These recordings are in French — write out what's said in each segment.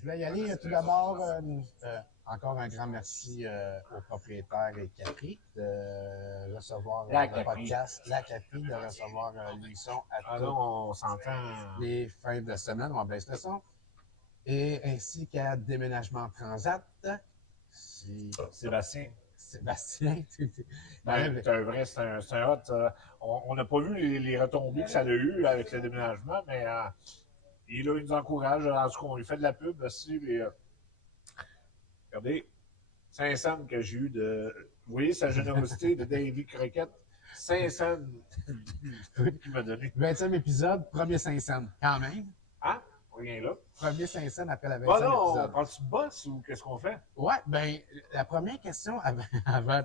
Je voulais y aller tout d'abord. Encore un grand merci au propriétaire et Capri de recevoir le podcast. La Capri de recevoir l'émission à on s'entend. Les fins de semaine. On baisse le son. Et ainsi qu'à Déménagement Transat. Sébastien. Sébastien. C'est un vrai, c'est un hot. On n'a pas vu les retombées que ça a eu avec le déménagement, mais il nous encourage. En tout cas, on lui fait de la pub aussi. Mais, regardez, 500 que j'ai eu de. Vous voyez sa générosité de Davy Croquette? 500 qu'il m'a donné. 20e épisode, premier 500. Quand même. Hein? Rien là. Premier 500 après la 20e bon, non, épisode. On parle-tu de boss ou qu'est-ce qu'on fait? Ouais, ben, la première question avant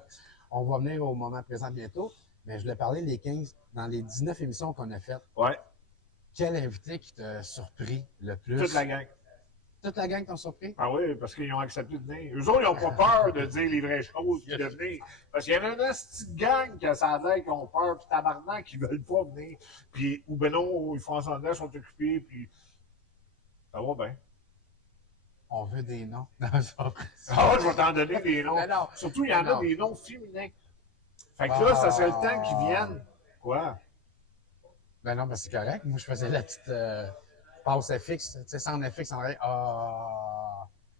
on va venir au moment présent bientôt, mais je voulais parler des 15, dans les 19 émissions qu'on a faites. Ouais. Quel invité qui t'a surpris le plus? Toute la gang. Toute la gang t'a surpris? Ah oui, parce qu'ils ont accepté de venir. Eux autres, ils n'ont pas peur de dire les vraies choses puis de venir. Parce qu'il y avait une petite gang qui ça a l'air qui ont peur, puis tabarnak, qui veulent pas venir. Puis, ou ben non, ils font semblant, ils sont occupés, puis ça va bien. On veut des noms. Ah, je vais t'en donner des noms. Non. Surtout, il y en a des noms féminins. Fait que là, ça serait le temps qu'ils viennent. Quoi? Ben non, ben c'est correct. Moi, je faisais la petite passe FX, tu sais, sans FX, en vrai.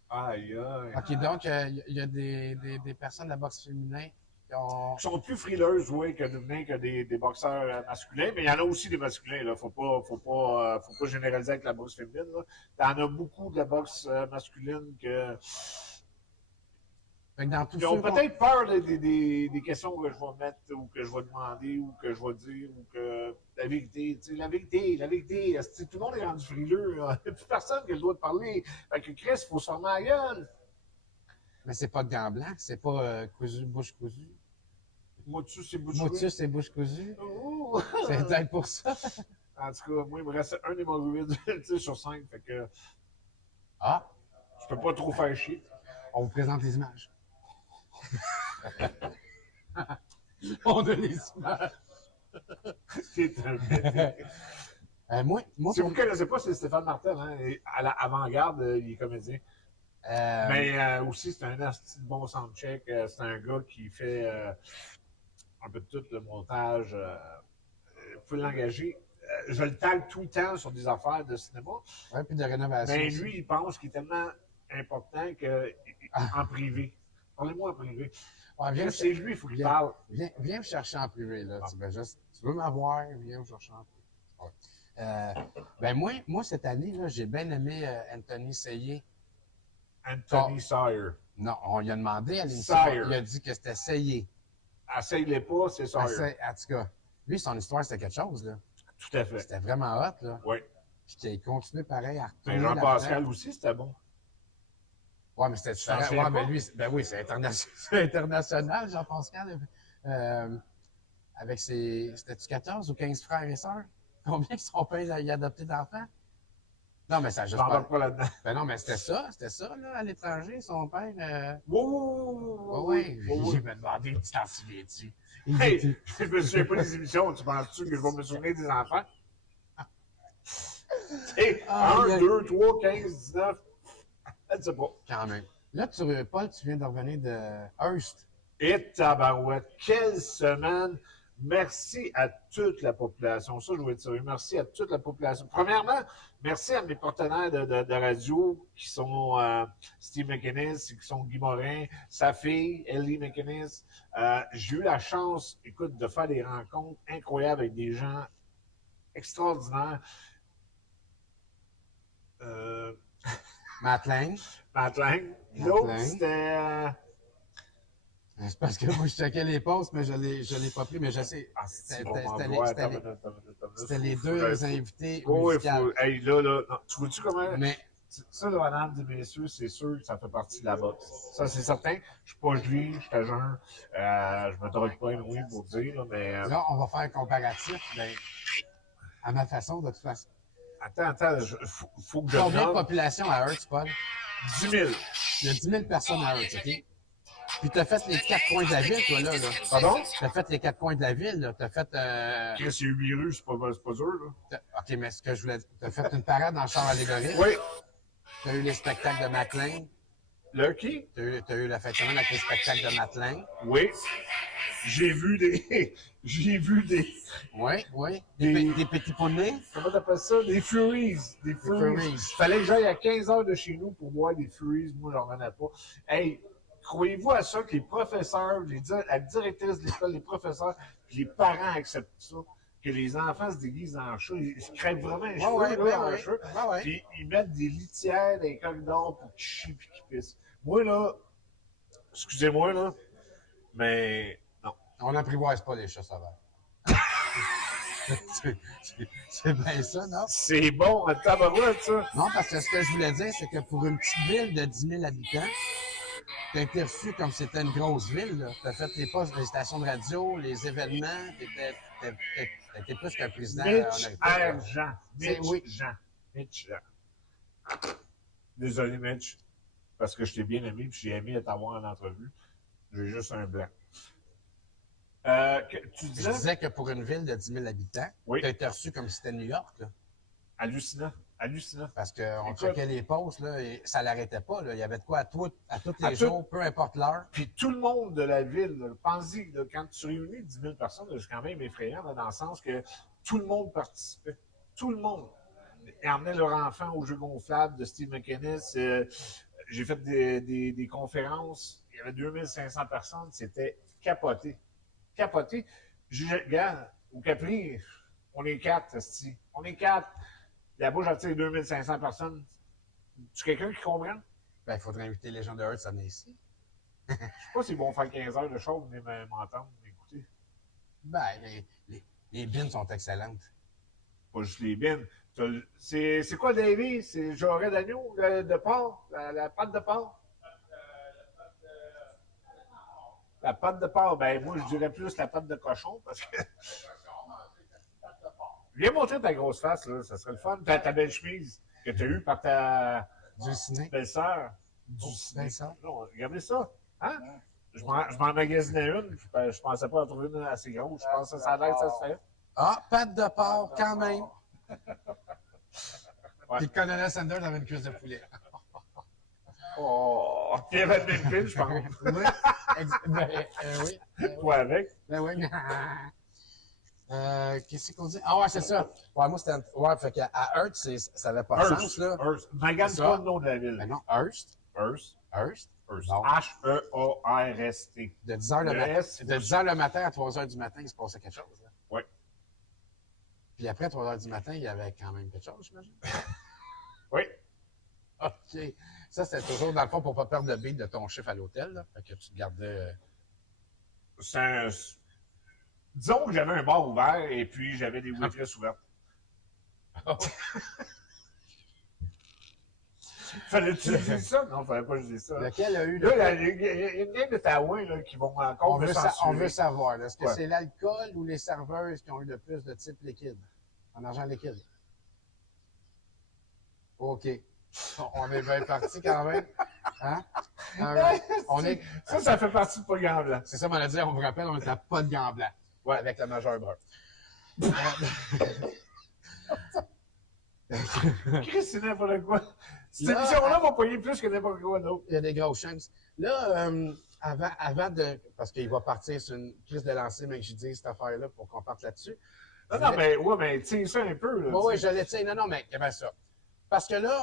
Aïe, aïe. OK, donc, il y a des personnes de la boxe féminin qui sont plus frileuses, oui, que de venir que des boxeurs masculins, mais il y en a aussi des masculins, là. Faut pas généraliser avec la boxe féminine, là. T'en as beaucoup de la boxe masculine que ils ont peut-être peur des questions que je vais mettre, ou que je vais demander, ou que je vais dire, ou que la vérité, tu sais, la vérité, tout le monde est rendu frileux, il n'y a plus personne qui a le droit de parler. Fait que Chris, il faut se fermer la gueule. Mais c'est pas de gants blancs, c'est pas bouche cousue. Motus, c'est bouche cousue. Motus, c'est bouche cousue. Oh. C'est peut-être pour ça. En tout cas, moi, il me reste un hémorroïde sur 5, fait que. Ah! Je peux pas trop faire chier. On vous présente les images. On a les images. C'est un bête. Moi, si vous ne connaissez pas, c'est Stéphane Martel, hein, à l'avant-garde, il est comédien. Mais aussi, c'est un bon soundcheck. C'est un gars qui fait un peu de tout le montage. Il faut l'engager. Je le tag tout le temps sur des affaires de cinéma. Oui, puis de rénovation. Mais lui, il pense qu'il est tellement important en privé. Parlez-moi en privé. Ouais, c'est lui, il faut qu'il parle. Viens me chercher en privé, là. Tu veux m'avoir, viens me chercher en privé. Ouais. Ben moi, cette année, là, j'ai bien aimé Anthony Seyé. Anthony Sawyer. Non, on lui a demandé à l'émission. Il a dit que c'était Seyé. Essaye-les pas, c'est Sawyer. En tout cas, lui, son histoire, c'était quelque chose, là. Tout à fait. C'était vraiment hot, là. Oui. Puis qu'il continuait pareil à retourner. Jean-Pascal aussi, c'était bon. Ouais, mais c'était différent. Ouais, mais lui, ben oui, c'est international, Jean-Pascal. Avec c'était-tu 14 ou 15 frères et sœurs? Combien son père y a adopté d'enfants? Non, mais ça, je pas là-dedans. Ben non, mais c'était ça, là, à l'étranger, son père. Oui. Il m'a demandé, tu t'en souviens-tu? Hey, je me souviens pas des émissions, tu penses-tu que je vais me souvenir des enfants? Hey, 1, 2, 3, 15, 19. Je sais pas. Quand même. Là, Paul, tu viens de revenir de Hearst. Et tabarouette, quelle semaine! Merci à toute la population. Ça, je voulais dire. Merci à toute la population. Premièrement, merci à mes partenaires de radio qui sont Steve McInnes, qui sont Guy Morin, sa fille, Ellie McInnes. J'ai eu la chance, écoute, de faire des rencontres incroyables avec des gens extraordinaires. Matt Lang. L'autre, c'était... C'est parce que moi, je checkais les postes, mais je l'ai pas pris, mais je sais. C'était les deux invités. Oui, hey, là, non, tu vois-tu comment? Mais ça, là, madame et messieurs, c'est sûr que ça fait partie de la boxe. Ça, c'est certain. Je suis pas juif, je suis jeune. Je me drogue pas, oui, pour dire, là, mais... Là, on va faire un comparatif, mais à ma façon, de toute façon. Attends, faut que je Combien de population à Hearst, Paul? 10 000. Il y a 10 000 personnes à Hearst, OK? Puis t'as fait les 4 coins de la ville, toi, là. Pardon? T'as fait les 4 coins de la ville, là. T'as fait... Chris, il y a 8 rues, c'est pas dur, là. OK, mais ce que je voulais dire, t'as fait une parade dans le char allégorique. Oui. T'as eu les spectacles de Maclean. Le qui? T'as eu la fin de semaine avec les spectacles de Maclean. Oui. J'ai vu des. J'ai vu des. Oui. Des petits poneys. Comment t'appelles ça? Des Furies. Des Furies. Il fallait que j'aille à 15 heures de chez nous pour voir des Furies. Moi, j'en revenais pas. Hey, croyez-vous à ça que les professeurs, la directrice de l'école, les professeurs, les parents acceptent ça? Que les enfants se déguisent en chat. Ils se crèvent vraiment les cheveux en cheveux. Puis ils mettent des litières dans les corridors pour qu'ils chient et qu'ils pissent. Moi, là, excusez-moi, là, mais non. On n'apprivoise pas les chats sauvages. C'est bien ça, non? C'est bon, à tabarouette, ça. Non, parce que ce que je voulais dire, c'est que pour une petite ville de 10 000 habitants, tu as été reçu comme si c'était une grosse ville. Tu as fait les postes, les stations de radio, les événements. Tu étais plus qu'un président. Mitch R. Jean. Mitch Jean. Désolé, Mitch, parce que je t'ai bien aimé et j'ai aimé t'avoir en entrevue. J'ai juste un blanc. Tu disais... Je disais que pour une ville de 10 000 habitants, oui. Tu as été reçu comme si c'était New York. Là. Hallucinant. Hallucinant. Parce qu'on checkait les posts, là, et ça l'arrêtait pas. Là. Il y avait de quoi à tous les jours, peu importe l'heure. Puis tout le monde de la ville, pense-y, quand tu réunis 10 000 personnes, c'est quand même effrayant, là, dans le sens que tout le monde participait. Tout le monde. Ils emmenaient leur enfant au jeu gonflable de Steve McInnes. J'ai fait des conférences. Il y avait 2500 personnes. C'était capoté. Capoté. Regarde, au Capri, on est 4, esti. On est 4. Là-bas, j'attire 2500 personnes. Tu quelqu'un qui comprend? Ben, il faudrait inviter les gens de Hearts à venir ici. Je sais pas s'ils vont faire 15 heures de show, venir m'entendre, m'écouter. Ben, les bines sont excellentes. Pas juste les bines. C'est quoi, Davy? C'est jarret d'agneau, de porc? La pâte de porc? La pâte de porc, ben moi, je dirais plus la pâte de cochon, parce que... Viens montrer ta grosse face, là, ça serait le fun. Ta belle chemise que tu as eue par ta belle-sœur. Belle-sœur? Non, regardez ça. Hein? Je m'en magasinais une, je pensais pas en trouver une assez grosse. Je pense que ça a l'air que ça se fait. Ah, pâte de porc, quand même. Ouais. Puis le colonel Sanders avait une cuisse de poulet. Oh, puis il y avait le même film, je pense. Oui. Toi avec? Ben oui. Qu'est-ce qu'on dit? Ah ouais, c'est ça. Ouais, moi, c'était... Ouais, fait qu'à Hearst, ça n'avait pas de sens, là. Hearst. Magane pas le nom de la ville. Ben non, Hearst. Hearst. H-E-A-R-S-T. De 10 h le matin à 3 h du matin, il se passait quelque chose, là. Oui. Puis après 3 h du matin, il y avait quand même quelque chose, j'imagine. Oui. OK. Ça, c'était toujours, dans le fond, pour ne pas perdre le beat de ton chiffre à l'hôtel, là. Fait que tu te gardais... Disons que j'avais un bar ouvert et puis j'avais des waitresses ouvertes. Oh. Fallait-tu que je dise ça? Non, fallait pas que je dise ça. Lequel a eu... Là, il y a une gang de Taouins là, qui vont encore on veut savoir. Est-ce que c'est l'alcool ou les serveuses qui ont eu le plus de type liquide? En argent liquide? OK. On est bien parti quand même. Hein? Ça fait partie de pas de gants blancs. C'est ça, on a dit, on vous rappelle, on n'était pas de gants blancs. Ouais, avec le majeur brun. Chris, c'est n'importe quoi. Cette émission-là va payer plus que n'importe quoi d'autre. Il y a des grosses chances. Là, avant de... Parce qu'il va partir sur une prise de lancer, mais que je dis cette affaire-là pour qu'on parte là-dessus. Non, mais tiens ça un peu. Oui, je l'ai tiré. Non, mais il y avait ça. Parce que là,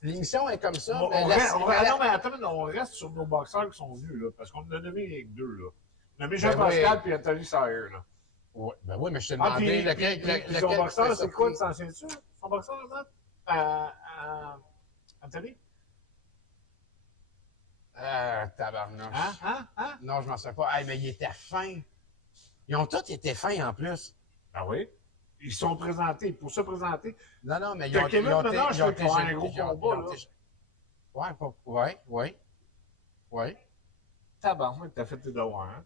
l'émission est comme ça. Non, mais attends, on reste sur nos boxeurs qui sont venus, là, parce qu'on en a nommé les deux, là. On a nommé Jean-Pascal et Anthony Sayer, là. Oui, ben oui, mais je t'ai demandé lequel. Son boxeur, c'est quoi, tu t'en souviens-tu? Son boxeur, là? Anthony? Tabarnouche. Hein? Non, je m'en souviens pas. Hey, mais il était fin. Ils ont tous été fins en plus. Ah oui? Ils sont présentés. Pour se présenter. Non, mais ils ont été... Kevin Ménage, il faut un gros combat, là. Oui. Tabarnak, t'as fait tes devoirs, hein?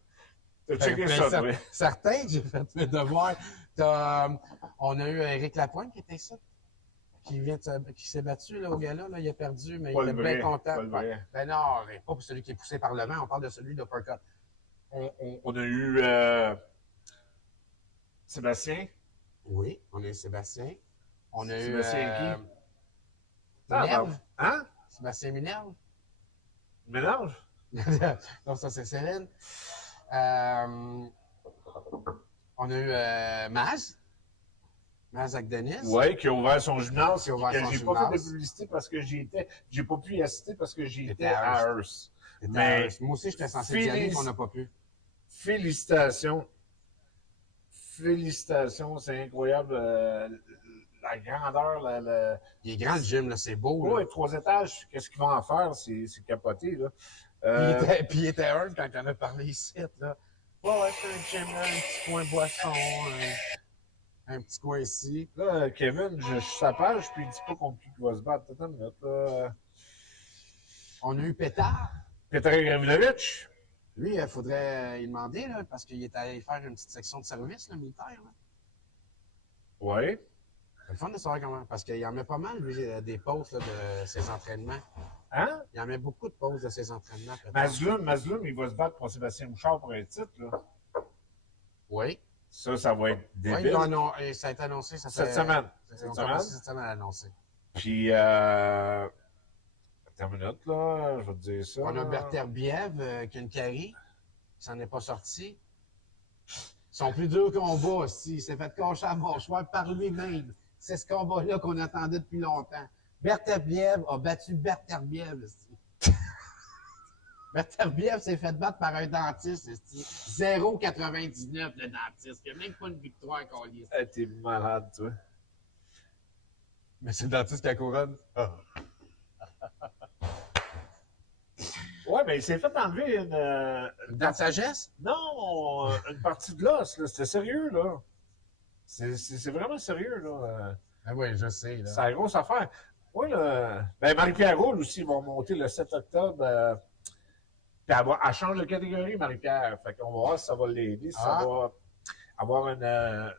T'as checké ça, toi. Certains, j'ai fait mes devoirs. On a eu Éric Lapointe qui était ça. Qui s'est battu là, au gala, là, il a perdu, mais il était bien content. Ben non, mais pas pour celui qui est poussé par le vent, on parle de celui d'Uppercut. On a eu Sébastien. Oui, on a eu Sébastien. On a Sébastien eu Minerve? Hein? Sébastien Minerve? Mélange? Non, ça, c'est Céline. On a eu Maz avec Denise. Oui, qui a ouvert son gymnase. Qui a ouvert son j'ai pas fait de gymnase. publicité parce que j'ai pas pu y assister parce que j'étais T'étais à à Hearst. Mais moi aussi, j'étais censé y aller, Félic- qu'on n'a pas pu. Félicitations. Félicitations, c'est incroyable. La grandeur, Il est grand le gym, là, c'est beau. Oh, Là. et 3 étages, qu'est-ce qu'ils vont en faire? C'est capoté, là. Puis il était hard quand on a parlé ici, là. Ouais, c'est un gym, là, un petit coin boisson, un petit coin ici. Là, Kevin, je suis sa page, puis il dit pas contre qui il va se battre. Attends une minute, là. On a eu Pétard. Petr Gavrilovic. Lui, il faudrait y demander, là, parce qu'il est allé faire une petite section de service, là, militaire. Là. Oui. C'est le fun de savoir comment. Parce qu'il en met pas mal, lui, des pauses là, de ses entraînements. Hein? Il en met beaucoup de pauses de ses entraînements. Pétard. Masloum, il va se battre pour Sébastien Bouchard pour un titre, là. Oui. Ça va être Oui, débile. et ça a été annoncé. Ça Cette fait, semaine. Cette semaine à annoncer. Puis, attends une minute, là, je vais te dire ça. On a Berterbiev qui a une carie, qui s'en est pas sorti. Ils sont plus durs combats aussi. Il s'est fait cacher à mâchoire par lui-même. C'est ce combat-là qu'on attendait depuis longtemps. Berterbiev a battu Berterbiev. Berterbiev s'est fait battre par un dentiste. 0,99 le dentiste. Il n'y a même pas une victoire qu'on lit. T'es malade, toi. Mais c'est le dentiste qui a couronne. Ouais, mais il s'est fait enlever Une dent de sagesse? Non, une partie de l'os, là. C'était sérieux, là. C'est vraiment sérieux, là. Ah oui, je sais. Là. C'est la grosse affaire. Oui, là. Ben, Marie-Pierre Roule aussi va monter le 7 octobre. Puis elle change de catégorie, Marie-Pierre. Fait qu'on va voir si ça va l'aider, si ça va avoir une,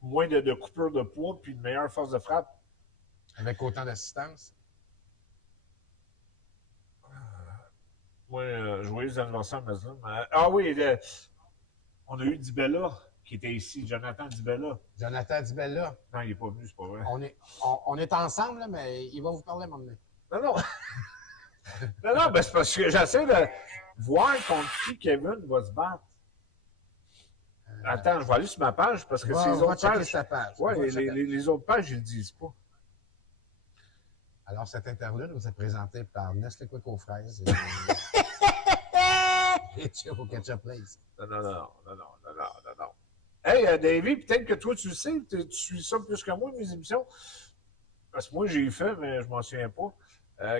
moins de coupure de poids puis une meilleure force de frappe. Avec autant d'assistance? Moi, joyeux anniversaire, Masloum. Ah oui, on a eu Dibella qui était ici, Jonathan Dibella. Jonathan Dibella. Non, il n'est pas venu, c'est pas vrai. On est ensemble, là, mais il va vous parler maintenant. Non, non. non, ben c'est parce que j'essaie de voir contre qui Kevin va se battre. Attends, je vais aller sur ma page parce que c'est les autres pages. Ta page. Ouais, les autres pages, ils ne le disent pas. Alors, cet interlude vous est présenté par Nestlé Quick aux fraises et Chip au Ketchup Place. Non. Hey, Davey, peut-être que toi, tu le sais, tu suis ça plus que moi, mes émissions. Parce que moi, j'ai fait, mais je m'en souviens pas.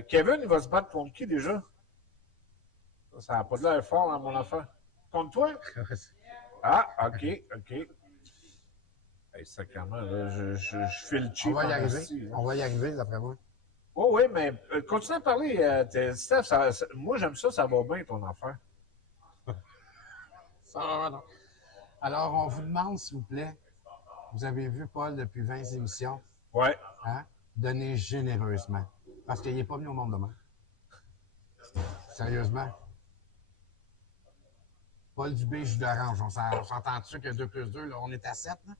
Kevin, il va se battre contre qui déjà? Ça n'a pas de l'air fort, hein, mon enfant. Contre toi? Ah, OK. Hey, sacrément, là, je file cheap. On va y arriver, d'après moi. Oh, oui, mais continue à parler. Steph, moi, j'aime ça, ça va bien, ton affaire. Alors, on vous demande, s'il vous plaît, vous avez vu Paul depuis 20 émissions. Ouais. Hein? Donnez généreusement. Parce qu'il n'est pas venu au monde demain. Sérieusement. Paul Dubé, jus d'orange. On s'entend-tu que 2 plus 2, là, on est à 7, là?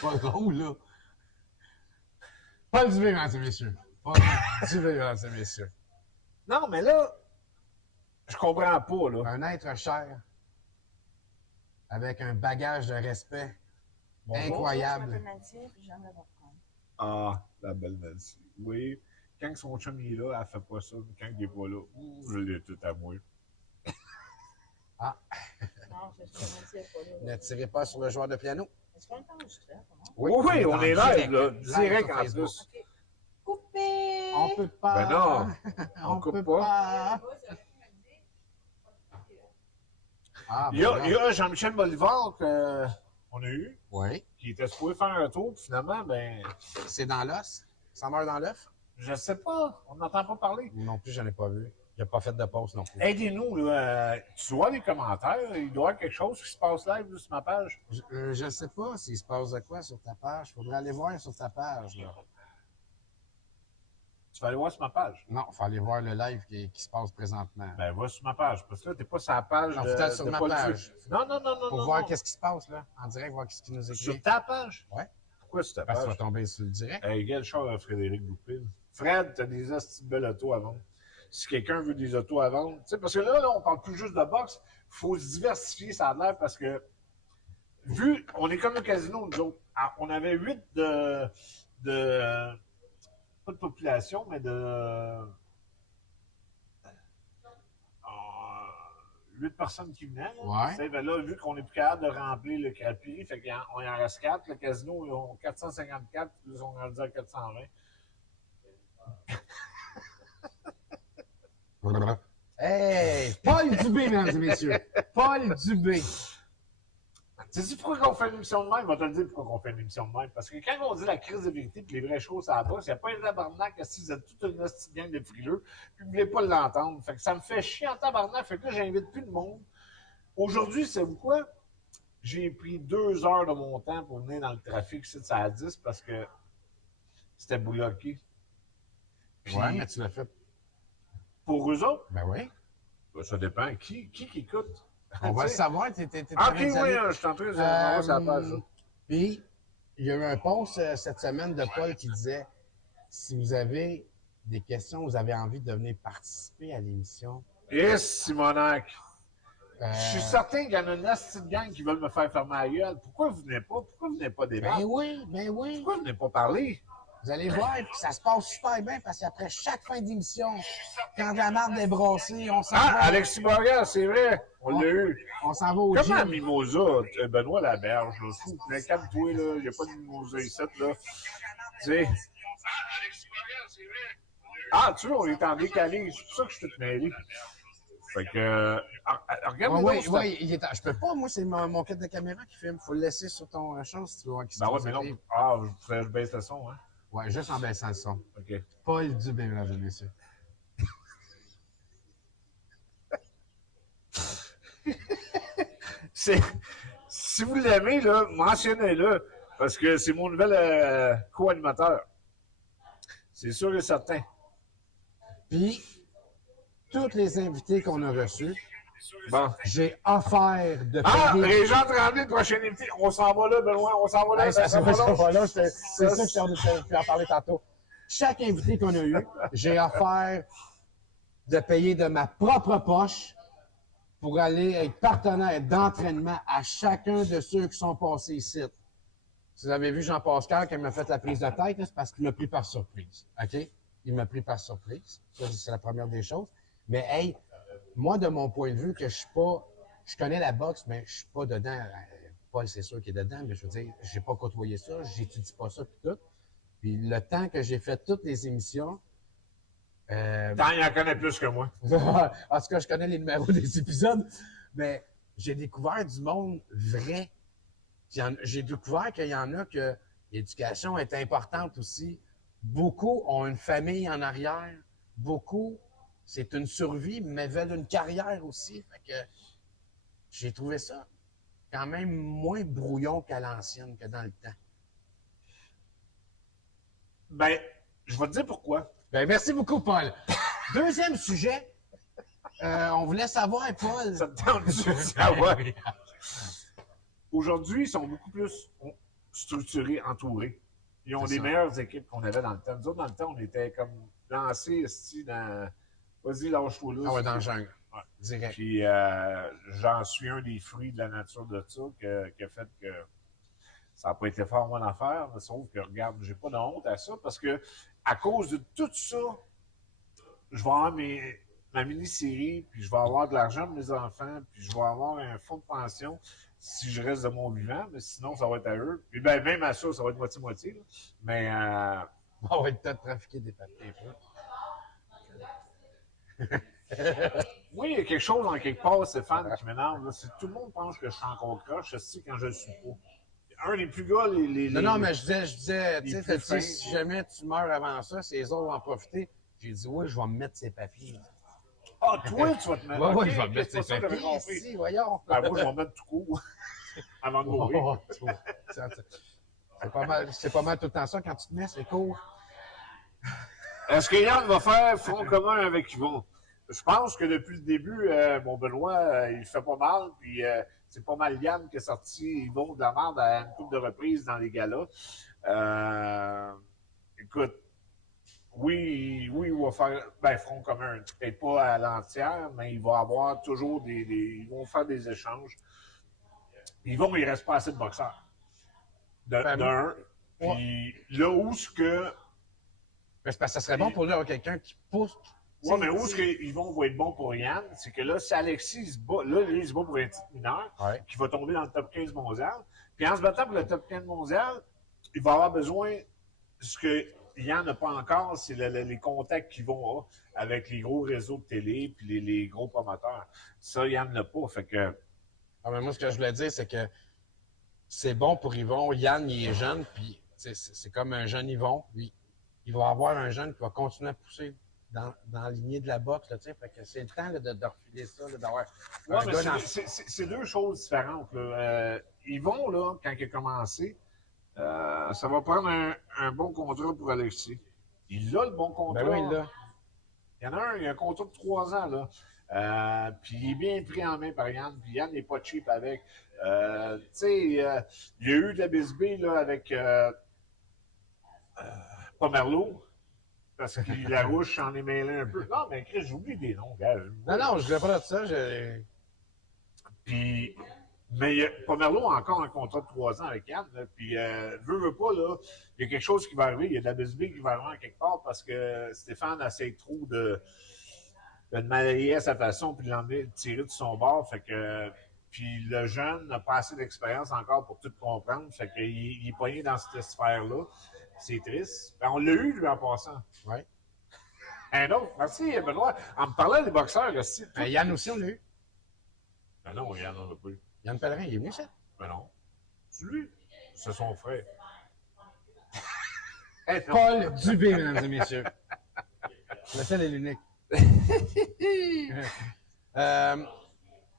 Pas drôle, là. Paul Dubé, mesdames et messieurs. Paul Dubé, mesdames et messieurs. Non, mais là, je comprends pas, là. Un être cher, avec un bagage de respect incroyable. Ah, la belle Nancy. Oui. Quand son chum est là, elle fait pas ça. Mais quand il est pas là, je l'ai tout à moi. Ah. Non, c'est pas là. Ne tirez pas sur le joueur de piano. Est-ce qu'on est enregistré? Oui, on est live, là. Direct en plus. Coupé! On peut pas. Ben non, on coupe pas. Ah, Il y a Jean-Michel Bolivar qu'on a eu, oui. qui était supposé faire un tour, puis finalement, ben, C'est dans l'os? Ça meurt dans l'œuf? je sais pas, on n'entend pas parler. Non plus, je n'ai pas vu. Il n'a pas fait de pause non plus. Aidez-nous, là. Tu vois les commentaires, il doit y avoir quelque chose qui se passe live là, sur ma page. Je ne sais pas s'il se passe de quoi sur ta page. Il faudrait aller voir sur ta page. Là. Tu vas aller voir sur ma page. Non, il faut aller voir le live qui se passe présentement. Ben, va sur ma page, parce que là, t'es pas sur la page Non, de, faut être sur ma Paul page. Dubé. Non. Pour voir qu'est-ce qui se passe, là. En direct, voir ce qu'il nous écrit. Sur ta page? Ouais. quoi sur ta Parce que tu page? vas tomber sur le direct. Hey, quel char à Frédéric Goupil? Fred, t'as des hosties de belles autos à vendre. Si quelqu'un veut des autos à vendre, tu sais, parce que là, on parle plus juste de boxe, il faut se diversifier, ça a l'air, parce que, on est comme le casino, nous autres. On avait 8 pas de population, mais de 8 personnes qui venaient. Là. Ouais. Ben là, vu qu'on est plus capable de remplir le crapier, fait qu'on en reste 4. Le casino, ils ont 454, puis ils ont rendu à 420. Hey! Paul Dubé, mesdames et messieurs. Paul Dubé. Sais-tu pourquoi on fait une émission de même? Je vais te le dire pourquoi on fait une émission de même. Parce que quand on dit la crise de vérité et les vraies choses à la bosse, il n'y a pas un tabarnak si vous êtes toute une hostie gang de frileux puis vous ne voulez pas l'entendre. Fait que ça me fait chier en tabarnak. Fait que là, j'invite plus de monde. Aujourd'hui, savez-vous quoi? J'ai pris 2 heures de mon temps pour venir dans le trafic ici de à 10 parce que c'était bloqué. Puis, Ouais, mais tu l'as fait. pour eux autres, Ben oui. ben, ça dépend. Qui écoute? On va le savoir. T'es Ah, ok, oui, je suis en train de voir sur la page. Puis, il y a eu un post cette semaine de Paul qui disait si vous avez des questions, vous avez envie de venir participer à l'émission. Yes, Simonac! Je suis certain qu'il y en a une petite gang qui veulent me faire fermer la gueule. Pourquoi vous venez pas? Pourquoi vous venez pas débattre? Ben oui, ben oui. Pourquoi vous venez pas parler? Vous allez voir, puis ça se passe super bien parce qu'après chaque fin d'émission, quand la marde est brassée, on s'en Ah, va. Alexis Boria, c'est vrai. On l'a eu. On s'en va au Comment gym. Mimosa? Benoît Laberge, là. Fou. Mais calme-toi, là. Il n'y a pas de Mimosa ici, là. Tu sais. Ah, tu vois, on est en décalé. C'est pour ça que je suis tout mêlé. Fait que. Regarde-moi. Oui, je peux pas, moi, c'est mon kit de caméra qui filme. Faut le laisser sur ton champ si tu veux voir qui se Ben ouais, passe. mais non. Ah, je baisse le son, hein. Ouais, juste en baissant le son. OK. Paul Dubé, mesdames et messieurs. Si vous l'aimez, là, mentionnez-le. Parce que c'est mon nouvel co-animateur. C'est sûr et certain. Puis, tous les invités qu'on a reçus, Bon. j'ai offert de Ah, payer. Régent Tremblay, le prochain invité. On s'en va là, Benoît. On s'en va là. Hey, ça va là. C'est Ça, ça que j'ai envie de en parler tantôt. Chaque invité qu'on a eu, j'ai offert de payer de ma propre poche pour aller être partenaire d'entraînement à chacun de ceux qui sont passés ici. Si vous avez vu Jean-Pascal, quand il m'a fait la prise de tête, c'est parce qu'il m'a pris par surprise. OK? Il m'a pris par surprise. Ça, c'est la première des choses. Mais, hey, moi, de mon point de vue, que je connais la boxe, mais je suis pas dedans. Paul, c'est sûr qu'il est dedans, mais je veux dire, j'ai pas côtoyé ça, j'étudie pas ça, puis tout. Puis le temps que j'ai fait toutes les émissions, Tant il en connaît plus que moi. en tout cas, je connais les numéros des épisodes, mais j'ai découvert du monde vrai. J'ai découvert qu'il y en a que l'éducation est importante aussi. Beaucoup ont une famille en arrière. Beaucoup, c'est une survie, mais veulent une carrière aussi. Fait que j'ai trouvé ça quand même moins brouillon qu'à l'ancienne, que dans le temps. Ben, je vais te dire pourquoi. Ben, merci beaucoup, Paul. Deuxième sujet. On voulait savoir, Paul. Ça te tente de savoir. Aujourd'hui, ils sont beaucoup plus structurés, entourés. Ils ont des meilleures équipes qu'on avait dans le temps. Nous autres, dans le temps, on était comme lancés ici dans. Vas-y, lâche-toi là. Ah ouais, dans le jungle. Ouais. Direct. Puis j'en suis un des fruits de la nature de ça qui a fait que ça n'a pas été fort mon affaire, mais sauf que regarde, j'ai pas de honte à ça parce que à cause de tout ça, je vais avoir ma mini-série, puis je vais avoir de l'argent pour mes enfants, puis je vais avoir un fonds de pension si je reste de mon vivant, mais sinon, ça va être à eux. Puis ben, même à ça, ça va être moitié-moitié. Là. Mais On va peut-être trafiquer des papiers. oui, il y a quelque chose en quelque part, Stéphane, qui m'énerve. Là. Tout le monde pense que je suis encore croche, je sais quand je le suis pas. Un des plus gars, Non, mais je disais, tu les sais, plus fins. si jamais tu meurs avant ça, c'est les autres vont en profiter. J'ai dit, oui, je vais me mettre ces papiers. Ah, toi, tu vas te mettre. Oui, Ok, je vais me mettre c'est ces pas ça que j'avais papiers compris. ici, voyons. Ben, moi, je vais mettre tout court avant de mourir. Oh, c'est pas mal tout le temps ça quand tu te mets, c'est court. Est-ce que Yann va faire front commun avec Yvon? Je pense que depuis le début, mon Benoît, il fait pas mal, puis c'est pas mal Yann qui a sorti Yvon de la merde à une couple de reprises dans les galas. Écoute, oui, il va faire front commun. Peut-être pas à l'entière, mais il va avoir toujours ils vont faire des échanges. Il reste pas assez de boxeurs. D'un. Puis là où ce que. Mais c'est parce que ça serait bon pour lui d'avoir quelqu'un qui pousse. Oui, mais où est-ce qu'ils vont être bons pour Yann? C'est que là, si Alexis se bat, là, lui, il se bat pour un titre mineur, qui va tomber dans le top 15 mondial. Puis en se battant pour le top 15 mondial, il va avoir besoin, ce que Yann n'a pas encore, c'est les contacts qu'ils vont avoir avec les gros réseaux de télé puis les gros promoteurs. Ça, Yann n'a pas. Fait que. Ah, mais moi, ce que je voulais dire, c'est que c'est bon pour Yvon. Yann, il est jeune, puis c'est comme un jeune Yvon. Puis il va avoir un jeune qui va continuer à pousser dans la lignée de la boxe. Là, fait que c'est le temps là, de refiler ça, là, d'avoir un gars dans... C'est deux choses différentes. Là. Yvon, là, quand il a commencé, ça va prendre un bon contrat pour Alexis. Il a le bon contrat. Ben oui, il l'a. Il y en a il a un contrat de 3 ans. Là. Puis il est bien pris en main par Yann. Puis Yann n'est pas cheap avec. Tu sais, il y a eu de la bisbille là, avec Pomerleau. Parce que la rouge s'en est mêlé un peu. Non, mais Chris, j'oublie des noms, gars. Non, je voulais pas de ça. Puis, mais Pomerleau a encore un contrat de 3 ans avec Yann. Là, puis, veut pas, là, il y a quelque chose qui va arriver. Il y a de la bisbille qui va arriver en quelque part parce que Stéphane essaie trop de malayer à sa façon puis de l'emmener, de tirer de son bord. Fait que, puis le jeune n'a pas assez d'expérience encore pour tout comprendre. Fait qu'il est poigné dans cette sphère-là. C'est triste. Ben, on l'a eu, lui, en passant. Oui. Un autre. Merci, Benoît. En me parlant des boxeurs aussi. Yann aussi, on l'a eu. Ben non, Yann, on l'a pas eu. Yann Pellerin, il est venu, ça? Ben non. C'est lui. C'est son frère. Paul Dubé, mesdames et messieurs. Le seul et l'unique.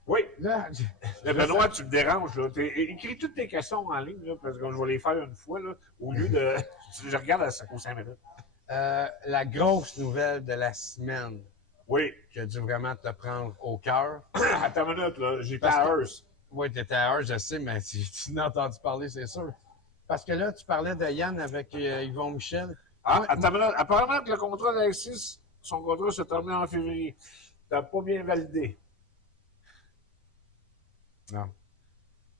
Oui. Là, Benoît, tu me déranges. Là. Écris toutes tes questions en ligne, là, parce que je vais les faire une fois, là, au lieu de. Je regarde à 5 minutes. La grosse nouvelle de la semaine. Oui. Qui a dû vraiment te prendre au cœur. Attends une minute, là. J'étais à Hearst. Oui, tu étais à Hearst, je sais, mais tu n'as entendu parler, c'est sûr. Parce que là, tu parlais de Yann avec Yvon Michel. Ah, attends une minute. Apparemment que le contrat d'Alexis, son contrat se termine en février. Tu n'as pas bien validé. Non.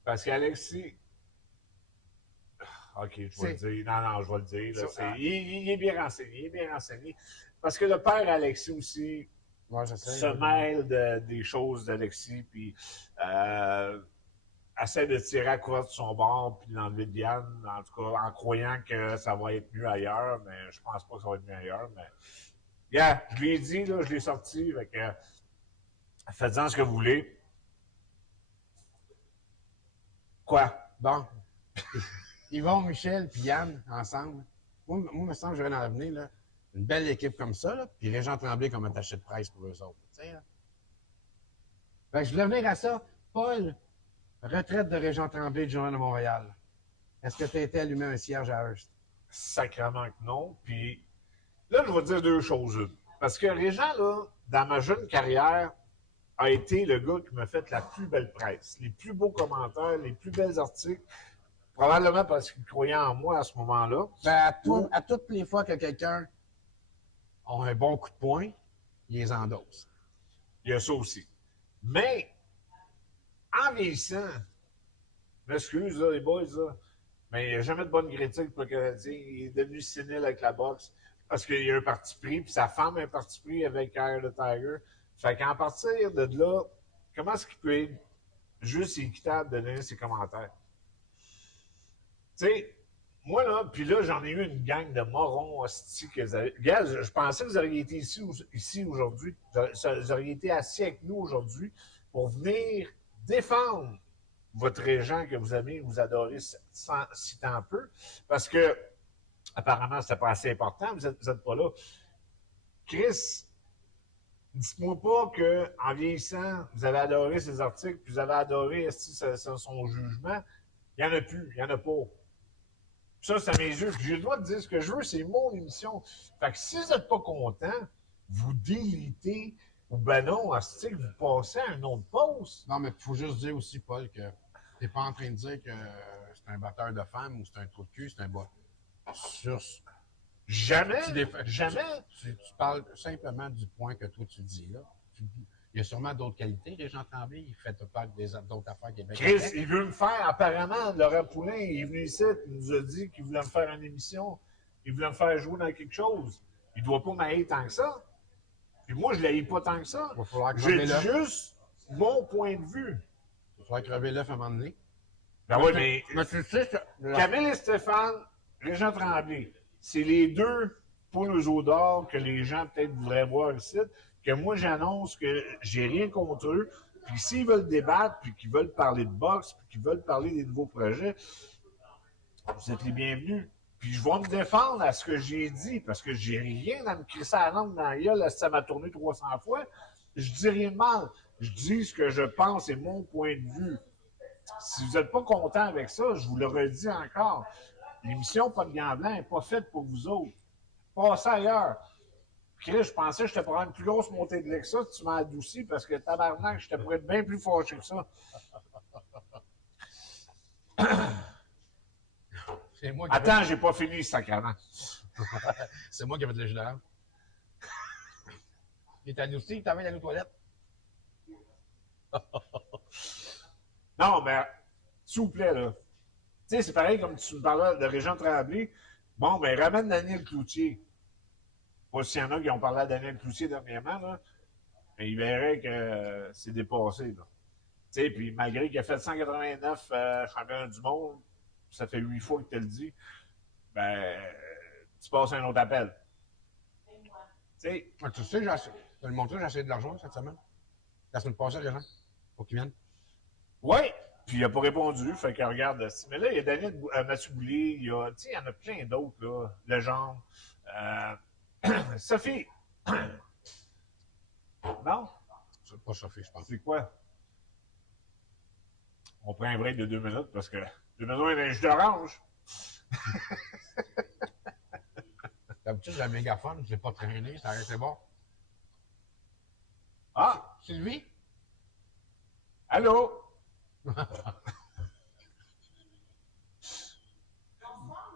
Parce qu'Alexis. OK, je vais le dire. Non, je vais le dire. Là, il est bien renseigné. Il est bien renseigné. Parce que le père Alexis aussi se mêle des choses d'Alexis, puis essaie de tirer à couvert de son bord, puis d'enlever de Yann, en tout cas, en croyant que ça va être mieux ailleurs, mais je pense pas que ça va être mieux ailleurs. Mais, yeah, je lui ai dit, là, je l'ai sorti, fait que faites-en ce que vous voulez. Quoi? Bon. Yvon, Michel puis Yann, ensemble. Moi, il me semble que j'aurais dans l'avenir, là, une belle équipe comme ça, là, puis Régent Tremblay comme attaché de presse pour eux autres. Tu sais, là. Fait que je voulais venir à ça. Paul, retraite de Régent Tremblay du Journal de Montréal. Est-ce que tu as été allumé un cierge à Hearst? Sacrément que non. Puis là, je vais te dire deux choses. Parce que Régent, là, dans ma jeune carrière, a été le gars qui m'a fait la plus belle presse, les plus beaux commentaires, les plus belles articles, probablement parce qu'il croyait en moi à ce moment-là. Ben, à toutes les fois que quelqu'un a un bon coup de poing, il les endosse. Il y a ça aussi. Mais, en vieillissant, je m'excuse, là, les boys, là, mais il n'y a jamais de bonne critique pour le Canadien. Il est devenu sénile avec la boxe parce qu'il y a un parti pris, puis sa femme a un parti pris avec Eye of the Tiger. Fait qu'en partir de là, comment est-ce qu'il peut être juste équitable de donner ses commentaires? Tu sais, moi, là, puis là, j'en ai eu une gang de morons hosties que vous avez... Gars, je pensais que vous auriez été ici aujourd'hui. Vous auriez été assis avec nous aujourd'hui pour venir défendre votre régent que vous aimez, vous adorez si tant peu. Parce que, apparemment, c'était pas assez important. Vous êtes pas là. Chris, dites-moi pas qu'en vieillissant, vous avez adoré ses articles, puis vous avez adoré son jugement. Il n'y en a plus, il n'y en a pas. Ça, c'est à mes yeux. Puis j'ai le droit de dire ce que je veux, c'est mon émission. Fait que si vous n'êtes pas content, vous délitez, ou ben non, article, vous passez à un autre poste. Non, mais il faut juste dire aussi, Paul, que t'es pas en train de dire que c'est un batteur de femmes ou c'est un trou de cul, c'est un bas. Sur, Jamais. tu, Jamais. tu parles simplement du point que toi tu dis là. Il y a sûrement d'autres qualités, Régent Tremblay. Il fait pas d'autres affaires Québec. Chris, il veut me faire, apparemment, Laurent Poulin, il est venu ici, il nous a dit qu'il voulait me faire une émission, il voulait me faire jouer dans quelque chose. Il doit pas m'haïr tant que ça. Puis moi, je l'haïs pas tant que ça. Il va falloir J'ai crever l'œuf. juste mon point de vue. Il va falloir crever l'œuf à un moment donné. Ben oui, mais Mais tu sais que... Camille et Stéphane, Régent Tremblay, c'est les deux poules aux d'or que les gens peut-être voudraient voir ici, que moi j'annonce que j'ai rien contre eux, puis s'ils veulent débattre, puis qu'ils veulent parler de boxe, puis qu'ils veulent parler des nouveaux projets, vous êtes les bienvenus. Puis je vais me défendre à ce que j'ai dit, parce que j'ai rien à me crisser à la langue dans la gueule, ça m'a tourné 300 fois. Je dis rien de mal. Je dis ce que je pense et mon point de vue. Si vous n'êtes pas content avec ça, je vous le redis encore. L'émission Pas de gants blancs n'est pas faite pour vous autres. Passez ailleurs. Chris, je pensais que je te prendre une plus grosse montée de lait que ça, tu m'as adouci parce que tabarnak, je te pourrais être bien plus fâché que ça. C'est moi Attends, j'ai pas fini, sacrément. C'est moi qui ai fait le jus d'orange. Il est adouci, il t'avait d'aller aux toilettes. Non, mais, s'il vous plaît, là. Tu sais, c'est pareil comme tu me parlais de Régent Tremblay. Bon, ben, ramène Daniel Cloutier. Pas s'il y en a qui ont parlé à Daniel Cloutier dernièrement, là. Mais il verrait que c'est dépassé, là. Tu sais, puis malgré qu'il a fait 189 championnats du monde, ça fait 8 fois que tu le dis, ben, tu passes un autre appel. Tu sais. Ah, tu sais, je te le montrer, j'ai essayé de l'argent cette semaine. La semaine passée, les gens. Faut qu'ils viennent. Oui, puis il n'a pas répondu. Fait que regarde, mais là, il y a Daniel Mathieu Boulay, il y en a plein d'autres, là. Legendre. Sophie. Non? C'est pas Sophie, je pense. C'est quoi? On prend un break de 2 minutes parce que j'ai besoin d'un jus d'orange. D'habitude, j'ai un mégaphone, je l'ai pas traîné, ça restait bon. Ah! Sylvie? Allô? Bonsoir,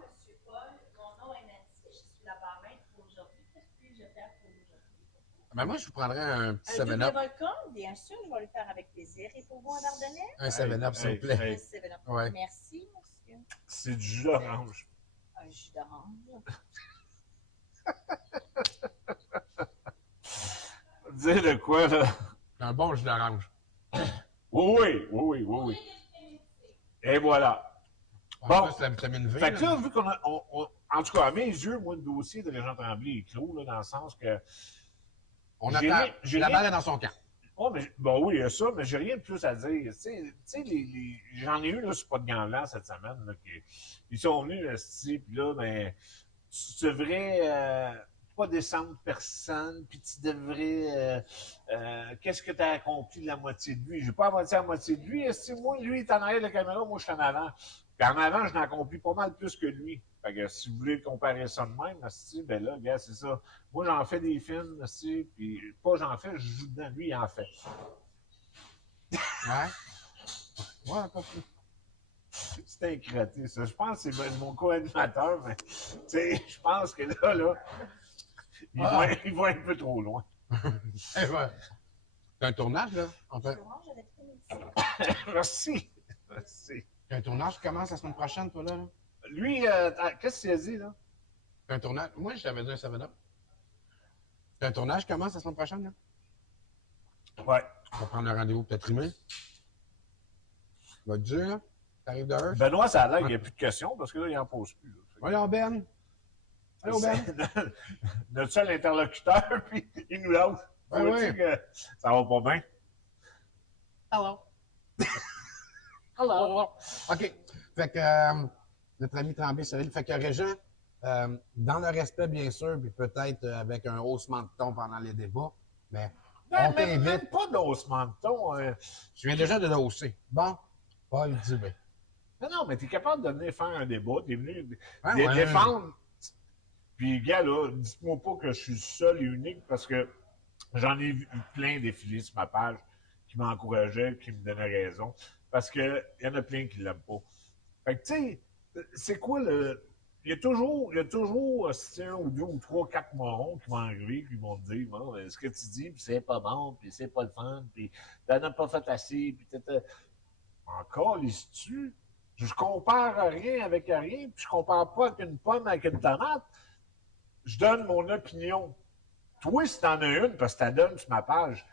M. Paul. Mon nom est Nancy. Je suis la barmaid pour aujourd'hui. Qu'est-ce que je fais pour aujourd'hui? Ben moi, je vous prendrais un petit Un double 7-up. volcan, bien sûr, je vais le faire avec plaisir. Et pour vous, un Ardennais? Un 7-up, s'il vous Hey, plaît. hey. Un 7-Up. Ouais. Merci, monsieur. C'est du jus d'orange. Un jus d'orange. Dire de quoi, là? Un bon jus d'orange. Oui. Et voilà. En Bon. plus, la vitamine V. Fait que là, vu qu'on a. En tout cas, à mes yeux, moi, le dossier de Régent Tremblay est clos, là, dans le sens que. on j'ai attend. rien- La balle est dans son camp. Oh, mais, bon, oui, il y a ça, mais j'ai rien de plus à dire. Tu sais, j'en ai eu, là, c'est pas de gants blancs cette semaine, là, ils sont venus, puis là, ben, tu devrais pas descendre personne, puis tu devrais, qu'est-ce que tu as accompli de la moitié de lui? J'ai pas la moitié de lui, moi, lui, il est en arrière de la caméra, moi, je suis en avant. Puis en avant, je n'ai accompli pas mal plus que lui. Fait que si vous voulez comparer ça de même, ben là, gars, c'est ça. Moi, j'en fais des films, puis pas j'en fais, je joue dedans. Lui, il en fait. Ouais. Ouais, pas plus. C'est incrété, ça. Je pense que c'est mon co-animateur, mais tu sais, je pense que là, il va un peu trop loin. Eh ouais. C'est un tournage, là, en fait. Orange avec une Merci. C'est un tournage qui commence la semaine prochaine, toi, là. Lui, qu'est-ce qu'il a dit, là? C'est un tournage. Moi, je t'avais dit un 7-up. C'est un tournage qui commence la semaine prochaine, là. Ouais. On va prendre un rendez-vous peut-être rimé. Va te dire, là. T'arrives de Hearst. Benoît, ça a l'air qu'il n'y a plus de questions parce que là, il n'en pose plus. Là. Voyons, Ben. Allô, Ben. Notre seul interlocuteur, puis il nous lâche. Ouais, Vois-tu que ça va pas bien? Hello. Hello. OK. Fait que notre ami Tremblay, Cyril, fait que Régent, dans le respect, bien sûr, puis peut-être avec un haussement de ton pendant les débats, mais on t'invite. Même pas d'haussement de ton. Je viens déjà de le hausser. Bon, Paul Dubé. Non, mais t'es capable de venir faire un débat, t'es venu Ouais. défendre. Puis, gars, là, dites-moi pas que je suis seul et unique parce que j'en ai vu plein défiler sur ma page qui m'encourageaient, qui me donnaient raison. Parce qu'il y en a plein qui l'aiment pas. Fait que, tu sais, c'est quoi le. il y a toujours un ou deux ou trois, quatre morons qui vont arriver, qui vont te dire, bon, ce que tu dis, puis c'est pas bon, puis c'est pas le fun, puis t'en as pas fait assez, puis encore, les tu je compare rien avec rien, puis je compare pas avec une pomme avec une tomate. Je donne mon opinion. Toi, si t'en as une, parce que t'as donne sur ma page,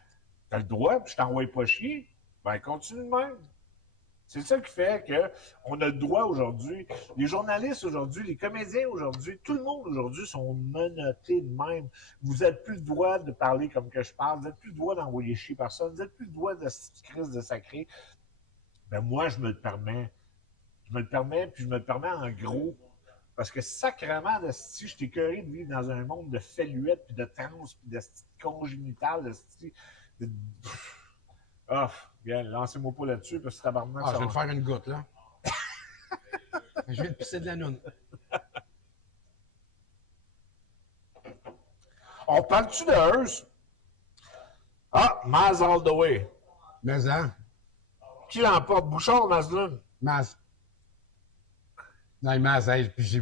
t'as le droit, puis je t'envoie pas chier, ben continue de même. C'est ça qui fait qu'on a le droit aujourd'hui. Les journalistes aujourd'hui, les comédiens aujourd'hui, tout le monde aujourd'hui sont menottés de même. Vous n'avez plus le droit de parler comme que je parle, vous n'avez plus le droit d'envoyer chier personne, vous n'avez plus le droit de cette crise de sacré. Ben moi, je me le permets. Je me le permets, puis je me le permets en gros. Parce que sacrément, si je t'ai curé de vivre dans un monde de felluettes, puis de trans, puis de congénital, de... Ah, bien, lancez-moi pas là-dessus, parce que tabarnak, je vais te faire une goutte, là. Je viens de pisser de la noune. On parle-tu de Hearst? Ah, Maz all the way. Mais, hein? Qui l'emporte? Bouchard ou Maslun? Maz. Non, Maz, hey, puis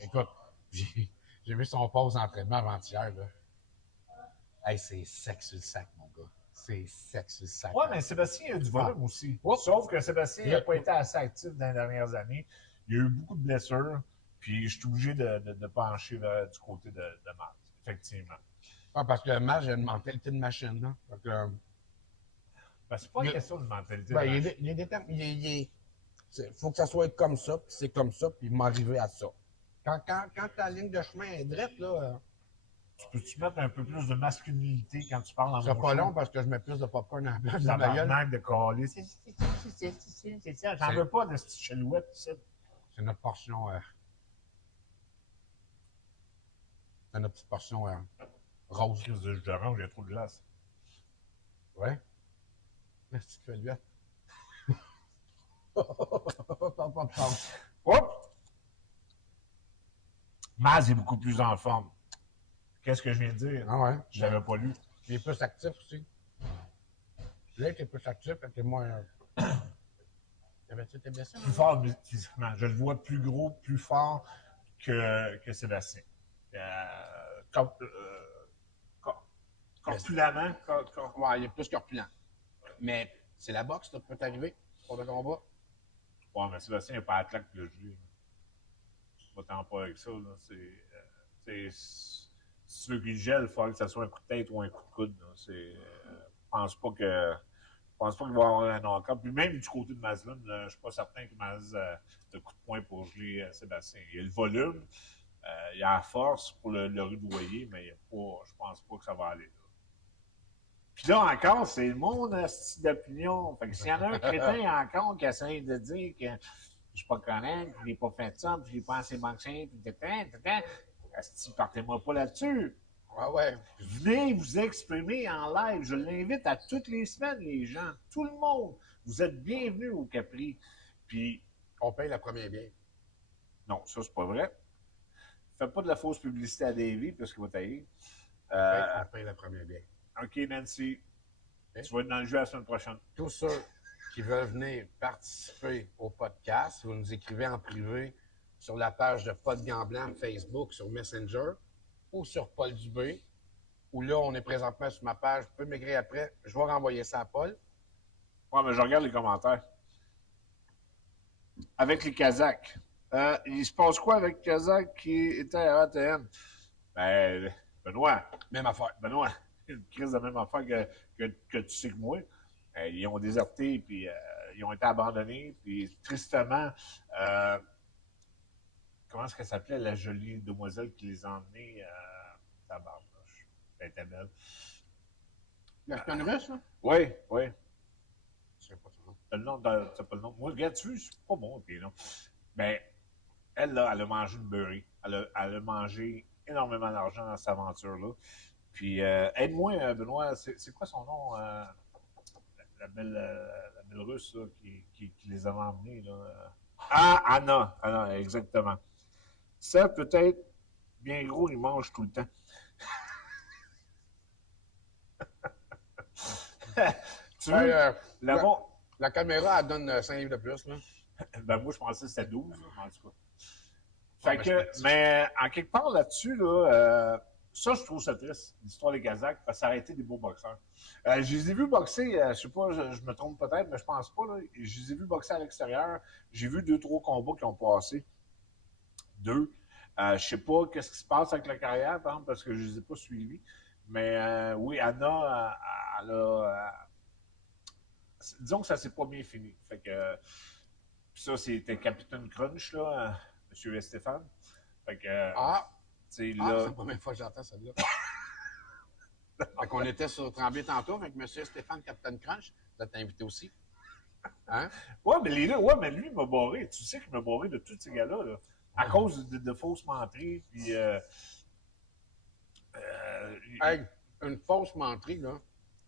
écoute, j'ai vu son pause d'entraînement avant-hier, là. Hey, c'est sec sur le sac, mon gars. C'est sec sur le sac. Ouais, mais Sébastien a du volume aussi. Sauf que Sébastien n'a pas été assez actif dans les dernières années. Il y a eu beaucoup de blessures, puis je suis obligé de pencher du côté de Maz, effectivement. Ah, parce que Maz, il a une mentalité de machine, là. Donc, ben, c'est pas une question de mentalité. Ben, il est déterminé. Il faut que ça soit comme ça, puis c'est comme ça, puis m'arriver à ça. Quand ta ligne de chemin est droite, là. Tu peux-tu mettre un peu plus de masculinité quand tu parles en c'est pas long parce que je mets plus de popcorn en place dans ma gueule. de coller. C'est ça. J'en veux pas de cette chalouette ici. C'est notre portion. C'est notre petite portion rose. Crise de jus d'orange, il y a trop de glace. Ouais. Merci, tu fais lui. Hop! Maz est beaucoup plus en forme. Qu'est-ce que je viens de dire? Ah ouais. Je l'avais pas lu. Il est plus actif aussi. Là, il est plus actif, il était moins. T'avais-tu été blessé? Plus fort physiquement. Je le vois plus gros, plus fort que Sébastien. Corpulemment. Ouais, il est plus corpulent. Mais c'est la boxe, ça peut t'arriver pour le combat. Ouais, mais Sébastien n'est pas athlète que lui. Pas tant pas avec ça. Là. Si tu veux qu'il gèle, il faudrait que ce soit un coup de tête ou un coup de coude. Je pense pas qu'il va avoir un knock-up. Puis même du côté de Maslun, je ne suis pas certain que Maz a de coup de poing pour geler Sébastien. Il a le volume, il a la force pour le rudoyer, mais je pense pas que ça va aller là. Puis là encore, c'est mon style d'opinion. Fait que s'il y en a un crétin encore qui essaie de dire que je suis pas correct, que je n'ai pas fait ça, puis je n'ai pas assez boxé, puis partez-moi pas là-dessus. Ouais. Venez vous exprimer en live. Je l'invite à toutes les semaines, les gens. Tout le monde. Vous êtes bienvenus au Capri. Puis. On paye la première bière. Non, ça, c'est pas vrai. Fais pas de la fausse publicité à Davy, parce qu'il va tailler. On paye la première bière. OK, Nancy. Tu vas être dans le jeu la semaine prochaine. Tous ceux qui veulent venir participer au podcast, vous nous écrivez en privé sur la page de Pas de Gants Blancs Facebook, sur Messenger ou sur Paul Dubé, où là, on est présentement sur ma page. Vous pouvez m'écrire après. Je vais renvoyer ça à Paul. Ouais, mais je regarde les commentaires. Avec les Kazakhs. Il se passe quoi avec Kazakh qui était à ATM? Ben, Benoît. Même affaire. Benoît. Une crise de même affaire que tu sais que moi. Ils ont déserté, puis ils ont été abandonnés, puis tristement, comment est-ce qu'elle s'appelait, la jolie demoiselle qui les a emmenés à Tabarnouche? Elle était belle. La spionne russe, là? Oui. Je sais pas son nom. T'as pas le nom. Moi, regarde, c'est pas bon, tes noms. Ben, elle, là, elle a mangé une beurrée. Elle a mangé énormément d'argent dans cette aventure-là. Puis, aide-moi, Benoît, c'est quoi son nom? La belle russe là, qui les avait emmenés. Là. Anna, exactement. Ça, peut-être, bien gros, il mange tout le temps. Tu veux? La caméra, elle donne 5 livres de plus. Là. Ben, moi, je pensais que c'était 12, en tout cas. Fait que, mais en quelque part là-dessus, là, ça, je trouve ça triste, l'histoire des Kazakhs, parce que ça a été des beaux boxeurs. Je les ai vus boxer, je sais pas, je me trompe peut-être, mais je pense pas, là. Je les ai vus boxer à l'extérieur. J'ai vu 2-3 combats qui ont passé. 2. Je sais pas qu'est-ce qui se passe avec la carrière, par exemple, parce que je les ai pas suivis. Mais oui, Anna, elle a... disons que ça s'est pas bien fini. Fait que ça, c'était Capitaine Crunch, là, M. Stéphane. Fait que, c'est là... la première fois que j'entends celle-là. Fait qu'on était sur Tremblay tantôt avec M. Stéphane Capitaine Crunch. Vous êtes invité aussi. Hein? Ouais, mais lui, il m'a barré. Tu sais qu'il m'a barré de tous ces gars-là, là, à cause de fausses menteries, puis... Hey, une fausse menterie, là.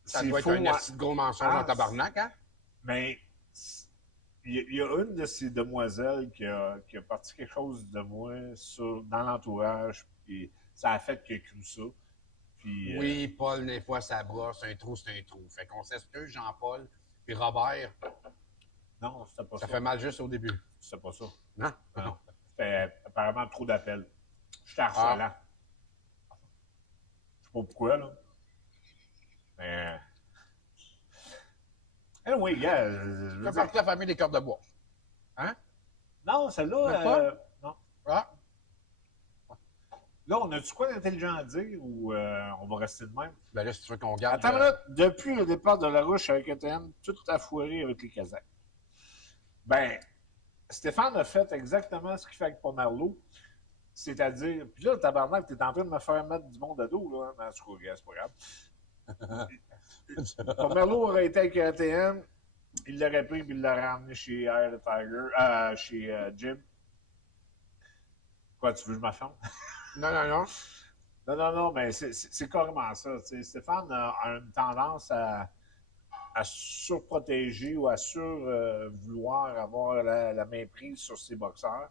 Ça doit faux, être un assez gros mensonge en tabarnak, hein? Mais il y a une de ces demoiselles qui a parti quelque chose de moi dans l'entourage, puis ça a fait qu'il a cru ça. Puis, oui, Paul, des fois, ça brosse. Un trou, c'est un trou. Fait qu'on s'excuse, Jean-Paul. Puis Robert, non, c'était pas ça. Ça fait mal juste au début. C'était pas ça. Non? Non. C'était apparemment trop d'appels. J'étais harcelant. Je sais pas pourquoi, là. Mais... oui, gars. Tu fais partie de la famille des cordes de bois. Hein? Non, celle-là. Non. Ah. Là, on a-tu quoi d'intelligent à dire ou on va rester de même? Ben là, si tu veux qu'on garde. Attends, là, depuis le départ de la Ruche avec ETN, tout a foiré avec les Kazakhs. Ben, Stéphane a fait exactement ce qu'il fait avec Pomerleau. C'est-à-dire, puis là, le tabarnak, t'es en train de me faire mettre du monde à dos, là. Mais c'est pas grave. Pomerleau aurait été avec ETN, il l'aurait pris puis il l'aurait ramené chez Air the Tiger, chez Jim. Quoi, tu veux que je m'affirme? Non. Non, mais c'est carrément ça. T'sais. Stéphane a une tendance à surprotéger ou à vouloir avoir la main prise sur ses boxeurs.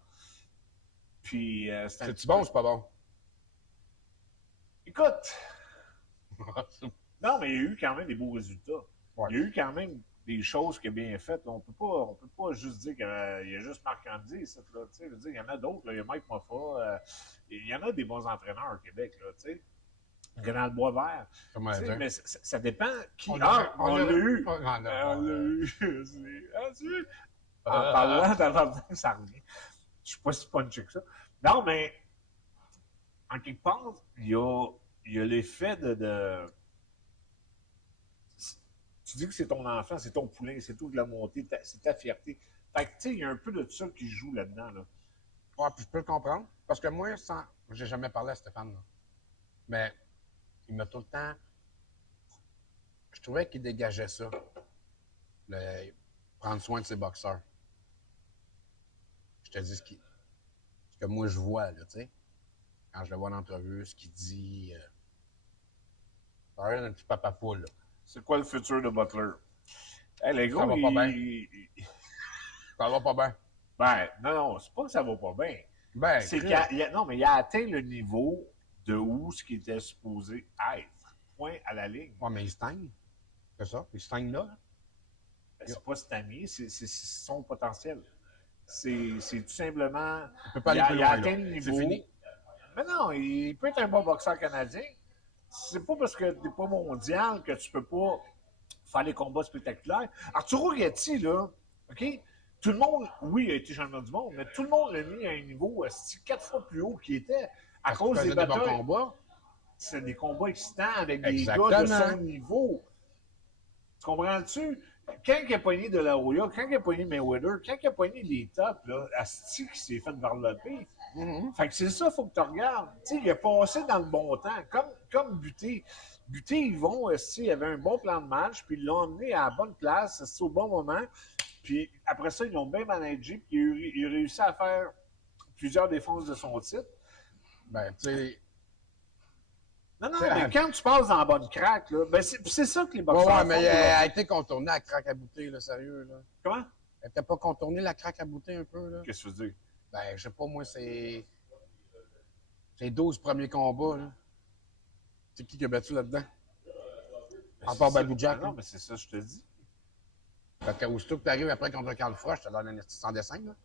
Puis, C'est-tu bon ou c'est pas bon? Écoute! Non, mais il y a eu quand même des beaux résultats. Ouais. Il y a eu quand même des choses qu'il a bien faites. On peut pas juste dire qu'il y a juste Marc-André ici. Là, je veux dire, il y en a d'autres. Il y a Mike Moffat. Il y en a des bons entraîneurs au Québec. Là, Grenal Boisvert. Mais ça dépend qui. On l'a eu. On l'a eu. En parlant d'avant, ça revient. Je suis pas si punché que ça. Non, mais en quelque part, il y a l'effet de... Tu dis que c'est ton enfant, c'est ton poulain, c'est tout de la montée, c'est ta fierté. Fait que, tu sais, il y a un peu de ça qui joue là-dedans. Là. Ouais, puis je peux le comprendre. Parce que moi, j'ai jamais parlé à Stéphane. Là. Mais il m'a tout le temps... Je trouvais qu'il dégageait ça. Prendre soin de ses boxeurs. Je te dis ce que moi je vois, là, tu sais. Quand je le vois en entrevue, ce qu'il dit... Ça a l'air d'un petit papa poule, là. C'est quoi le futur de Butler? Hey, les gars, ça va pas bien. Ça va pas bien. Ben, non, c'est pas que ça va pas bien. Ben, c'est non, mais il a atteint le niveau de où ce qui était supposé être. Point à la ligne. Ouais, mais il stagne. C'est ça? Il stagne là. Ben, c'est pas stagné, c'est son potentiel. C'est tout simplement... Il peut pas aller plus loin, il a atteint le niveau... C'est fini. Mais non, il peut être un bon boxeur canadien. C'est pas parce que t'es pas mondial que tu peux pas faire les combats spectaculaires. Arturo Gatti, là, OK? Tout le monde, oui, il a été champion du monde, mais tout le monde l'a mis à un niveau 4 fois plus haut qu'il était à cause des batailles. Des bons combats. C'est des combats excitants avec des gars de son niveau. Tu comprends-tu? Quand il a pogné De La Hoya, quand il a pogné Mayweather, quand il a pogné les tops, là, Asti qui s'est fait varloper. Fait que c'est ça, il faut que tu regardes. Tu sais, il a passé dans le bon temps, comme Buté. Buté, il avait un bon plan de match, puis ils l'ont emmené à la bonne place, au bon moment. Puis après ça, ils l'ont bien managé, puis il a réussi à faire plusieurs défenses de son titre. Ben, tu sais... Non, mais quand tu passes dans la bonne craque, là, ben c'est ça que les boxeurs font. Ouais, mais elle a été contournée la craque à bouteille, là, sérieux, là. Comment? Elle n'était pas contournée la craque à bouteille un peu, là? Qu'est-ce que tu veux dire? Ben, je sais pas, moi, c'est 12 premiers combats, là. C'est qui a battu là-dedans? À part Babou Jack. Non, mais c'est ça, je te dis. Fait qu'aussitôt que tu arrives après contre Carl Froch, t'as l'air d'un sans dessin, là.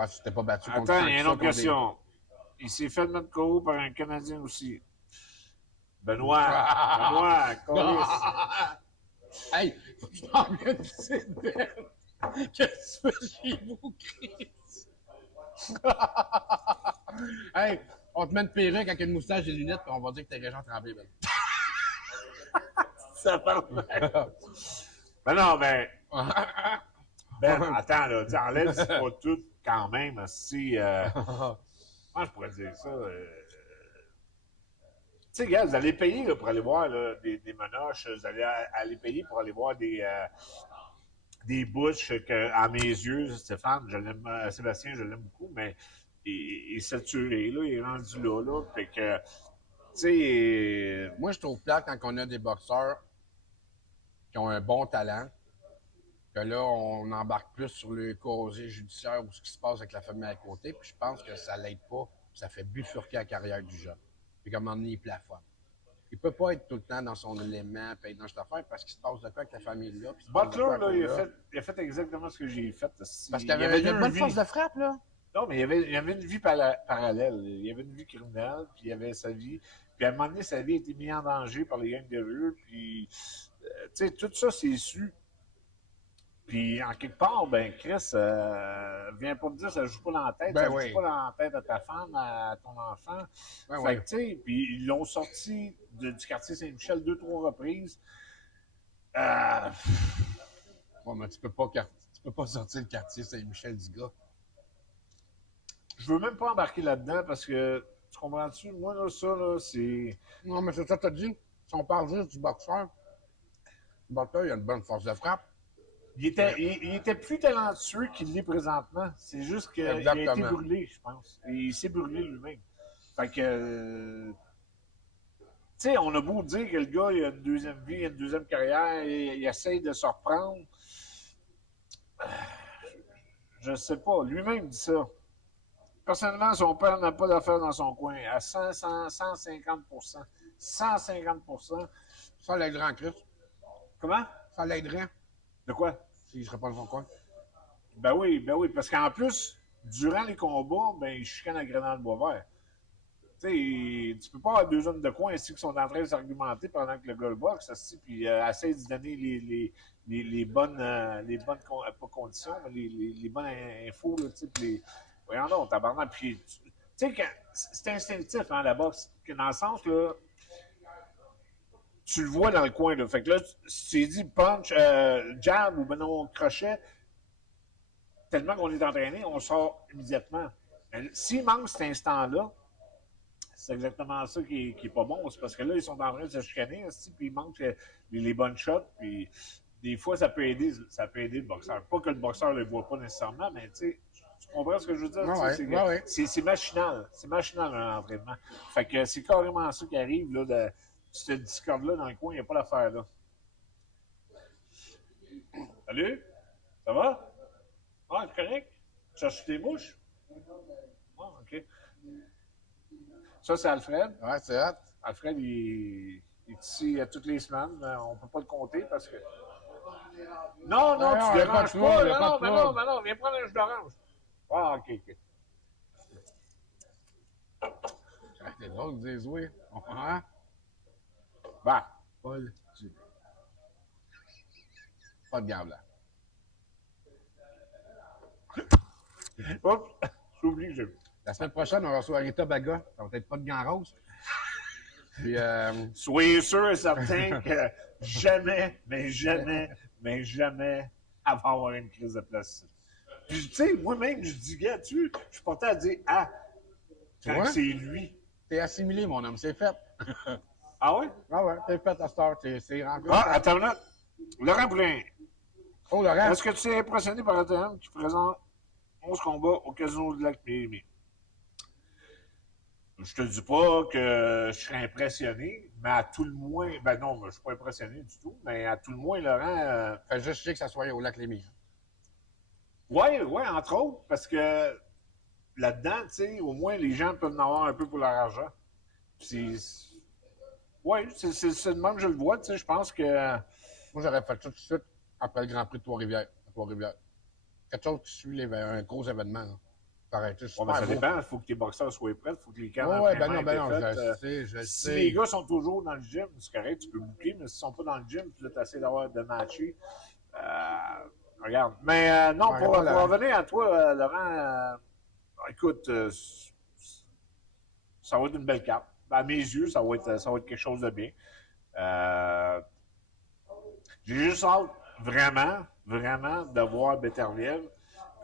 Parce que tu t'es pas battu contre Attends, il y a une ça, autre contre des- question. Il s'est fait mettre KO par un Canadien aussi. Benoît, Benoît, Colis. Hey, faut que tu t'organises, Ben. Qu'est-ce que tu fais chez vous, Chris? Hey, on te met une perruque avec une moustache et des lunettes, puis on va dire que t'es Régent Tremblay, Ben. Ça parle bien. Ben non, ben, attends, là, tu enlèves pas tout quand même, si, comment je pourrais dire ça? Tu sais, gars, vous allez payer là, pour aller voir là, des monoches, vous allez aller payer pour aller voir des butch que, à mes yeux, Stéphane, je l'aime, Sébastien, je l'aime beaucoup, mais il est saturé, là, il est rendu là, fait que, tu sais, Moi, je trouve plate quand on a des boxeurs qui ont un bon talent, que là, on embarque plus sur le casier judiciaire ou ce qui se passe avec la famille à côté, puis je pense que ça l'aide pas, puis ça fait bifurquer la carrière du jeune. Puis comme on est, il plafonne. Il peut pas être tout le temps dans son élément, puis être dans cette affaire, parce qu'il se passe de quoi avec la famille là. Puis il se passe de Butler, quoi là, là. il a fait exactement ce que j'ai fait. Parce qu'il y avait une bonne force de frappe, là. Non, mais il y avait une vie parallèle. Il y avait une vie criminelle, puis il y avait sa vie. Puis à un moment donné, sa vie a été mise en danger par les gangs de rue. Puis, tu sais, tout ça, c'est su. Puis, en quelque part, ben, Chris, viens pas me dire ça joue pas dans la tête. Ben ça oui. joue pas dans la tête à ta femme, à ton enfant. Ben Fait que, tu sais, puis ils l'ont sorti du quartier Saint-Michel 2-3 reprises. Ouais, mais tu peux pas sortir le quartier Saint-Michel du gars. Je veux même pas embarquer là-dedans parce que, tu comprends-tu? Moi, là, ça, là, c'est... Non, mais c'est ça que t'as dit. Si on parle juste du boxeur, le boxeur, il a une bonne force de frappe. Il était plus talentueux qu'il l'est présentement. C'est juste qu'il a été Exactement. brûlé, je pense. Et il s'est brûlé lui-même. Fait que... tu sais, on a beau dire que le gars, il a une deuxième vie, il a une deuxième carrière, et il essaye de se reprendre. Je sais pas. Lui-même dit ça. Personnellement, son père n'a pas d'affaires dans son coin. À 150%. 150%. Ça l'aiderait en Christ. Comment? Ça l'aiderait De quoi? s'il serait pas dans son coin. Ben oui, parce qu'en plus, durant les combats, ben, il chicane à Grenade-Boisvert. Tu sais, tu peux pas avoir deux hommes de coin ici qui sont en train de s'argumenter pendant que le gars le boxe, puis essaie de donner les bonnes, pas conditions, mais les bonnes infos, là, tu sais, puis les... Voyons donc, tabarnak. Puis, tu sais, c'est instinctif, hein, la boxe, que dans le sens, là, tu le vois dans le coin, là. Fait que là, si tu dis punch, jab ou ben non, crochet, tellement qu'on est entraîné, on sort immédiatement. Mais s'il manque cet instant-là, c'est exactement ça qui est pas bon. C'est parce que là, ils sont en train de se chicaner, puis il manque les bonnes shots, puis des fois, ça peut aider le boxeur. Pas que le boxeur ne le voit pas nécessairement, mais tu sais, tu comprends ce que je veux dire? Ouais. C'est machinal. C'est machinal, un entraînement. Fait que c'est carrément ça qui arrive, là, de ce Discord-là dans le coin, il n'y a pas d'affaire, là. Salut? Ça va? Ah, c'est correct? Tu cherches tes mouches? Ah, OK. Ça, c'est Alfred. Ouais, c'est hot. Alfred, il est ici toutes les semaines. On ne peut pas le compter parce que... Non, Non, tu il y a déranges pas de pas. trouble, il y a pas de trouble. Non, viens prendre un jus d'orange. Ah, OK. C'est drôle de dire oui. On comprend? Va. Paul, tu... Pas de gants blancs. Oups, j'oublie que j'ai... La semaine prochaine, on va recevoir Rita Baga. Ça va être pas de gants roses. Puis, Soyez sûr et certain que jamais, mais jamais, elle va avoir une crise de place. Puis, tu sais, moi-même, je dis, gars, je suis porté à dire, quand vois? c'est lui. t'es assimilé, mon homme. C'est fait. Ah ouais? Ah ouais, c'est fait à cette heure. C'est rendu. Ah, attends là. Laurent Poulin, Oh, Laurent. est-ce que tu es impressionné par ATM qui présente 11 combats au Casino de Lac-Mérimée? Je te dis pas que je serais impressionné, mais à tout le moins, ben non, je suis pas impressionné du tout, mais à tout le moins, Laurent, Fait juste chier que ça soit au lac Lémy. ouais, entre autres, parce que là-dedans, tu sais, au moins, les gens peuvent en avoir un peu pour leur argent. Ouais, c'est de même que je le vois, tu sais, je pense que... Moi, j'aurais fait ça tout de suite après le Grand Prix de Trois-Rivières. À Trois-Rivières. Quelque chose qui suit un gros événement. Là. Pareil, tu Bon, ben, ça super beau. dépend. Il faut que tes boxeurs soient prêts. Il faut que les camps Ouais, ben d'entraînement non, aient été je faits. sais, je Si sais. les gars sont toujours dans le gym, c'est correct, tu peux boucler, mais s'ils sont pas dans le gym, puis là, tu essaies de matcher. Regarde. Mais non, Ouais, pour voilà. revenir à toi, Laurent, écoute, ça va être une belle carte. À mes yeux, ça va être quelque chose de bien. J'ai juste hâte, vraiment, vraiment, de voir Beterbiev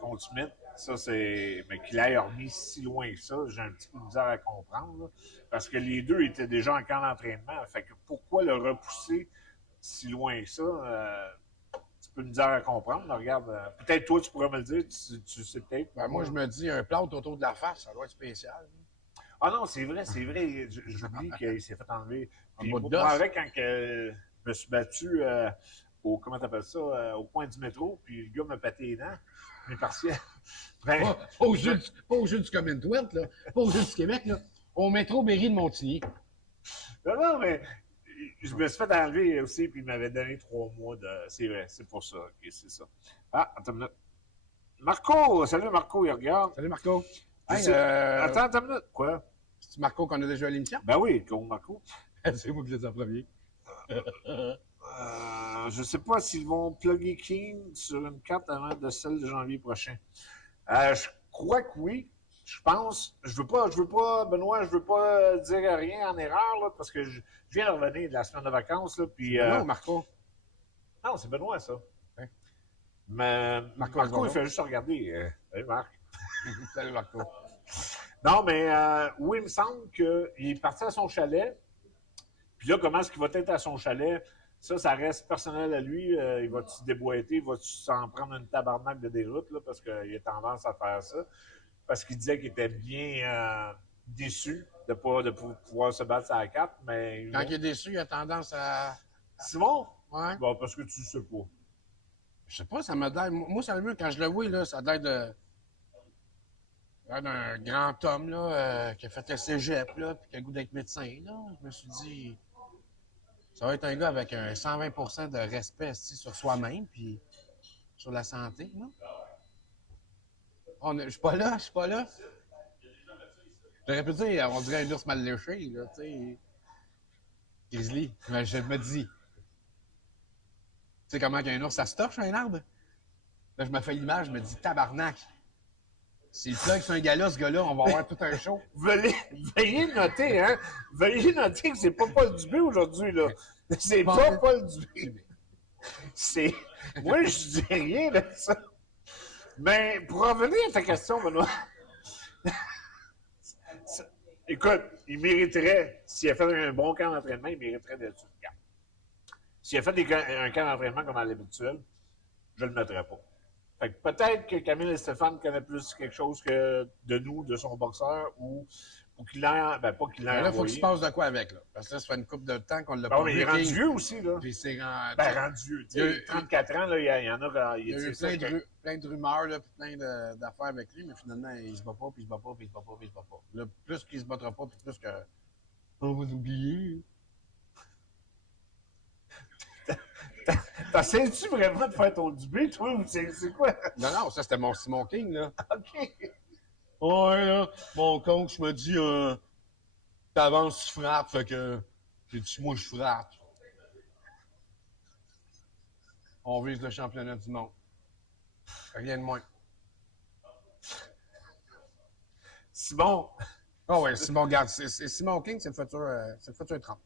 contre Smith. Ça, c'est. Mais qu'il ait remis si loin que ça, j'ai un petit peu de misère à comprendre. Là, parce que les deux étaient déjà en camp d'entraînement. Fait que pourquoi le repousser si loin que ça? Un petit peu de misère à comprendre. Là, regarde, peut-être toi, tu pourrais me le dire. Tu sais peut-être. Ben, moi, je me dis, un plâtre autour de la face, ça doit être spécial. Ah non, c'est vrai, c'est vrai. J'oublie qu'il s'est fait enlever. Puis bout de moi, d'os. avec, quand je me suis battu au, comment t'appelles ça, au coin du métro, puis le gars m'a pété les dents, mes partiels. Ben, Pas au jeu du Commonwealth, là. Pas au jeu du Québec, là. Au métro Berry de Montigny. non, mais je me suis fait enlever aussi, puis il m'avait donné 3 mois de. C'est vrai, c'est pour ça. Ok, c'est ça. Ah, attends une minute. Marco! Salut Marco, il regarde. Salut, Marco. Hey, Attends une minute. Quoi? c'est Marco qu'on a déjà à l'émission? Ben oui, Marco. C'est moi qui les ai en premier. Je sais pas s'ils vont plugger King sur une carte avant de celle de janvier prochain. Je crois que oui. Je pense. Je veux pas, Benoît, je veux pas dire rien en erreur, là, parce que je viens de revenir de la semaine de vacances, là, puis. Non, Marco. Non, c'est Benoît, ça. Hein? Mais Marco, Marco, il fait juste regarder. Salut, Marc. Salut, Marco. Non, mais oui, il me semble qu'il est parti à son chalet. Puis là, comment est-ce qu'il va être à son chalet? Ça reste personnel à lui. Il va-tu se déboîter? Il va-tu s'en prendre une tabarnak de déroute? Là, parce qu'il a tendance à faire ça. Parce qu'il disait qu'il était bien déçu de ne pas pouvoir se battre à la 4. Mais Quand il est déçu, il a tendance à. Simon? Ouais. Bon, parce que tu sais pas. Je sais pas, ça me donne. Moi, ça me quand je le vois, là, ça a l'air d'un grand homme, là, qui a fait le cégep, là, puis qui a le goût d'être médecin, là. Je me suis dit. Ça va être un gars avec un 120% de respect sur soi-même, puis sur la santé, non? Je suis pas là, J'aurais pu dire, on dirait un ours mal léché, là, tu sais. Grizzly. Mais je me dis. Tu sais comment qu'un ours, ça se torche, un arbre? Là, je me fais l'image, je me dis, tabarnak. S'il plug sur un gars-là, ce gars-là, on va avoir tout un show. Veuillez noter, hein? Veuillez noter que c'est pas Paul Dubé aujourd'hui, là. C'est pas Paul Dubé. C'est. Moi, je dis rien de ça. Mais pour revenir à ta question, Benoît. Écoute, il mériterait, s'il a fait un bon camp d'entraînement, il mériterait d'être sur le camp. S'il a fait un camp d'entraînement comme à l'habituel, je ne le mettrais pas. Fait que peut-être que Camille et Stéphane connaissent plus quelque chose que de nous, de son boxeur, ou qu'il l'ait, ben pas qu'il l'ait Là, il faut envoyé. qu'il se passe de quoi avec, là. Parce que là, ça fait une couple de temps qu'on l'a Non, pas mais vu. il est rendu King. vieux aussi, là. Puis c'est rendu. Ben, rendu vieux. Tu sais, 34 ans, là, il y en a. Il y a eu plein de rumeurs, là, puis plein d'affaires avec lui, mais finalement, il se bat pas, puis il se bat pas, puis il se bat pas, puis il se bat pas. Là, plus qu'il se battra pas, puis plus que. On va l'oublier. T'essaies-tu vraiment de faire ton Dubé, toi, ou c'est quoi? Non, ça, c'était mon Simon King, là. OK. Ouais, là, mon coach m'a dit, t'avances, tu frappes, fait que. J'ai dit, moi, je frappe. On vise le championnat du monde. Rien de moins. Simon. Ah ouais, Simon, regarde, Simon King, c'est le futur Trump.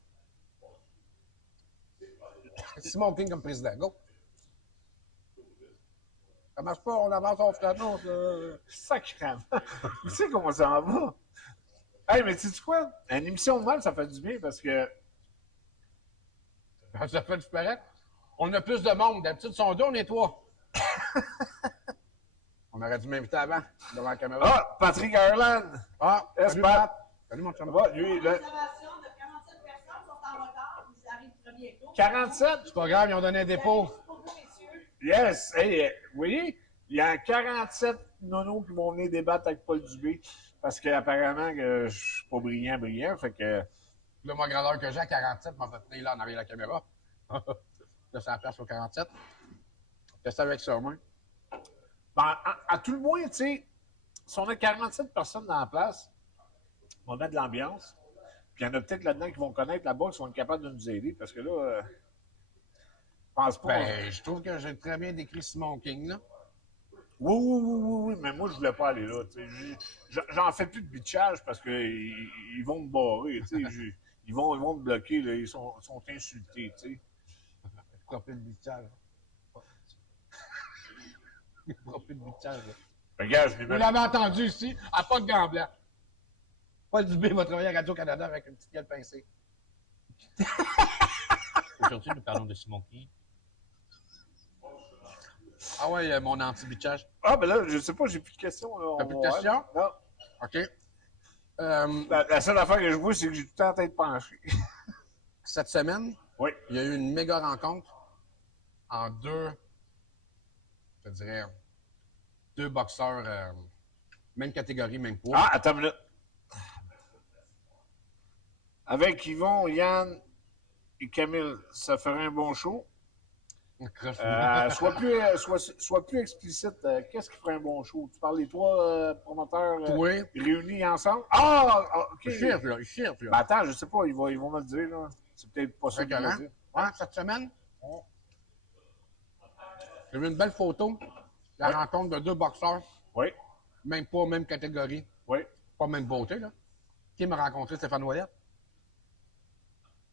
Simon King comme président. Go! Ça marche pas, on avance, on fait non. Sacrément. Tu sais comment ça en va? Hey, mais tu sais quoi? Une émission de mal, ça fait du bien parce que. Ça fait disparaître. On a plus de monde. D'habitude, ils sont deux, on est trois. On aurait dû m'inviter avant, devant la caméra. Ah, Patrick Ireland! Ah, salut, Pat. Pat. Salut, mon Ça chum. va, lui, là. Observation de 47 personnes sont en retard. Ils arrivent très bientôt. 47? C'est pas grave, ils ont donné un dépôt. Pour vous, messieurs. Yes! Hey, vous voyez? Il y a 47 nonos qui vont venir débattre avec Paul Dubé parce qu'apparemment que je suis pas brillant, fait que. Là, moi, grandeur que j'ai à 47, m'a fait tenir là en arrière de la caméra. Là, c'est la place au 47. Qu'est-ce que avec ça, moi? Ben, à tout le moins, tu sais, si on a 47 personnes dans la place, on va mettre de l'ambiance. Puis il y en a peut-être là-dedans qui vont connaître la boxe, qui vont être capables de nous aider, parce que là, je pense pas. Ben, je trouve que j'ai très bien décrit Simon King, là. Oui, mais moi, je voulais pas aller là. J'en fais plus de bitchage parce qu'ils vont me barrer. Ils vont me bloquer, là, ils sont insultés. Profil de bitchage. Profil de bitchage, là. Regarde, je les Vous mets. l'avez entendu ici, à pas de gants blancs. Paul Dubé va travailler à Radio-Canada avec une petite gueule pincée. Aujourd'hui, nous parlons de Simon King. Ah ouais, mon anti-bitchage. Ah, ben là, je sais pas, j'ai plus de questions. T'as plus de questions? Non. OK. La seule affaire que je vois, c'est que j'ai tout le temps la tête penchée. Cette semaine, Oui. il y a eu une méga rencontre en je dirais, deux boxeurs, même catégorie, même poids. Ah, attends une minute. Avec Yvon, Yann et Camille, ça ferait un bon show. Sois plus explicite. Qu'est-ce qui ferait un bon show? Tu parles des trois promoteurs Oui. réunis ensemble? Ah! OK. Il cherche, là. Il cherche, Ben là. attends, je sais pas, ils vont me le dire. Là. C'est peut-être pas ça C'est qu'ils vont correct. dire. Ouais, cette semaine, j'ai vu une belle photo. La Ouais. rencontre de deux boxeurs, Oui, même poids, même catégorie, oui. pas même beauté, là. Qui m'a rencontré Stéphane Ouellet?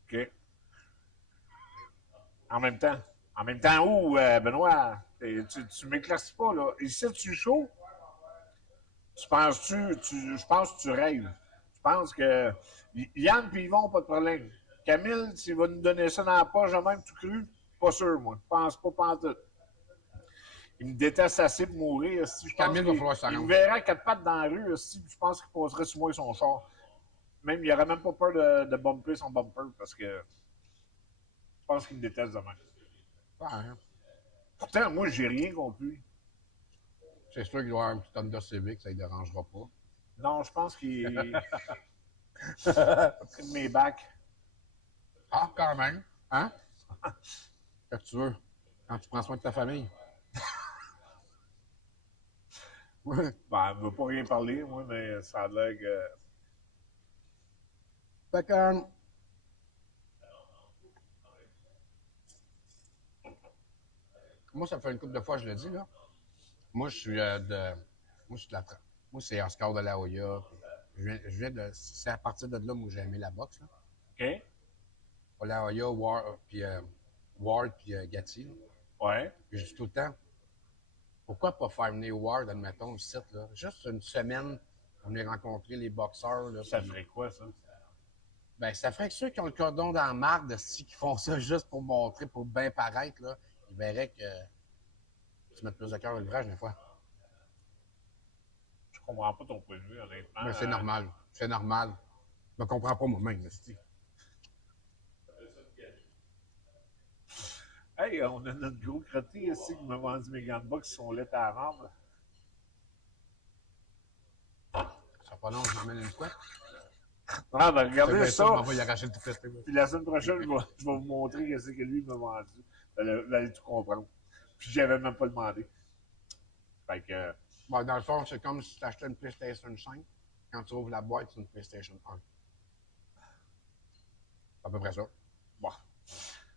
OK. En même temps. En même temps où, Benoît? Tu m'éclaircis pas, là. Ici, tu es chaud? Je pense que tu rêves. Je pense que Yann et Yvon, pas de problème. Camille, s'il va nous donner ça dans la poche, j'ai même tout cru, pas sûr, moi. Je pense pas tout. Il me déteste assez pour mourir. Si je pense Camille va falloir il s'arranger. me verrait à quatre pattes dans la rue, si je pense qu'il passerait sur moi et son char. Même, il n'aurait même pas peur de bumper son bumper parce que je pense qu'il me déteste demain. Ouais, Pourtant, moi, j'ai rien contre lui. c'est sûr qu'il doit avoir un petit Honda Civic, ça ne dérangera pas. Non, je pense qu'il. C'est mes bacs. Ah, quand même. Hein? Qu'est-ce que tu veux? Quand tu prends soin de ta famille. Ouais. Ben, elle ne veut pas rien parler, moi, mais ça a l'air que. Fait que, moi, ça fait une couple de fois, je le dis, là. Moi, je suis Moi, je suis de la. Moi, c'est Oscar de la Hoya. Je viens de. C'est à partir de là où j'ai aimé la boxe, là. OK? La Hoya, Ward, puis Gatti. Là. Ouais. Puis je dis tout le temps, pourquoi pas faire venir Ward, admettons, ici, là? Juste une semaine, on est rencontrer les boxeurs, là. Ça puis- ferait quoi, ça? Ben, ça ferait que ceux qui ont le cordon dans la marde, qui font ça juste pour montrer, pour bien paraître, là, ils verraient que tu mets plus de cœur à l'ouvrage, des fois. Je comprends pas ton point de vue, honnêtement. Mais c'est normal. C'est normal. Je me comprends pas moi-même, esti. Hey, on a notre gros crotté ici qui m'a vendu mes gants de boxe qui sont laites à la marde. Ça sera pas long, je ramène une couette. Ah, ben C'est regardez bien ça. ça, on va y arracher le tout fait. Puis la semaine prochaine, je vais vous montrer ce que lui m'a vendu. Vous allez tout comprendre. Puis j'avais même pas demandé. Fait que. Bon, dans le fond, c'est comme si tu achetais une PlayStation 5. Quand tu ouvres la boîte, c'est une PlayStation 1. C'est à peu près ça. Bon.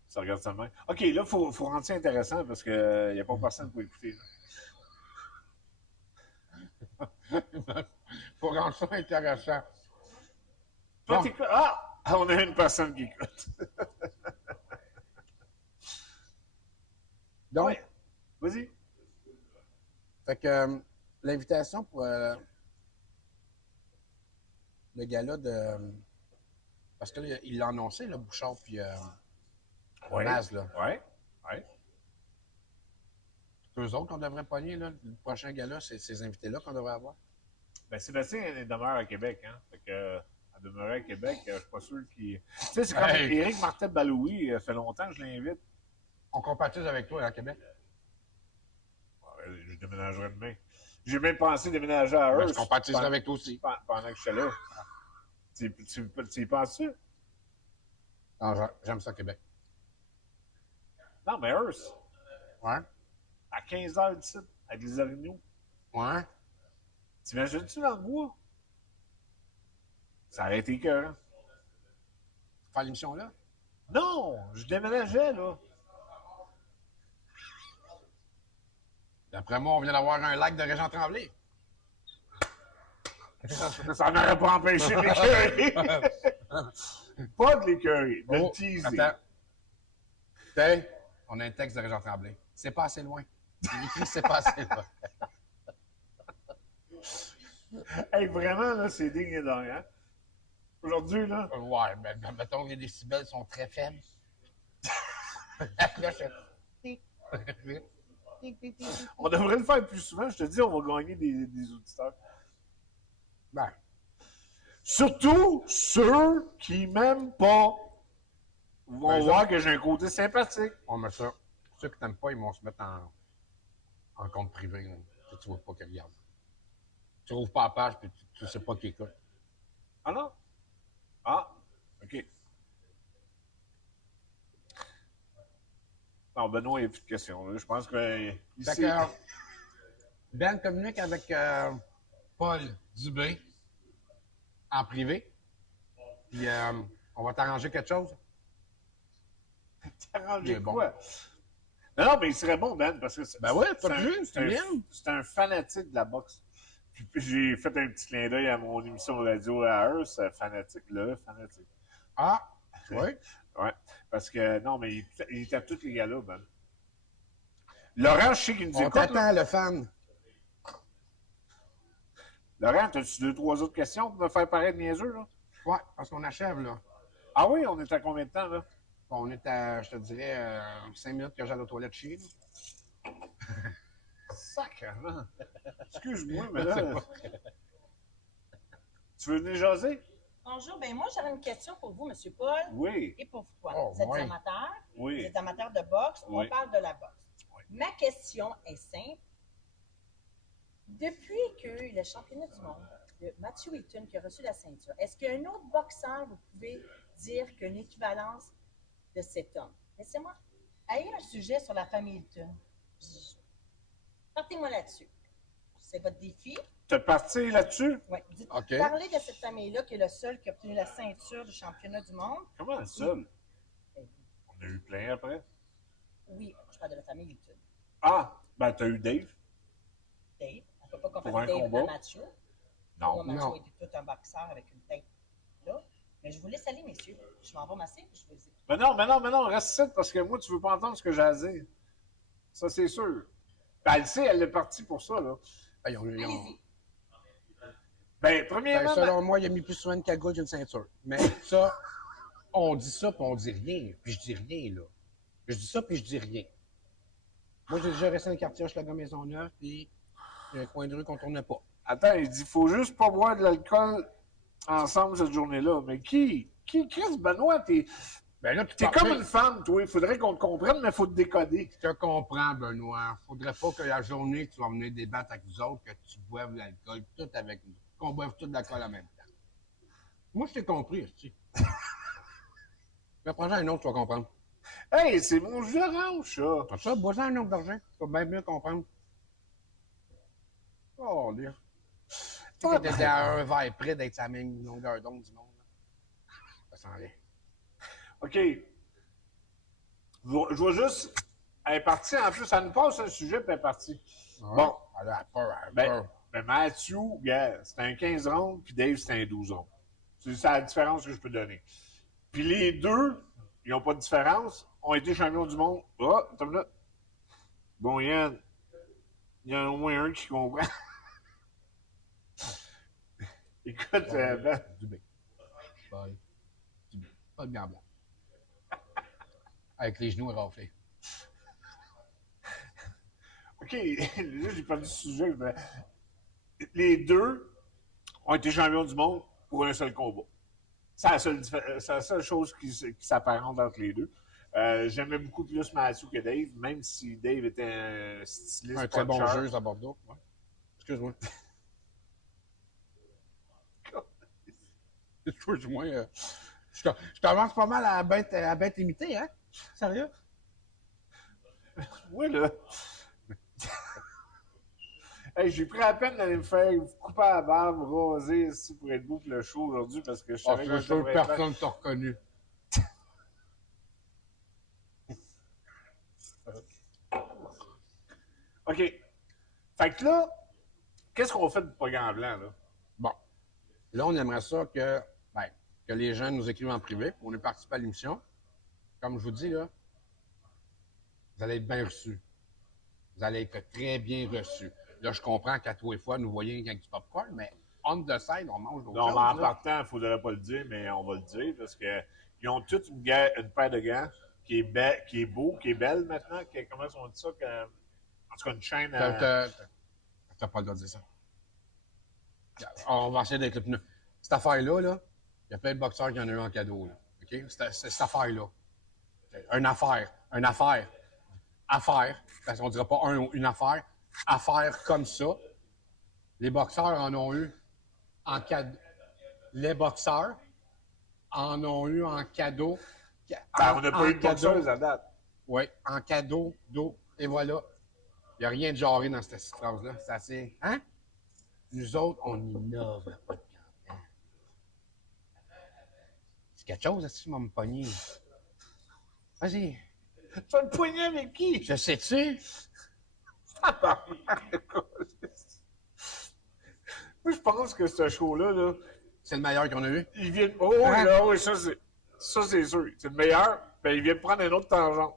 Ça regarde ça de même. OK, là, il faut rendre ça intéressant parce qu'il n'y a pas personne pour écouter. Faut rendre ça intéressant. Toi, Bon. t'écoutes. Ah! On a une personne qui écoute. Donc, Ouais. Vas-y. fait que l'invitation pour le gala de. Parce que là, il l'a annoncé, là, Bouchard, puis Ouais. Naz, là. Ouais. Ouais. Eux autres qu'on devrait pogner, là. Le prochain gala, c'est ces invités-là qu'on devrait avoir. Ben, Sébastien, elle demeure à Québec, hein. Fait que, à demeurer à Québec, je suis pas sûr qu'il. Tu sais, c'est comme Hey. Éric Martel-Baloui, ça fait longtemps que je l'invite. On compatise avec toi, à Québec. Ouais, je déménagerai demain. J'ai même pensé déménager à Ben, Hearst. je compatiserai avec toi aussi. Pendant que j'étais là. Tu y penses-tu? Non, j'aime ça, Québec. Non, mais Hearst, Ouais? à 15 h d'ici, avec les orignaux. Ouais? T'imagines-tu dans le bois? Ça aurait été cœur. Faire l'émission là? Non! Je déménageais, là. D'après moi, on vient d'avoir un lac de Régent Tremblay. Ça n'aurait pas empêché de l'écœurer. Pas de l'écœurer, de Oh, le teaser. attends. Hey, on a un texte de Régent Tremblay. C'est pas assez loin. Il écrit c'est pas assez loin. Hey, vraiment, là, c'est digne et dingue, hein? Aujourd'hui, là. Ouais, mais mettons que les décibels sont très faibles. La cloche est... On devrait le faire plus souvent. Je te dis, on va gagner des auditeurs. Ben, Surtout ceux qui m'aiment pas vont voir que j'ai un côté sympathique. on met ça. Ceux qui t'aiment pas, ils vont se mettre en compte privé. Là. Tu vois pas qu'ils regardent. Tu rouvres pas la page puis tu sais pas qui écoute. Ah non? Ah, OK. Non, Benoît, il n'y a plus de questions. Là. Je pense que Fait ici... que, Ben communique avec Paul Dubé en privé. Puis on va t'arranger quelque chose. T'arranger bon. quoi? Non, mais il serait bon, Ben, parce que Ben ouais, c'est pas plus, c'est bien. c'est un fanatique de la boxe. Puis j'ai fait un petit clin d'œil à mon émission de radio à eux, c'est fanatique, là, fanatique. Ah, oui. Ouais, parce que, non, mais il tape tous les gars-là, Ben. Laurent, je sais qu'il nous On écoute. là. t'attend, le fan. Laurent, as-tu 2-3 autres questions pour me faire paraître niaiseux, là? Ouais, parce qu'on achève, là. Ah oui, on est à combien de temps, là? Bon, on est à, je te dirais, 5 minutes que j'aille aux toilettes chez nous. Sacrement! Excuse-moi, mais là... Tu veux venir jaser? Bonjour, ben moi j'avais une question pour vous, M. Paul. Oui, Et pour toi. Oh, vous êtes ouais. amateur, vous oui. êtes amateur de boxe, Oui. on parle de la boxe. Oui. Ma question est simple. Depuis que le championnat du monde de Matthew Eaton qui a reçu la ceinture, est-ce qu'il y a un autre boxeur, vous pouvez dire qu'il y a une équivalence de cet homme? Laissez-moi. Ayez un sujet sur la famille Eaton. Partez-moi là-dessus. C'est votre défi. T'es parti là-dessus? Oui. OK. Parlez de cette famille-là qui est le seul qui a obtenu la ceinture du championnat du monde. Comment le seul? On a eu plein après. Oui, je parle de la famille Eaton. Ah, ben t'as eu Dave? Dave. On ne peut pas Pour comparer un Dave combat? à Mathieu. Non. Moi, Mathieu non. était tout un boxeur avec une tête là. Mais je vous laisse aller, messieurs. Je m'en vais masser puis je vais les écouter. Mais non, reste ici parce que moi, tu veux pas entendre ce que j'ai à dire. Ça, c'est sûr. Ben, elle sait, elle est partie pour ça, là. Ben, Allez-y. Ben, premièrement... selon moi, il a mis plus souvent une cagoule qu'une ceinture. Mais ça, on dit ça, puis on dit rien. Puis je dis rien, là. Je dis ça, puis je dis rien. Moi, j'ai déjà resté dans le quartier Hochelaga Maisonneuve, puis il y a un coin de rue qu'on tournait pas. Attends, il dit, faut juste pas boire de l'alcool ensemble cette journée-là. Mais qui, Chris Benoît, t'es Ben là, tu comme parles- une femme, toi. Il faudrait qu'on te comprenne, mais il faut te décoder. Je te comprends, Benoît. Faudrait pas que la journée que tu vas venir débattre avec nous autres, que tu boives l'alcool tout avec nous. Qu'on boive tout de l'alcool en même temps. Moi, je t'ai compris, tu sais. Mais prends-en un autre, tu vas comprendre. Hey, c'est mon jus d'orange, ça. Pas ça, bois-en un autre d'argent. Tu vas bien mieux comprendre. Oh, Dieu. Tu sais que t'étais à un verre près d'être sa même longueur d'onde du monde. Là. Ça s'en vient. OK. Je vois juste... Elle est partie, en plus, ça nous passe un sujet, puis elle est partie. Bon. Elle a peur, elle a Ben, peur. ben Matthew, gars, c'était un 15 rondes, puis Dave, c'était un 12 rondes. C'est ça la différence que je peux donner. Puis les deux, ils n'ont pas de différence, ont été champions du monde. Ah, attends une minute. Bon, Yann, il y en a au moins un qui comprend. Écoute, Ben, Dubé. Paul. Dubé. Paul Gamblant. Avec les genoux raflés. OK, là, j'ai perdu ce sujet. Mais les deux ont été champions du monde pour un seul combat. C'est la seule chose qui s'apparente entre les deux. J'aimais beaucoup plus Mathieu que Dave, même si Dave était un styliste. Un très bon puncher. jeu à Bordeaux. Ouais. Excuse-moi. Excuse-moi. Je commence pas mal à bête imitée, hein? Sérieux? Oui, là. Hey, j'ai pris la peine d'aller me faire couper la barbe, raser ici pour être beau pour le show aujourd'hui parce que je Ah, savais c'est qu'on sûr que devrait être là. personne t'a reconnu. OK. Fait que là, qu'est-ce qu'on fait du programme blanc, là? Bon. Là, on aimerait ça que les gens nous écrivent en privé. On est participé à l'émission. Comme je vous dis, là, vous allez être bien reçus. Vous allez être très bien reçus. Là, je comprends qu'à tous les fois, nous voyons avec du popcorn, mais on the side, on mange d'autres Non, choses. mais en là. partant, il ne faudrait pas le dire, mais on va le dire parce qu'ils ont toutes une paire de gants qui est beau, qui est belle maintenant. Comment on dit ça? En tout cas, une chaîne à... T'as pas le droit de dire ça. On va essayer d'être le plus... Cette affaire-là, là, il y a plein de boxeurs qui en ont eu en cadeau. Là. OK? Cette affaire-là. Une affaire. Affaire. Parce qu'on ne dira pas une affaire. Affaire comme ça. Les boxeurs en ont eu en cadeau. Les boxeurs en ont eu en cadeau. Ben, on n'a pas eu de boxeuse à date. Oui, en cadeau d'eau. Et voilà. Il n'y a rien de jarré dans cette phrase-là. C'est assez. Hein? Nous autres, on innove pas de campagne. C'est quelque chose, est-ce que tu vas me pogner? Vas-y. Tu vas le poigner avec qui? Je sais-tu? Moi, je pense que ce show-là, là, C'est le meilleur qu'on a eu. ils viennent... Oh, Hein? là, oui, ça, c'est sûr. C'est le meilleur. Ben, ils viennent prendre un autre tangente.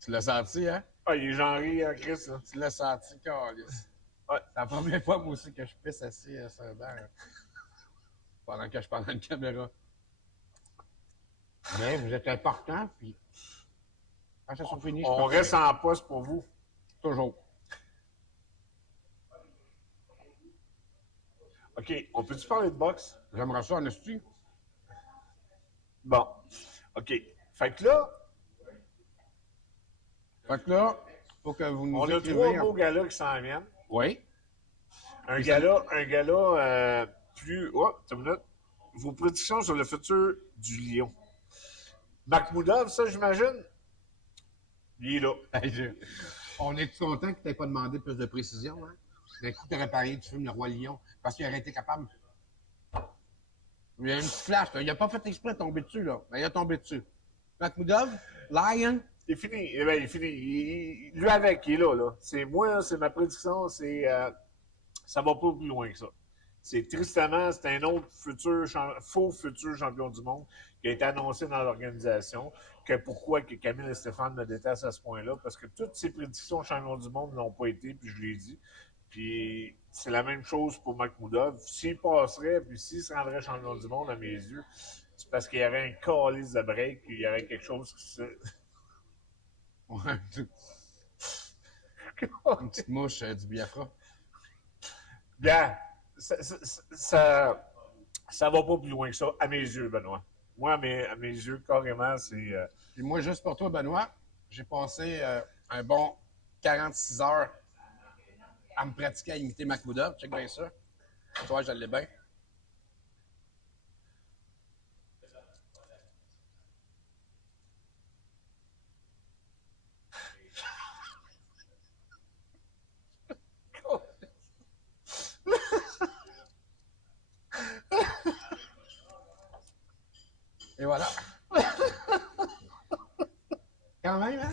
Tu l'as senti, hein? Ah, il est genré en Chris, là. Tu l'as senti, Carlis. Ouais. C'est la première fois, moi aussi, que je pisse assis sur un banc. Pendant que je parle dans une caméra. Mais vous êtes important, puis quand ça sera fini, je On partirai. reste en poste pour vous. Toujours. OK, on peut-tu parler de boxe? J'aimerais ça, en esti. Bon. OK. Fait que là, Fait que là, faut que vous nous on a écriviez. 3 beaux galas qui s'en viennent. Oui. Un gala plus... Oh, attends une minute. Vos prédictions sur le futur du Lion. Makhmoudov, ça, j'imagine? Il est là. On est content que tu n'aies pas demandé plus de précision, hein? D'un coup, tu aurais parié du film Le Roi Lion, parce qu'il aurait été capable. Il y a une petite flash, là. Il n'a pas fait exprès de tomber dessus, là. Mais il a tombé dessus. Makhmoudov, Lion, Il est fini. Eh ben, il est fini. Lui avec, il est là, là. C'est moi, c'est ma prédiction, c'est... ça va pas plus loin que ça. C'est tristement, c'est un autre faux futur champion du monde qui a été annoncé dans l'organisation. Pourquoi que Camille et Stéphane me détestent à ce point-là? Parce que toutes ces prédictions champion du monde n'ont pas été, puis je l'ai dit. Puis c'est la même chose pour Makhmoudov. S'il passerait, puis s'il se rendrait champion du monde, à mes yeux, c'est parce qu'il y aurait un calice de break, il y aurait quelque chose qui se... Ouais, une petite mouche du Biafra. Bien, ça va pas plus loin que ça, à mes yeux, Benoît. Moi, à mes yeux, carrément, c'est... Puis moi, juste pour toi, Benoît, j'ai passé un bon 46 heures à me pratiquer à imiter Makhmoudov. Check bien ça. Tu vois, je l'ai bien. Et voilà. Quand même, hein?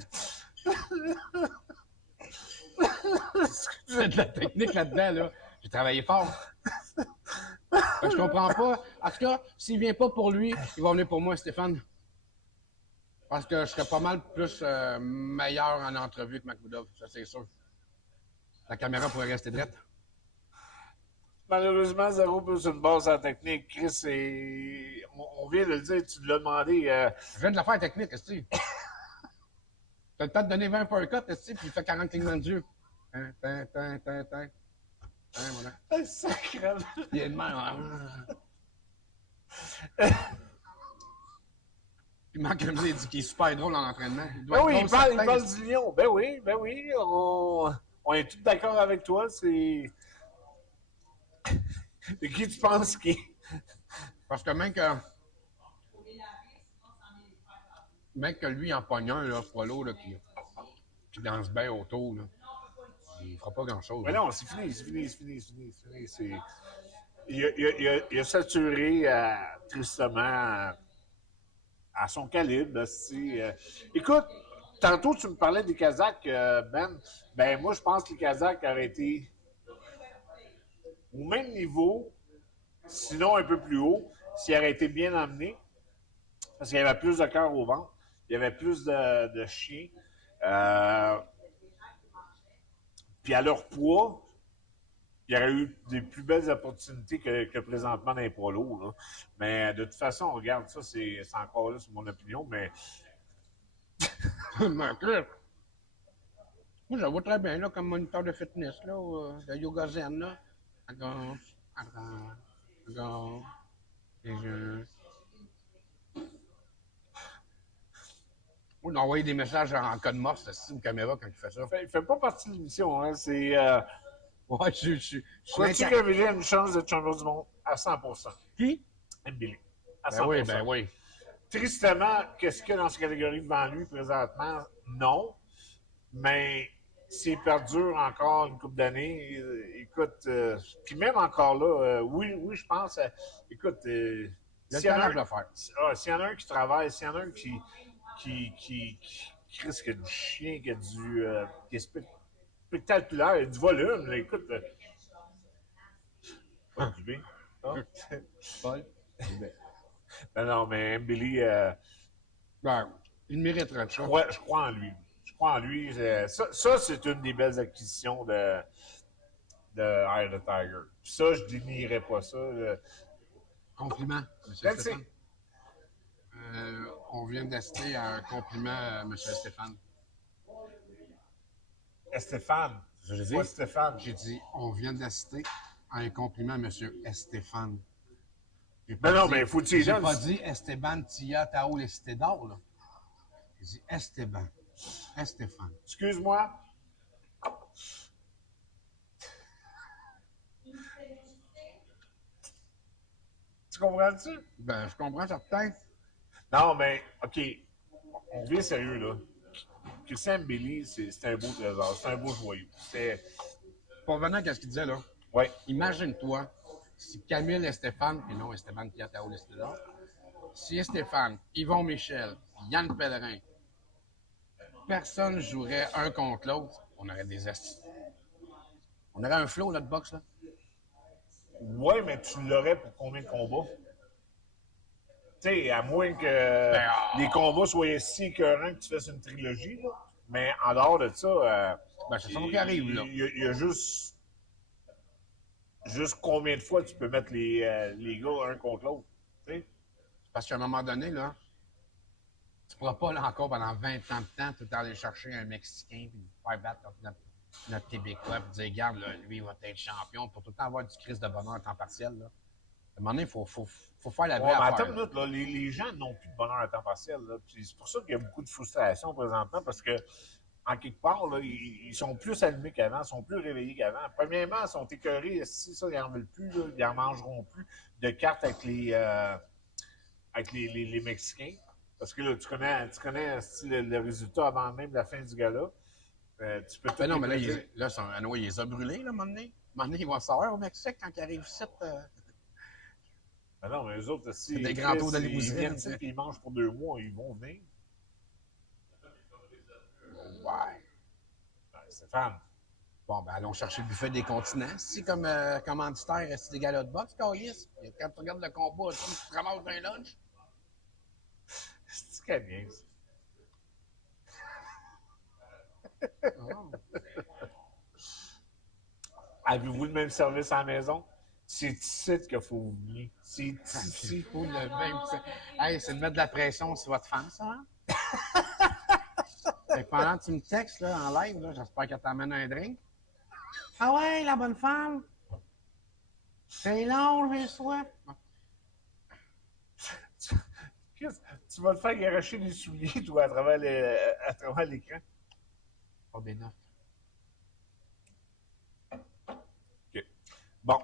C'est de la technique là-dedans, là. J'ai travaillé fort. Je comprends pas. En tout cas, s'il vient pas pour lui, il va venir pour moi, Stéphane. Parce que je serais pas mal plus meilleur en entrevue que Makhmoudov, ça c'est sûr. La caméra pourrait rester droite. Malheureusement, zéro plus une base en technique. Chris, on vient de le dire, tu l'as demandé. Je viens de la faire technique, est-ce que t'as le temps de donner 20 per cut, est-ce que puis il fait 40 clignements de yeux. Voilà. Sacrément. Il est de même. Il manque comme il dit qu'il est super drôle en entraînement. Ben oui, il parle du lion. Ben oui. On est tous d'accord avec toi. C'est. De qui tu penses qui? Parce que même que lui en pogne un, là, poids lourd, là, qui danse bien autour, là. il fera pas grand-chose. Mais non, c'est fini. Il a saturé tristement à son calibre. Écoute, tantôt tu me parlais des Kazakhs, Ben. Ben moi, je pense que les Kazakhs auraient été au même niveau, sinon un peu plus haut, s'ils auraient été bien emmenés. Parce qu'il y avait plus de cœur au ventre, il y avait plus de chiens. Puis à leur poids, il y aurait eu des plus belles opportunités que présentement dans les poids lourds. Là. Mais de toute façon, on regarde ça, c'est encore là, c'est mon opinion, mais. Moi, je la vois très bien là, comme moniteur de fitness, là, de yoga zen, là. À gauche, à droite, à gauche, les yeux. On envoyer des messages en code morse aux caméras quand il fait ça. Il fait pas partie de l'émission, hein. C'est. Ouais, je suis. Crois-tu qu'Embélé a une chance d'être champion du monde à 100%? Qui? Mbélé. À 100%. Ben oui, ben oui. Tristement, qu'est-ce qu'il y a dans cette catégorie devant lui présentement? Non. Mais s'il perdure encore une couple d'années, écoute, puis même encore là, oui, je pense, écoute, s'il y en a un qui travaille, s'il y en a un qui risque du chien, qui est spectaculaire, il y a du volume, là, écoute. Du bien. Paul? Non, mais Mbili, Ben, il mériterait de ça. je crois en lui. Je crois en lui. Ça, c'est une des belles acquisitions de Eye of the Tiger. Puis ça, je dénierais pas ça. Compliment, M. Stéphane. On vient d'assister à un compliment à M. Stéphane. Stéphane. J'ai dit, Pas Stéphane. j'ai dit, on vient d'assister à un compliment à M. Stéphane. Ben non, mais faut dire. J'ai pas dit Esteban Tia Tao Lestedor, là. J'ai dit Esteban. Stéphane. Excuse-moi. Tu comprends-tu? Ben, je comprends certain. Non, mais, OK. On revient sérieux, là. Christian Mbili, c'est un beau trésor. C'est un beau joyau. Pour revenir à ce qu'il disait, là. Oui. Imagine-toi si Camille et Stéphane, et non Esteban Tia Tao Lestedor, si Stéphane, Yvon Michel, Yann Pellerin, personne jouerait un contre l'autre, on aurait des astuces. On aurait un flow, notre boxe, là. Oui, mais tu l'aurais pour combien de combats? Tu sais, à moins que les combats soient si écœurants que tu fasses une trilogie, là. Mais en dehors de ça, c'est ça qui arrive, là. Il y a juste combien de fois tu peux mettre les gars un contre l'autre, tu sais? Parce qu'à un moment donné, là, tu ne pourras pas, là, encore pendant 20 ans de temps, tout aller chercher un Mexicain puis faire battre notre Québécois puis dire, regarde, là, lui, il va être champion pour tout le temps avoir du crise de bonheur en temps partiel, là. À un moment donné, il faut faire la vraie affaire. Attends une minute, là, les gens n'ont plus de bonheur à temps partiel, là. Puis c'est pour ça qu'il y a beaucoup de frustration présentement, parce que en quelque part, là, ils sont plus allumés qu'avant, ils sont plus réveillés qu'avant. Premièrement, ils sont écœurés. Si ça, ils n'en veulent plus, là, ils n'en mangeront plus de cartes avec les Mexicains. Parce que là, tu connais le résultat avant même la fin du gala. Tu peux tout non, mais là, il les a brûlés, là, à un moment donné. À un moment donné, ils vont savoir au Mexique quand ils arrivent ici. Ben non, mais eux autres, si des grands tours de ils limousine, viennent ici et ils mangent pour 2 mois, ils vont venir. Ouais. Stéphane. Bon, ben allons chercher le buffet des continents. Si comme commanditaire, c'est des galas de boxe, Carlis. Quand tu regardes le combat, tu te ramasses un lunch. C'est qu'à bien, ça. Oh. Avez-vous le même service à la maison? C'est ici qu'il faut venir. C'est ici. Cool, le même. Hey, c'est de mettre de la pression sur votre femme, ça, hein? Fait que pendant que tu me textes là, en live, là, j'espère qu'elle t'amène un drink. Ah ouais, la bonne femme! C'est long, j'ai soif. Tu vas te faire garocher les souliers, toi, à travers l'écran. Pas bien neuf. OK. Bon.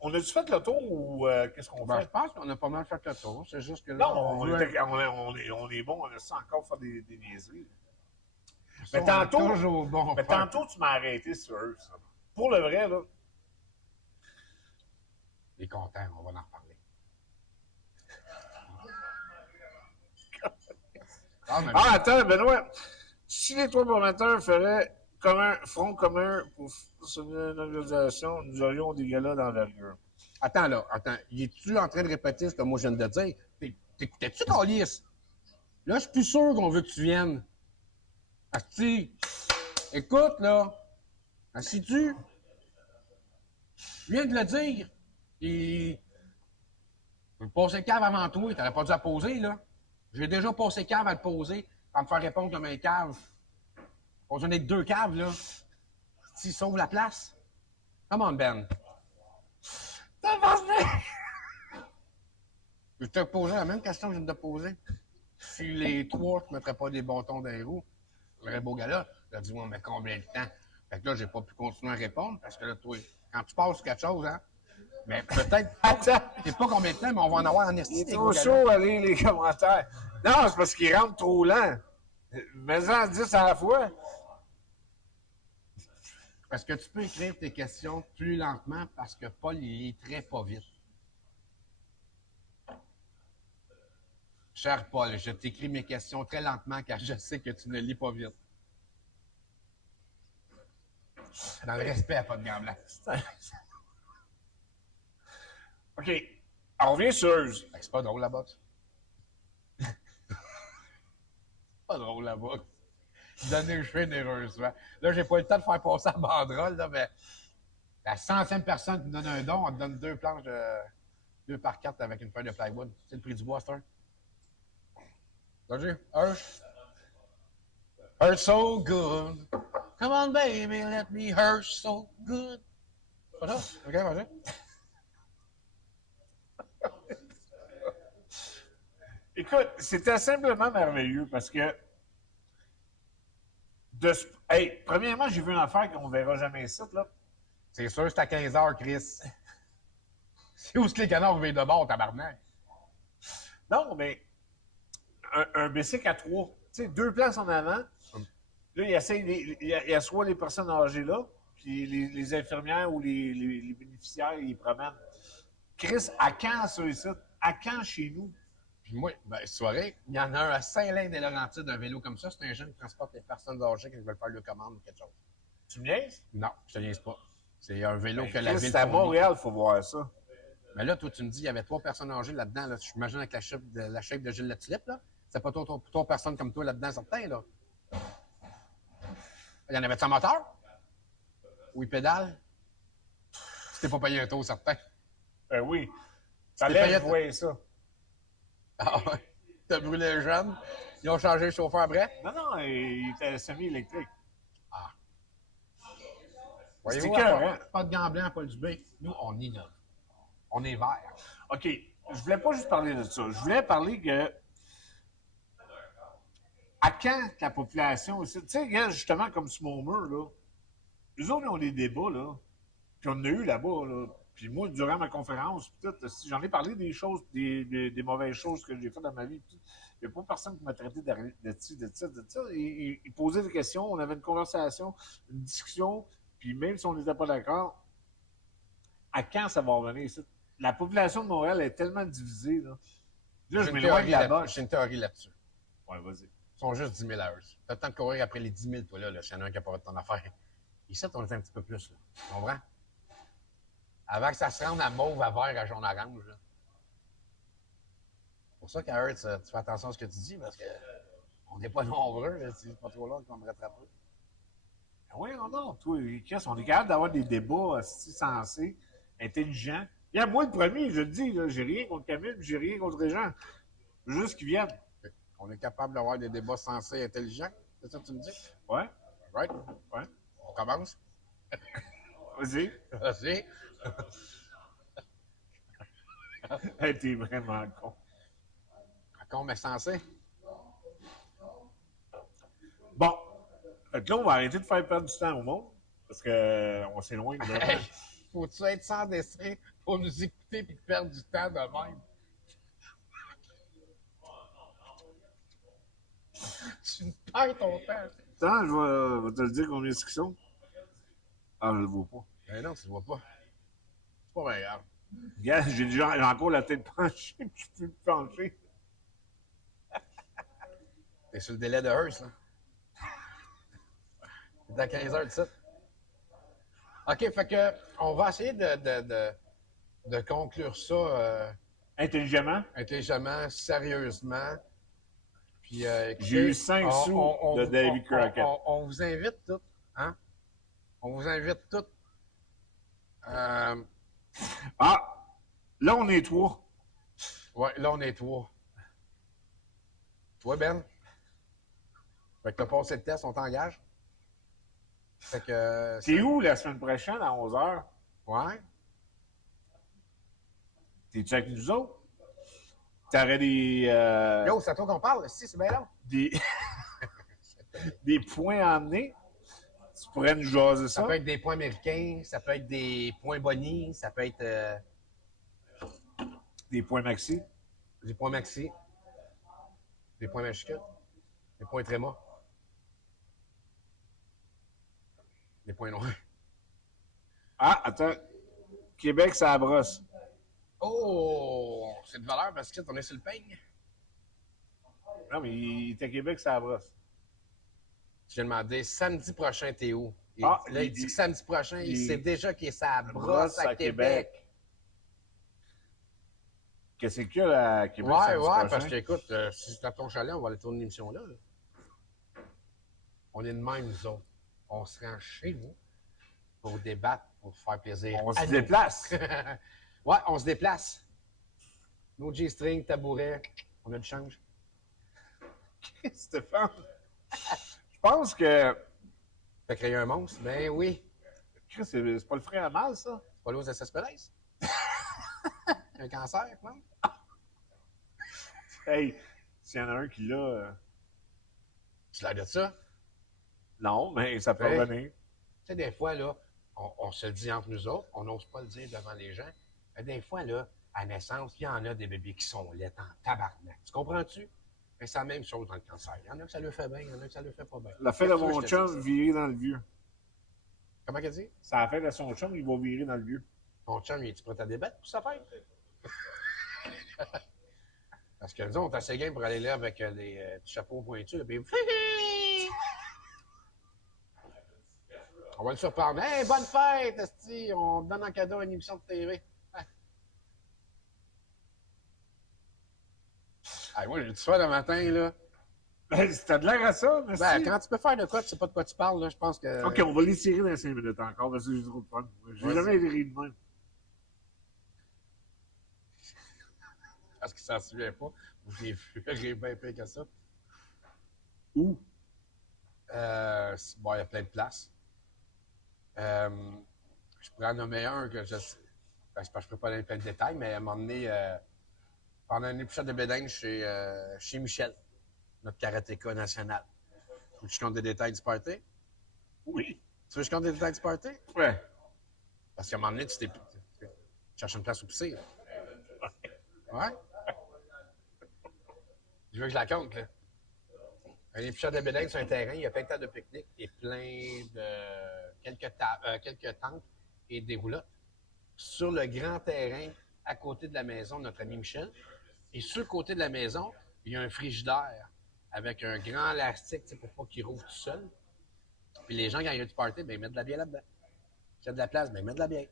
On a-tu fait le tour ou qu'est-ce qu'on Ben, fait? je pense qu'on a pas mal fait le tour. C'est juste que là, Non, on est bon, on a ça encore faire des niaiseries. Mais tantôt, toujours bon. mais tantôt, tu m'as arrêté sur eux, ça. Pour le vrai, là. Il est content, on va en reparler. Ah, attends, Benoît. Si les 3 promoteurs feraient front commun pour soutenir une organisation, nous aurions des galas d'envergure. Attends, là, attends. Es-tu en train de répéter ce que moi je viens de te dire? T'écoutais-tu, Calice? Là, je suis plus sûr qu'on veut que tu viennes. Asti, écoute, là. Assis-tu? Je viens de le dire. Et... Je vais passer cave avant toi. T'aurais pas dû la poser, là. J'ai déjà passé cave à le poser pour me faire répondre comme un cave. On besoin d'être 2 caves, là. S'il sauve la place. Come on, Ben. T'as parlé! Je te posais la même question que je viens de te poser. Si les 3 ne mettraient pas des bâtons dans les roues, le beau gars-là, il a dit, moi, mais combien de temps? Fait que là, j'ai pas pu continuer à répondre parce que là, toi, quand tu passes quelque chose, hein, mais peut-être, Attends! je sais pas combien de temps, mais on va en avoir en Il esti. est trop chaud à lire les commentaires. Non, c'est parce qu'il rentre trop lent. Mais en 10 à la fois. Parce que tu peux écrire tes questions plus lentement parce que Paul, il est très pas vite. Cher Paul, je t'écris mes questions très lentement car je sais que tu ne lis pas vite. Dans le respect à pas de gants blancs. OK. On revient sur eux. C'est pas drôle la boxe. Pas drôle la boxe. Donner le généreusement. Là, j'ai pas eu le temps de faire passer la banderole, là, mais la 100e personne qui me donne un don, on te donne 2 planches de 2 par 4 avec une feuille de plywood. C'est le prix du bois, c'est un. Salut, Hirsch. Hurt so good. Come on, baby, let me hurt so good. Pas ça? OK, vas-y. Écoute, c'était simplement merveilleux parce que. Hey, premièrement, j'ai vu une affaire qu'on verra jamais ici, là. C'est sûr, c'est à 15h, Chris. C'est où ce que les canards veillent de bord, tabarnak? Non, mais un bicycle à 3. Tu sais, 2 places en avant. Là, il assoit les personnes âgées là, puis les infirmières ou les bénéficiaires, ils promènent. Chris, à quand ça ici? À quand chez nous? Puis moi, ben, soirée, il y en a un à Saint-Lin-des-Laurentides, un vélo comme ça. C'est un jeune qui transporte les personnes âgées qui veulent faire le commande ou quelque chose. Tu me niaises? Non, je te niaise pas. C'est un vélo que la Chris, ville c'est à fournit. Montréal, il faut voir ça. Mais là, toi, tu me dis, il y avait 3 personnes âgées là-dedans. Là. J'imagine avec la chef de Gilles Latulippe, là. C'est pas 3 personnes comme toi là-dedans, certains, là. Il y en avait-tu en moteur? Ou il pédale? C'était pas payé un taux, certain. Oui. Ça C'était lève, payé- ouais, ça. Ah ouais. T'as brûlé les jeunes. Ils ont changé le chauffeur après. Non, non, il était semi-électrique. Voyez-vous, C'était cœur, hein? pas de gants blancs, Paul Dubé. Nous, on innove. On est vert. OK. Je voulais pas juste parler de ça. Je voulais parler que. À quand la population ici. Tu sais, regarde, justement, comme sur mon mur, là. Eux autres, ils ont des débats, là. Puis on en a eu là-bas, là. Puis moi, durant ma conférence, puis tout, si j'en ai parlé des choses, des mauvaises choses que j'ai faites dans ma vie. Il n'y a pas personne qui m'a traité de ci, de ça, de ça. Il posait des questions, on avait une conversation, une discussion, puis même si on n'était pas d'accord, à quand ça va revenir ici? La population de Montréal est tellement divisée, là. Là, je m'éloigne de la boxe. J'ai une théorie là-dessus. Ouais, vas-y. Ils sont juste 10 000 à eux. T'as le temps de courir après les 10 000, toi, là. S'il y en a un qui n'a pas de ton affaire. Ici, on est un petit peu plus, là. Tu comprends? Avant que ça se rende à mauve, à vert, à jaune, orange, là. C'est pour ça qu'à Hertz, tu fais attention à ce que tu dis, parce que on n'est pas nombreux, là. C'est pas trop long qu'on me rattrape. Oui, non, toi, Chris, on est capable d'avoir des débats sensés, intelligents. Regarde, moi, le premier, je le dis, là, j'ai rien contre Camille, j'ai rien contre les gens. Juste qu'ils viennent. On est capable d'avoir des débats sensés et intelligents. C'est ça que tu me dis? Ouais, Right? ouais. On commence? Vas-y. Vas-y. Hey, t'es vraiment con. Con, mais sensé. Bon. Fait que là, on va arrêter de faire perdre du temps au monde. Parce qu'on s'éloigne de Hey, faut-tu être sans dessin pour nous écouter et perdre du temps de même? Tu me perds ton temps. Attends, je vais te le dire combien c'est qu'ils sont. Ah, je le vois pas. Ben non, tu le vois pas. C'est pas bien grave. Regarde, j'ai encore la tête penchée, puis je peux me pencher. T'es sur le délai de Hearst, là. T'es à 15 heures de ça. OK, fait que on va essayer de conclure ça Intelligemment, intelligemment, sérieusement. Puis, écoutez, j'ai eu 5 sous de Davy Crockett. On vous invite tous, hein? On vous invite tous. Ah! Là, on est 3. Ouais, là, on est 3. Toi, Ben? Fait que t'as passé le test, on t'engage. Fait que... T'es où la semaine prochaine à 11h? Ouais. T'es-tu avec nous autres? T'aurais des... Yo, c'est à toi qu'on parle. Si, c'est bien là. des... des points à emmener? Tu pourrais nous jaser Ça ça? peut être des points américains, ça peut être des points bonnies, ça peut être Des points maxi? des points maxi, des points majuscules, des points tréma, des points noirs. Ah, attends. Québec, ça brosse. Oh! C'est de valeur parce qu'on est sur le peigne. Non, mais il était à Québec, ça brosse. J'ai demandé samedi prochain, t'es où? Ah, Là, il dit que samedi prochain, il sait déjà qu'il est sa brosse brosse à Québec. Qu'est-ce qu'il y a à Québec Ouais, samedi ouais, prochain? parce que écoute, si c'est à ton chalet, on va aller tourner une émission là. On est de même, nous autres. On se rend chez vous pour débattre, pour faire plaisir. On à se nous. déplace. Ouais, on se déplace. Nos G-string, tabouret, on a du change. Stéphane, je pense que... T'as créé un monstre? Ben oui. Chris, c'est pas le frère à mal, ça? C'est pas l'os de Cespedes? Un cancer, non? Hey, s'il y en a un qui l'a... Tu l'as de ça? Non, mais ça peut Hey. revenir. Tu sais, des fois, là, on se le dit entre nous autres, on n'ose pas le dire devant les gens. Mais des fois, là, à naissance, il y en a des bébés qui sont laids en tabarnak. Tu comprends-tu? Mais c'est la même chose dans le cancer. Il y en a que ça le fait bien, il y en a que ça le fait pas bien. La fête de mon chum virer dans le vieux. Comment qu'elle dit? Ça a fait de son chum, il va virer dans le vieux. Ton chum, il est-tu prêt à débattre pour sa fête? Parce que nous, on est assez game pour aller là avec les petits chapeaux pointus. Là, puis... On va le surprendre. Hey, bonne fête, esti! On te donne en cadeau une émission de TV. Ah, moi, j'ai du faire le matin, là. C'était de l'air à ça, merci. Ben, quand tu peux faire de quoi, tu sais pas de quoi tu parles, là, je pense que... OK, on va les tirer dans 5 minutes encore, parce que j'ai trop de fun. J'ai Vas-y. jamais ri de même. Parce qu'il s'en souvient pas. J'ai vu rire bien pire que ça. Où? Bon, il y a plein de places. Je pourrais en nommer un que je... Ben, je ne peux pas donner plein de détails, mais à un moment donné, pendant un épisode de Bédin chez Michel, notre karatéka national. Tu veux que je compte des détails du party? Oui. Tu veux que je compte des détails du party? Ouais. Parce qu'à un moment donné, tu cherches une place où pisser. Là. Ouais? Je veux que je la compte, là. Un épisode de Bédin sur un terrain, il y a plein de tables de pique-nique et plein de... quelques tentes et des roulottes. Sur le grand terrain, à côté de la maison de notre ami Michel. Et sur le côté de la maison, il y a un frigidaire avec un grand élastique pour pas qu'il rouvre tout seul. Puis les gens, quand il y a du party, ben, ils mettent de la bière là-dedans. S'il y a de la place, ben, ils mettent de la bière.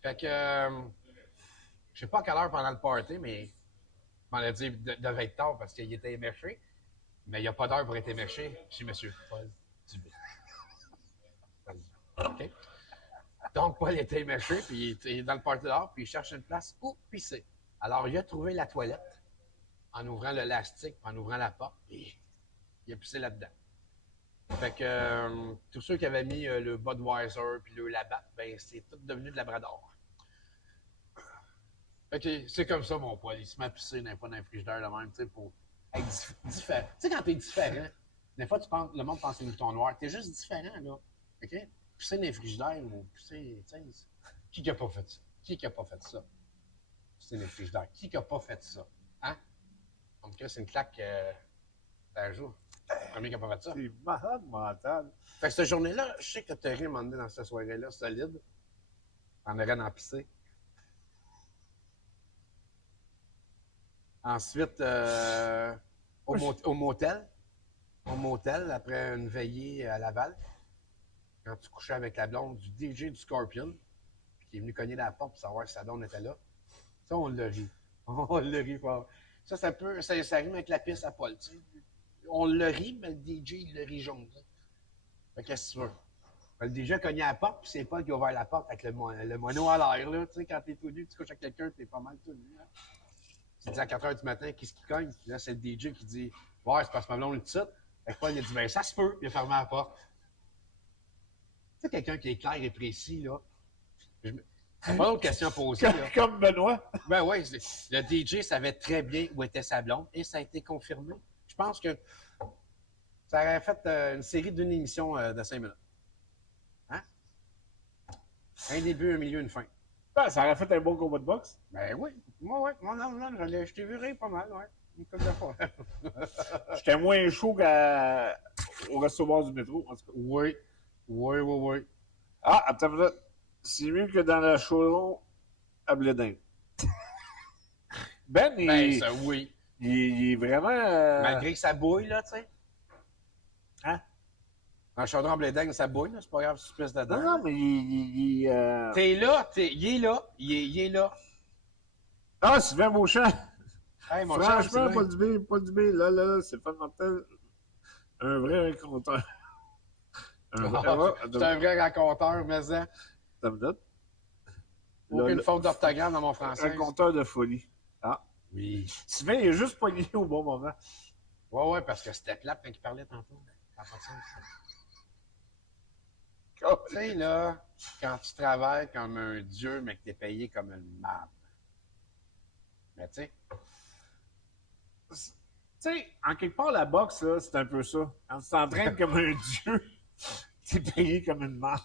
Fait que, je sais pas à quelle heure pendant le party, mais je m'en ai dit devait être tard parce qu'il était éméché. Mais il n'y a pas d'heure pour être éméché chez M. Paul Dubé. OK? Donc, Paul était éméché, puis il est dans le party dehors, puis il cherche une place où pisser. Alors, il a trouvé la toilette en ouvrant l'élastique, en ouvrant la porte, et il a pissé là-dedans. Fait que tous ceux qui avaient mis le Budweiser puis le Labatt, ben c'est tout devenu de Labrador. Fait que c'est comme ça, mon poil. Il se met à pisser d'un fois dans le frigidaire de même, tu sais, pour être différent. Tu sais, quand t'es différent, des fois, le monde pense que c'est mouton noir. T'es juste différent, là. OK? Pisser dans les frigidaires ou pisser, tu sais, qui a pas fait ça? Qui a pas fait ça? Pisser dans les frigidaires. Qui a pas fait ça? Hein? En tout cas, c'est une claque d'un jour. Combien qui a pas fait ça? C'est malade mental. Fait que cette journée-là, je sais que t'as ri m'emmener dans cette soirée-là, solide. En arrêt d'en pisser. Ensuite, au motel. Au motel, après une veillée à Laval. Quand tu couchais avec la blonde du DJ du Scorpion, qui est venu cogner la porte pour savoir si sa blonde était là. Ça, on l'a ri. On l'a ri fort. Ça rime avec la piste à Paul, tu sais. On le rit, mais le DJ, il le rit jaune. Fait qu'est-ce que tu veux? Le DJ a cogné à la porte, puis c'est Paul qui a ouvert la porte avec le mono à l'air, là. Tu sais, quand t'es tout nu, tu couches avec quelqu'un, t'es pas mal tout nu, là. Tu dis à 4 h du matin, qu'est-ce qui cogne? Puis là, c'est le DJ qui dit, ouais, c'est parce que ma blonde le titre. Fait que Paul, il a dit, ben, ça se peut, puis il a fermé la porte. Tu sais, quelqu'un qui est clair et précis, là. C'est pas d'autres questions à poser, là. Comme Benoît. Ben oui, le DJ savait très bien où était sa blonde et ça a été confirmé. Je pense que ça aurait fait une série d'une émission de 5 minutes. Hein? Un début, un milieu, une fin. Ben, ça aurait fait un bon combat de boxe. Ben oui. Moi, ouais. Non, je t'ai vu rire pas mal, ouais. Une couple de fois. J'étais moins chaud qu'au restaurant du métro, en tout cas. Oui. Ah, attends une minute. C'est mieux que dans la showroom à Blédin. Ben, Ça, oui. il est vraiment... Malgré que ça bouille, là, tu sais. Hein? Un chaudron bléding, ça bouille, là. C'est pas grave si tu pisses dedans. Non, mais il T'es là, il est là. Il est là. Ah, Sylvain Beauchamp! Hey, mon cher, Franchement, Paul Dubé, là, c'est pas Martel. Un vrai raconteur. C'est un vrai raconteur, mais ça. Ça me donne? Aucune faute d'orthographe dans mon français. Raconteur de folie. Ah. Oui. Sylvain, il est juste pogné au bon moment. Ouais, parce que c'était plate quand il parlait tantôt. Ça n'a pas de sens. Tu sais, là, quand tu travailles comme un dieu, mais que tu es payé comme une marde. Mais tu sais, en quelque part, la boxe, là, c'est un peu ça. Quand tu t'entraînes comme un dieu, t'es payé comme une marde.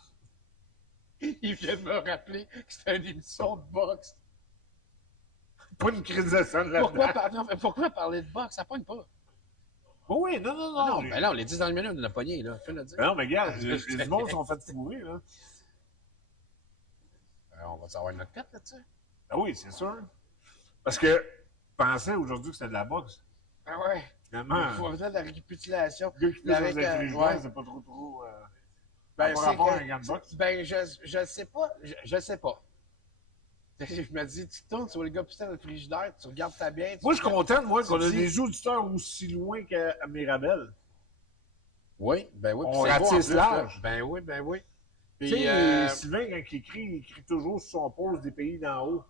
il vient de me rappeler que c'était une émission de boxe. Pas une crise de sang là-dedans. Pourquoi parler de boxe? Ça pogne pas. Oh oui, non. Non, mais non, les 10 dernières minutes, on l'a pogné, là. Fais le dire. Non, mais regarde, les mondes sont fait fourrer, là. On va savoir notre tête là-dessus. Ah oui, c'est sûr. Parce que je pensais aujourd'hui que c'était de la boxe. Ah ouais. Finalement. Il faut faire de la récapitulation. Le gars qui pisse Avec, dans les frigidaires, ouais. c'est pas trop. Ben, par c'est rapport que- à un gant de boxe. Ben, je sais pas. Je sais pas. Je me dis, tu tournes sur le gars pisté dans le frigidaire, tu regardes ta bière. Moi, je suis content de voir qu'on a dis- des auditeurs aussi loin qu'à Mirabel. Oui, ben oui. On puis c'est beau en ratisse plus, là. large. Ben oui. Tu Puis, sais, Sylvain, quand il écrit toujours sur son poste des pays d'en haut.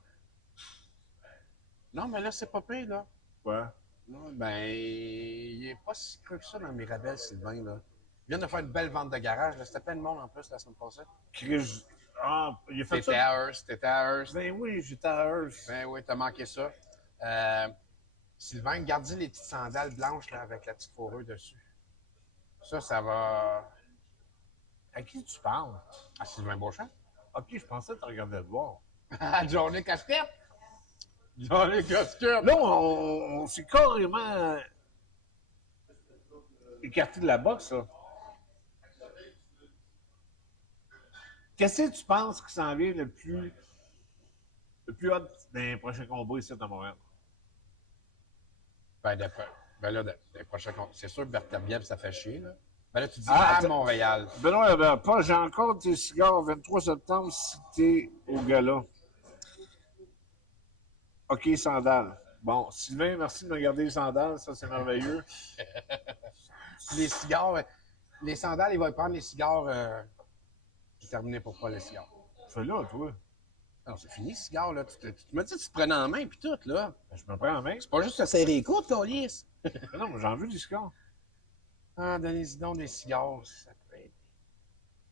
non, mais là, c'est pas pire, là. Ouais. Non, ben, il est pas si creux que ça dans Mirabel, Sylvain, là. Il vient de faire une belle vente de garage, là. C'était plein de monde en plus la semaine passée. Chris. Ah, il a fait T'étais ça. à Hearst, t'étais à Hearst. Ben oui, j'étais à Hearst. Ben oui, t'as manqué ça. Sylvain, gardez les petites sandales blanches là, avec la petite fourrure dessus. Ça va. À qui tu parles? À Sylvain Beauchamp. Ok, je pensais que tu regardais le voir. À Johnny Casquette. Johnny Casquette. Là, on s'est carrément écarté de la boxe, là. Qu'est-ce que tu penses qui s'en vient le plus hot dans les prochains combats ici à Montréal? Ben là, des prochains comptes. C'est sûr que Berthabiev, ça fait chier, là. Ben là, tu dis Ah, à Montréal. Benoît, pas, j'ai encore tes cigares 23 septembre si t'es au gala. OK, sandales. Bon, Sylvain, merci de me garder les sandales, ça c'est merveilleux. Les cigares, les sandales, il va prendre les cigares. C'est terminé pour pas les cigares. Fais-le, toi. Non, c'est fini, les cigares, là. Tu m'as dit que tu te prenais en main, puis tout, là. Ben, je me prends en main. C'est pas juste te serrer les coudes, ton lisse. Non, mais j'en veux des cigares. Ah, donnez-y donc des cigares, ça peut aider.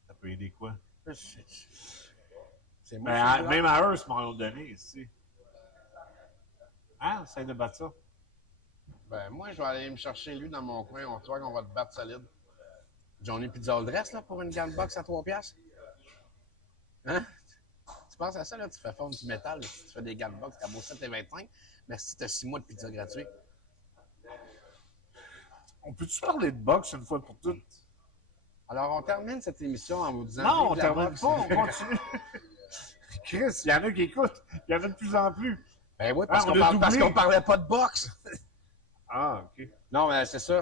Ça peut aider quoi? C'est moi, Ben, c'est même à eux, ils m'en ont donné ici. Hein? Essaye de battre ça. Ben, moi, je vais aller me chercher lui dans mon coin. On croit qu'on va te battre solide. Johnny Pizza Dress, là, pour une gun box à 3 piastres. Hein? Tu penses à ça, là? Tu fais fondre du métal, là, si tu fais des gun box, t'as beau 7,25. Merci, t'as 6 mois de pizza gratuit. On peut-tu parler de boxe une fois pour toutes? Alors, on termine cette émission en vous disant... Non, vive on la termine boxe. pas, on continue. Chris, il y en a qui écoutent. Il y en a de plus en plus. Ben oui, parce Ah, on qu'on a parce doublé. qu'on parlait pas de boxe. Ah, OK. Non, mais c'est ça.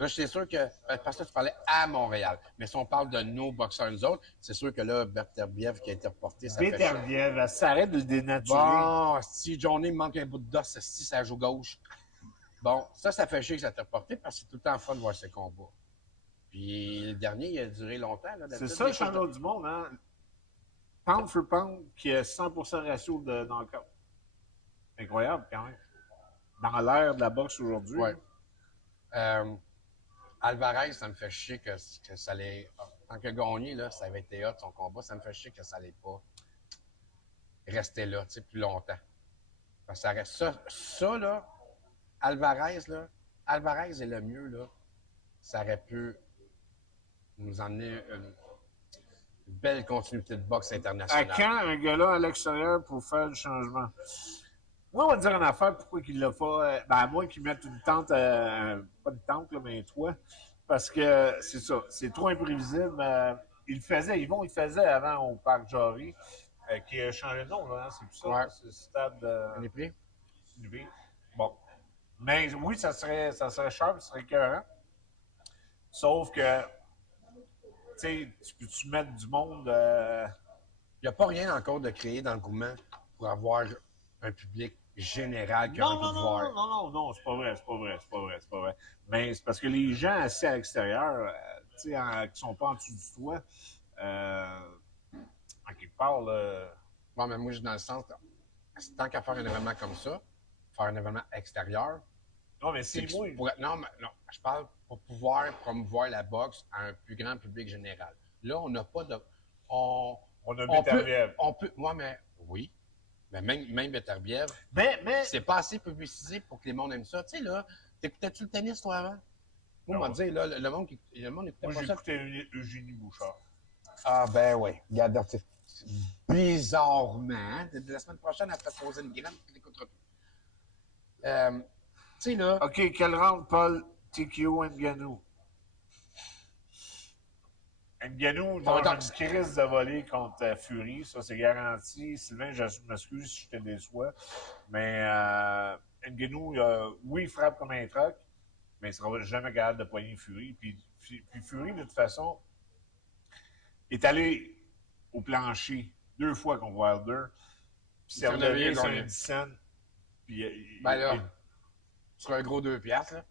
Là, je suis sûr que... Parce que tu parlais à Montréal. Mais si on parle de nos boxeurs, nous autres, c'est sûr que là, Beterbiev qui a été reporté, ça fait chier. Beterbiev, ça arrête de le dénaturer. Bon, si Johnny me manque un bout d'os, si ça joue gauche. Bon, ça fait chier que ça a été reporté parce que c'est tout le temps fun de voir ces combats. Puis le dernier, il a duré longtemps. Là, C'est ça le champion du monde, hein? Pound for pound, qui a 100% ratio de knockout. Incroyable, quand même. Dans l'ère de la boxe aujourd'hui. Ouais. Alvarez, ça me fait chier que ça allait... Tant que gagné, là, ça avait été hot, son combat, ça me fait chier que ça allait pas rester là, tu sais, plus longtemps. Parce que ça reste... Ça, là, Alvarez est le mieux, là. Ça aurait pu nous emmener une belle continuité de boxe À internationale. quand un gars-là à l'extérieur pour faire du changement? Moi, on va te dire une affaire, pourquoi il l'a pas. Ben, à moins qu'il mette une tente, pas une tente, là, mais un toit. Parce que c'est ça, c'est trop imprévisible. Il faisait avant au Parc Jarry, qui a changé de nom, là, hein, c'est plus ça. Ouais. C'est le stade On est pris? Univé. Bon. Mais oui, ça serait sharp, ça serait écœurant. Sauf que, tu sais, tu peux-tu mettre du monde. Il n'y a pas rien encore de créer dans le l'engouement pour avoir un public général qui a envie de voir. Non, c'est pas vrai. Mais c'est parce que les gens assis à l'extérieur, tu sais, qui sont pas en dessous du toit, en quelque part, là, Bon, mais moi, je suis dans le sens, tant qu'à faire un événement comme ça, faire un événement extérieur, non, mais c'est c'est que moi. non, je parle pour pouvoir promouvoir la boxe à un plus grand public général. Là, on n'a pas de... On a On Beterbiev. peut... Moi, mais... Oui. Mais même Beterbiev, Mais c'est pas assez publicisé pour que les monde aiment ça. Tu sais, là, t'écoutais-tu le tennis, toi, avant? Moi, on Non. va dire, là, le monde écoutait moi, pas j'ai ça. écouté Eugénie Bouchard. Ah, ben oui. Regarde, donc, bizarrement, la semaine prochaine, elle fait poser une graine, tu l'écouteras plus. Tu sais, là, OK, quel round, Paul TKO Ngannou? Ngannou Ça va dans être- une crise de volée contre Fury, ça c'est garanti. Sylvain, je m'excuse si je te déçois, mais Ngannou, oui, il frappe comme un truck, mais il ne sera jamais capable de poigner Fury. Puis Fury, de toute façon, est allé au plancher 2 fois contre Wilder, puis c'est Il en a revenu rien sur gagné. une scène. Puis, ben là, sur un gros 2 piastres, là.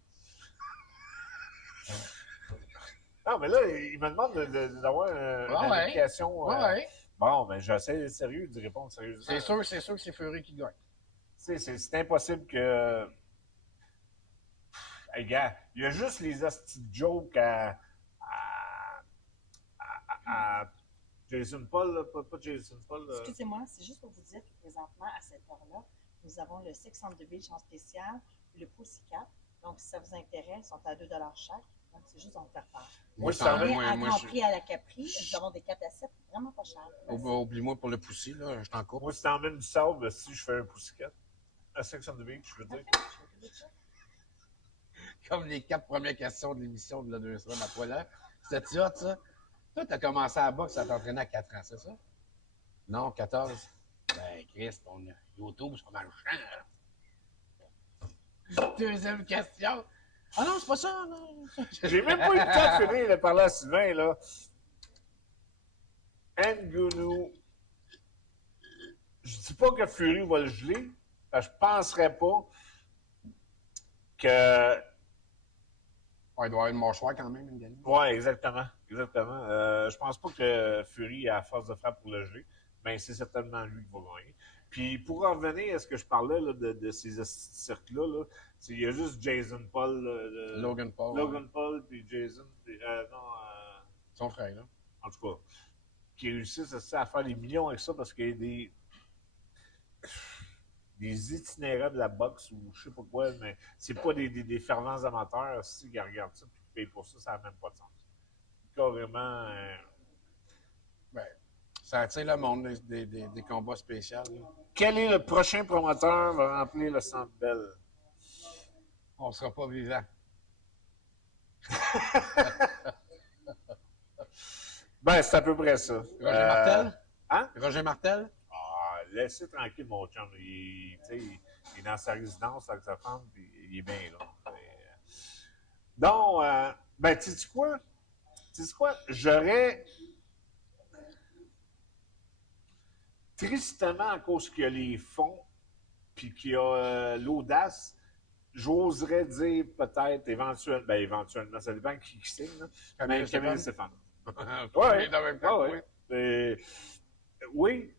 non, mais là, il me demande d'avoir une ouais. indication. Ouais. Bon, ben j'essaie d'être sérieux, de répondre sérieusement. C'est sûr que c'est Fury qui gagne. C'est impossible que. Hey, gars, il y a juste les hosties de jokes à Jason Paul, là, pas Jason Paul. Excusez-moi, c'est juste pour vous dire que présentement, à cette heure-là, nous avons le Sex on the Beach en spécial, le Pussycat. Donc, si ça vous intéresse, ils sont à 2 chaque. Donc, c'est juste en faire part. Moi, ça ça va. Mais moi, à moi, Grand je- Prix à la Capri, nous avons des 4 à 7, vraiment pas cher. Merci. Oublie-moi pour le poussi, là, je t'en coupe. Moi, si t'emmènes du sable, si je fais un Pussycat, à Sex on the Beach, je veux dire. Comme les 4 premières questions de l'émission de la 2 semaines à poil. C'était hot, ça? Toi, t'as commencé à la boxe, ça t'entraînait à 4 ans, c'est ça? Non, 14. Ben, Christ, ton YouTube, c'est pas mal chiant. Deuxième question. Ah non, c'est pas ça, non. J'ai même pas eu le temps de finir de parler à Sylvain, là. Ngannou. Je dis pas que Fury va le geler. Parce que je penserais pas que. Ouais, il doit y avoir une mâchoire quand même, une gagne. Ouais, exactement. Je pense pas que Fury a la force de frappe pour le geler. Mais c'est certainement lui qui va gagner. Puis pour en revenir à ce que je parlais là, de ces cirques-là, là, il y a juste Jason Paul. Logan Paul. Logan Paul, puis Jason. Son frère, là. En tout cas, qui réussissent à faire des millions avec ça parce qu'il y a des itinérants de la boxe ou je sais pas quoi, mais c'est pas des fervents amateurs aussi qui regardent ça et qui payent pour ça, ça n'a même pas de sens. Carrément. Ben, ça attire le monde des combats spéciaux. Là. Quel est le prochain promoteur va remplir le Centre Bell? On sera pas vivant. Ben, c'est à peu près ça. Roger Martel? Hein? Roger Martel? Ah, laissez tranquille, mon chum. Tu sais, il est dans sa résidence avec sa femme, puis il est bien là. Donc, ben, tu sais quoi? Tu sais quoi? J'aurais, tristement, à cause qu'il y a les fonds, puis qu'il y a l'audace, j'oserais dire peut-être éventuellement, ça dépend qui signe, là. Mais Camille Stéphane. Ouais, oui,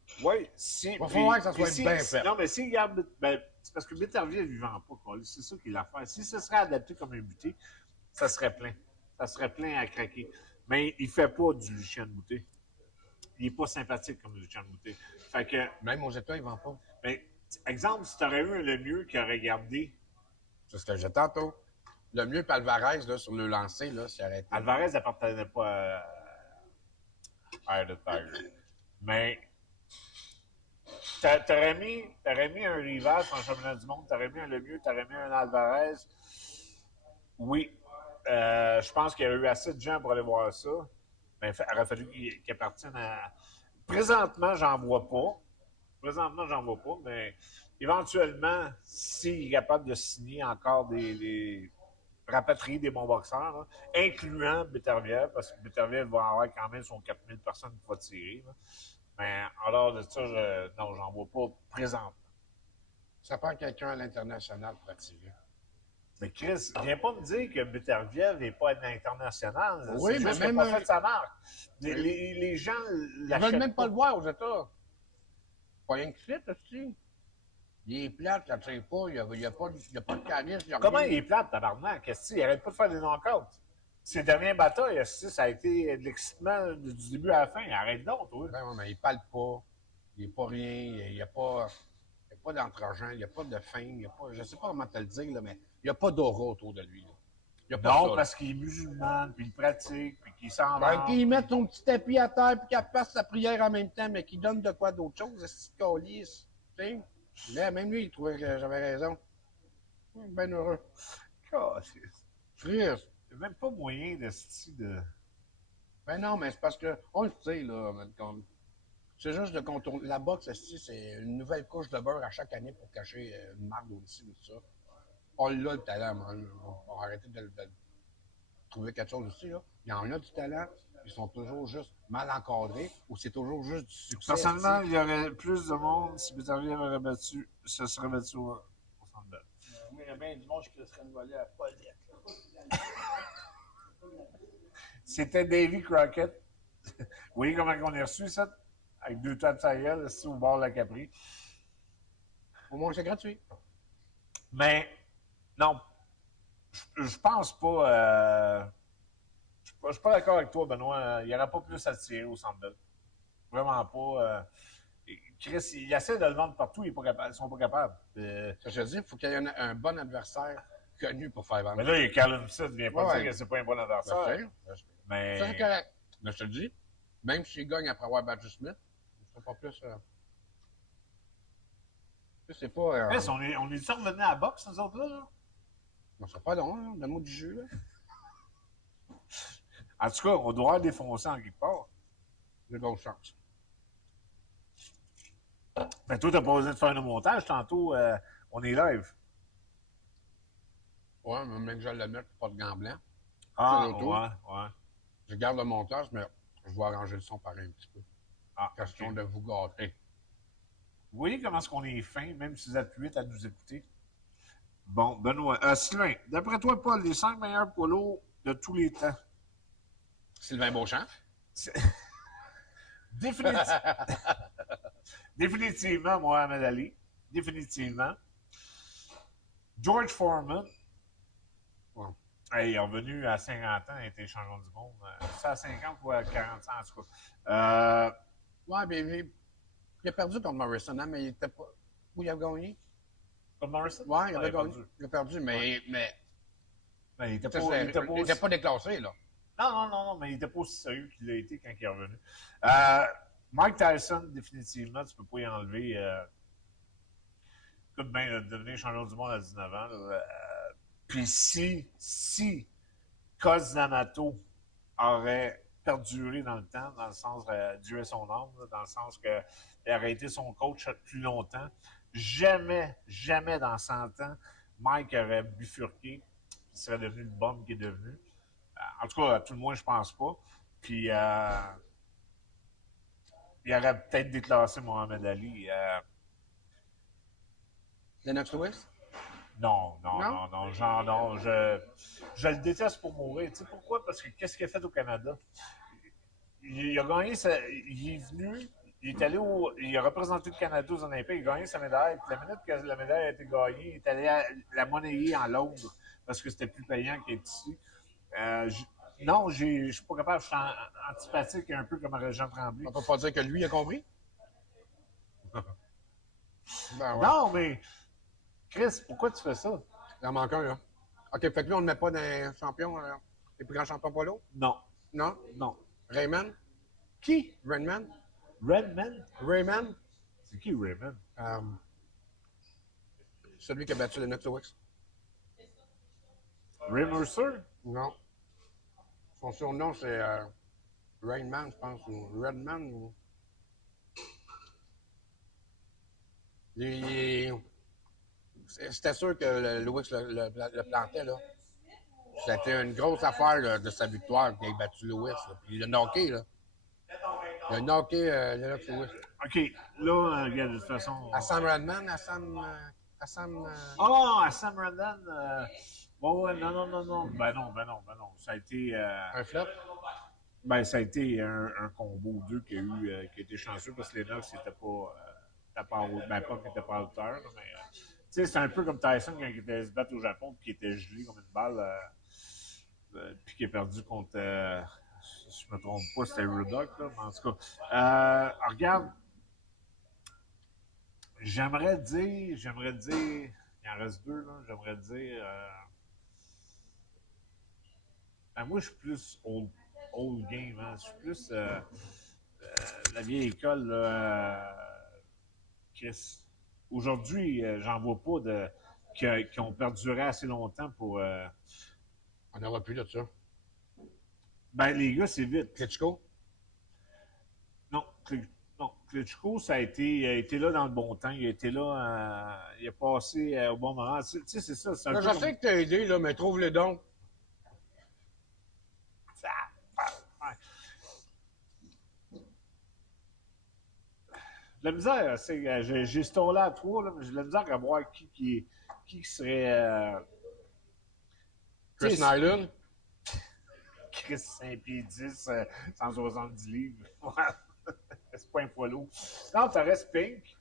si. Va falloir que ça soit si, bien fait. Non, mais s'il garde. Ben, c'est parce que Beterbiev, il ne vend pas, quoi. C'est ça qui est l'affaire. Si ce serait adapté comme un bouté, ça serait plein. Ça serait plein à craquer. Mais il ne fait pas du Lucien Boutet. Il n'est pas sympathique comme Lucien Boutet. Fait que. Même aux États, ils ne vendent pas. Ben, exemple, si tu aurais eu un Lemieux qui aurait gardé. C'est ce que j'ai tantôt. Le mieux que Alvarez, là, sur le lancer, là, s'il aurait été. Alvarez n'appartenait pas à Eye of the Tiger. Mais t'aurais mis un Rivas en championnat du monde, t'aurais mis un Lemieux, t'aurais mis un Alvarez. Oui. Je pense qu'il y aurait eu assez de gens pour aller voir ça. Mais il aurait fallu qu'il appartienne à. Présentement, j'en vois pas. Mais éventuellement, s'il est capable de signer encore des rapatrier des bons boxeurs, là, incluant Beterbiev, parce que Beterbiev va avoir quand même son 4000 personnes qui vont tirer. Là. Mais en dehors de ça, non, j'en vois pas présentement. Ça prend quelqu'un à l'international pour attirer. Mais Chris, viens pas me dire que Beterbiev n'est pas à l'international. Oui, c'est mais juste même qu'il n'a pas fait sa marque. Oui. Les gens Ils l'achètent veulent même pas le voir aux États. Pas rien que c'est, aussi. Il est plate, ça ne tire pas, il n'y a pas de charisme. Comment il est plate, tabarnak? Qu'est-ce qu'il arrête pas de faire des knockouts? Ses dernières batailles, ça a été de l'excitement du début à la fin. Arrête donc, toi. Ben, ouais, mais il parle pas, il n'est pas rien, il n'y a pas d'entre-gens, il n'y a pas de fame, il n'y a pas, je ne sais pas comment te le dire, là, mais il n'y a pas d'aura autour de lui. Là. Il y a pas Non, ça, parce qu'il est musulman, puis il pratique, puis qu'il s'en va. qu'il mette son petit tapis à terre, puis qu'il fasse sa prière en même temps, mais qu'il donne de quoi d'autre chose, ce calice. Tu sais? Là, même lui, il trouvait que j'avais raison. Ben heureux. Triste. Il n'y a même pas moyen de. Ben non, mais c'est parce que, on le sait, là, c'est juste de contourner. La boxe, c'est une nouvelle couche de beurre à chaque année pour cacher une marque aussi, tout ça. On l'a le talent, on va arrêter de trouver quelque chose aussi, là. Il y en a du talent, ils sont toujours juste mal encadrés, ou c'est toujours juste du succès. Personnellement, il y aurait plus de monde si Beterbiev se serait battu au Centre Bell. Moi, il y a bien du monde qui serait volé à Paulette. C'était Davy Crockett. Vous voyez comment on est reçu, ça? Avec 2 tapes à gueule, ici, au bord de la Capri. Au moins, c'est gratuit. Mais, non. Je pense pas. Je suis pas d'accord avec toi, Benoît. Il n'y aura pas plus à tirer au Centre Bell. Vraiment pas. Chris, il essaie de le vendre partout, ils ne sont pas capables. Ça, je te dis, il faut qu'il y ait un bon adversaire connu pour faire vendre. Mais là, il y a Callum Sid, viens pas Ouais. dire que c'est pas un bon adversaire. Mais. Ça, c'est correct. Mais je te le dis, même s'il gagne après avoir battu Smith, ce ne sera pas plus. C'est pas. Chris, on est revenu à la boxe, nous autres, là? Ce sera pas long, hein, le mot du jeu, là. En tout cas, on doit avoir défoncé en quelque part. De grosses chances. Mais toi, t'as pas osé de faire un montage tantôt. On est live. Ouais, même que je le mette, pas de gants blancs. Ah, C'est l'auto. ouais. Je garde le montage, mais je vais arranger le son pareil un petit peu. Ah, Question ok. de vous gâter. Vous voyez comment est-ce qu'on est fin, même si vous êtes 8 à nous écouter? Bon, Benoît. Sylvain, d'après toi, Paul, les 5 meilleurs polos de tous les temps? Sylvain Beauchamp. Définitivement, Mohamed Ali. Définitivement. George Foreman. Ouais. Hey, il est revenu à 50 ans, il a été champion du monde. Ça à 50 ou à 40 ans, en tout cas. Ouais, mais il a perdu contre Morrison, hein, mais il était pas. Où il a gagné? Comme Morrison? Ouais, il avait perdu. gagné. Il a perdu, mais. Ben, il était Il n'était pas déclassé, là. Non, mais il n'était pas aussi sérieux qu'il a été quand il est revenu. Mike Tyson, définitivement, tu ne peux pas y enlever. Écoute bien, devenir champion du monde à 19 ans. Puis si Cos D'Amato aurait perduré dans le temps, dans le sens Dieu est son âme, là, dans le sens qu'il aurait été son coach plus longtemps. Jamais, jamais dans 100 ans, Mike aurait bifurqué, il serait devenu le bum qu'il est devenu. En tout cas, à tout le moins, je pense pas. Puis, il aurait peut-être déclassé Mohamed Ali. Lennox Lewis? Non, je le déteste pour mourir. Tu sais pourquoi? Parce que qu'est-ce qu'il a fait au Canada? Il a gagné, il est venu, il a représenté le Canada aux Olympiques, il a gagné sa médaille. Puis la minute que la médaille a été gagnée, il est allé la monnayer en Londres parce que c'était plus payant qu'être ici. Non, je suis pas capable, je suis antipathique un peu comme Régent Tremblay. On peut pas dire que lui a compris? Ben ouais. Non, mais Chris, pourquoi tu fais ça? Il en manque un, là. OK, fait que lui, on ne le met pas dans les champions, les plus grands champions polo? Non, Non? non. Rayman? Qui? Rainman? Redman? Rayman? C'est qui Redman? Celui qui a battu Lennox Lewis? Ray Mercer? Non. Son surnom, c'est Rainman, je pense, ou Redman. Ou... C'était sûr que Lewis le plantait, là. C'était une grosse affaire de sa victoire qu'il ait battu Lewis. Là. Puis il a knocké, là. Il a knocké Lennox Lewis. OK, là, regarde, de toute façon... À Sam Radman, à Sam... Ah, à Sam Redman? Bon, ouais, non. Ben non. Ça a été... Un flop? Ben, ça a été un combo 2 qui a été chanceux parce que Lennox n'était pas... ben, pas qu'il n'était pas à hauteur, là, mais... tu sais, c'est un peu comme Tyson quand il était se battre au Japon puis qui était gelé comme une balle puis qui a perdu contre... si je me trompe pas, c'était Ruddock, là, mais en tout cas... regarde... J'aimerais dire... Il en reste 2, là. J'aimerais dire... ben, moi, je suis plus old game, hein. Je suis plus la vieille école, là. Chris. Aujourd'hui, j'en vois pas qui ont perduré assez longtemps pour... On n'aura plus là de ça. Ben, les gars, c'est vite. Klitschko? Non, Klitschko, ça a été là dans le bon temps. Il a été là, il a passé au bon moment. Tu sais, c'est ça. C'est un Là, peu je sais que t'as aidé, là, mais trouve-le donc. La misère, c'est j'ai ce tour-là à 3, là, mais j'ai de la misère à voir qui serait... Chris Nyland? Chris 5 pieds 10, 170 livres. C'est pas un poids lourd. Non, t'aurais Spink,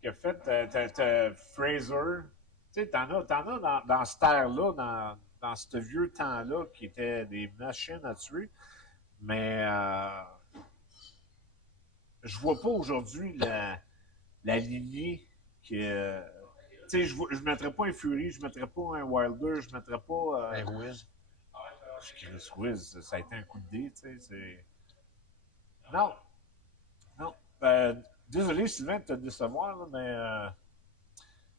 qui a fait t'as Fraser. Tu sais, t'en as dans cette ère-là, dans ce vieux temps-là, qui étaient des machines à tuer. Mais je vois pas aujourd'hui la lignée qui... tu sais, je mettrais pas un Fury, je mettrais pas un Wilder, je mettrais pas... Un Ruiz. Chris Ruiz, ça a été un coup de dé, tu sais, c'est... Non. Désolé, Sylvain, de te décevoir, là, mais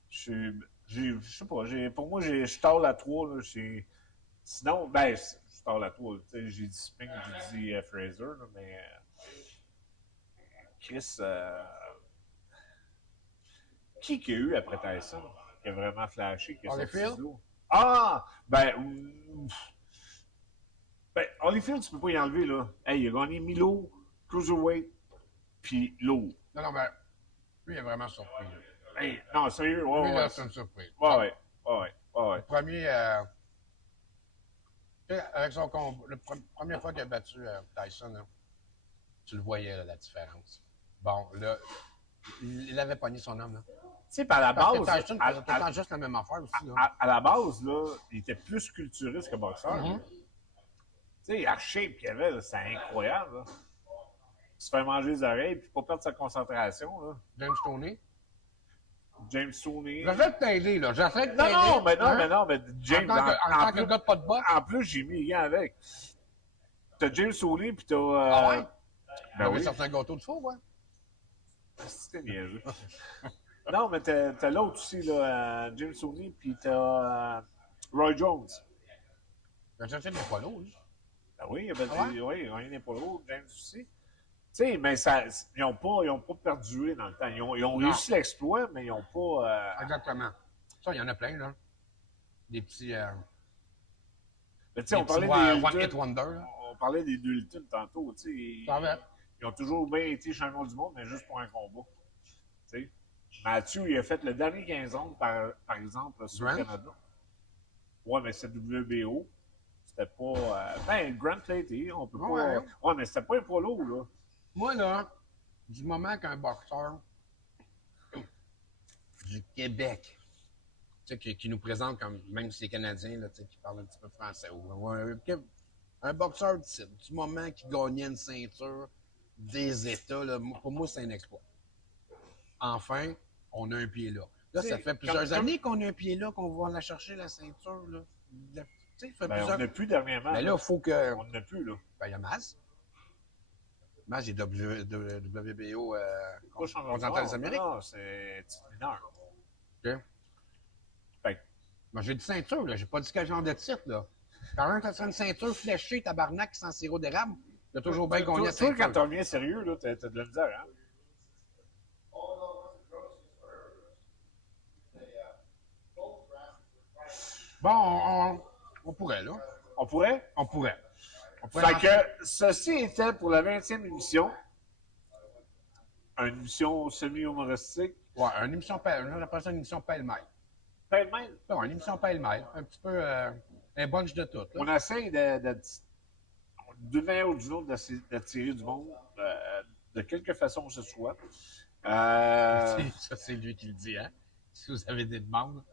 je sais pas, pour moi, je tard à 3, là, sinon, ben, je tard à 3, tu sais, j'ai dit Spink, j'ai dit Fraser, là, mais Chris, qui qu'il y a eu après Tyson, qui a vraiment flashé, qui a sorti Holyfield? du lot? Ah! Ben, Holyfield, tu peux pas y enlever, là. Hey, il a gagné Milo, Cruiserweight, puis lourd. Non, ben, lui, il est vraiment surpris. Hey, non, sérieux, ouais, Lui, ouais. là, c'est une surprise. Ouais. Le premier, tu sais, avec son combat, la première fois qu'il a battu Tyson, là, tu le voyais, là, la différence. Bon, là, il avait pogné son homme, là. Tu sais, à la Parce base... que Tyson faisait tout le temps juste la même affaire aussi, là. À la base, là, il était plus culturiste que boxeur. Mhm. Tu sais, la shape qu'il avait, là, c'est incroyable, là. Se faire manger les oreilles puis pas perdre sa concentration, là. James Toney. James Toney. J'essaie de t'aider, là. J'essaie de t'aider. Mais James... En tant que gars de pas de boxe. En plus, j'ai mis les gants avec. T'as James Toney puis t'as... Ah ouais? Ben oui. oui. Certains gâteaux de faux, ouais. C'était niaiseux. Non, mais t'as l'autre aussi, là, James Toney, puis t'as Roy Jones. Tu as cherché des polos, là. Ben oui, il a battu, Ah ouais? oui, il a gagné Polo, James aussi. Tu sais, mais ça, ils n'ont pas perduré dans le temps. Ils ont Non. réussi l'exploit, mais ils n'ont pas. Exactement. Ça, il y en a plein, là. Des petits. Mais tu sais, Des on parlait petits des One Hit Hilton. Wonder, là. On parlait des deux Hilton tantôt. Tu sais, Ça va. ils ont toujours bien été champions du monde, mais juste pour un combat. Tu sais. Mathieu, il a fait le dernier 15 ans, par exemple, sur Grant? le Canada. Ouais, mais c'est WBO. C'était pas. Ben, Grant l'a été. On peut Ouais. pas. Ouais, mais c'était pas un poids lourd, là. Moi, là, du moment qu'un boxeur du Québec, tu sais, qui nous présente comme, même si c'est Canadien, là, tu sais, qui parle un petit peu français, ou un boxeur du moment qui gagnait une ceinture des États, là, pour moi, c'est un exploit. Enfin, on a un pied là. Là, T'sais, ça fait plusieurs comme- années qu'on a un pied là, qu'on va la chercher, la ceinture, là. Tu sais, ça fait Ben, on plusieurs... n'a plus dernièrement. Mais là, il faut que... On n'a plus, là. Ben, il y a Maz. Maz, il est WBO Pas champion du continental monde. des Amériques. Non, c'est titre mineur. OK. Fait que, Ben, j'ai dit ceinture, là. J'ai pas dit quel genre de titre, là. Quand même, t'as une ceinture fléchée, tabarnak, sans sirop d'érable, t'as toujours bien gagné la toi, ceinture. quand tu reviens sérieux, là, t'as de la misère, hein? Bon, on pourrait, là. On pourrait? On pourrait. On pourrait Fait que ceci était pour la 20e émission. Une émission semi-humoristique. Ouais, une émission on appelle ça une émission pêle-mêle. Pêle-mêle. Ouais, une émission pêle-mêle. Un petit peu un bunch de tout, là. On essaye d'une manière ou d'une autre d'attirer du monde, de quelque façon que ce soit. Ça, c'est lui qui le dit, hein? Si vous avez des demandes,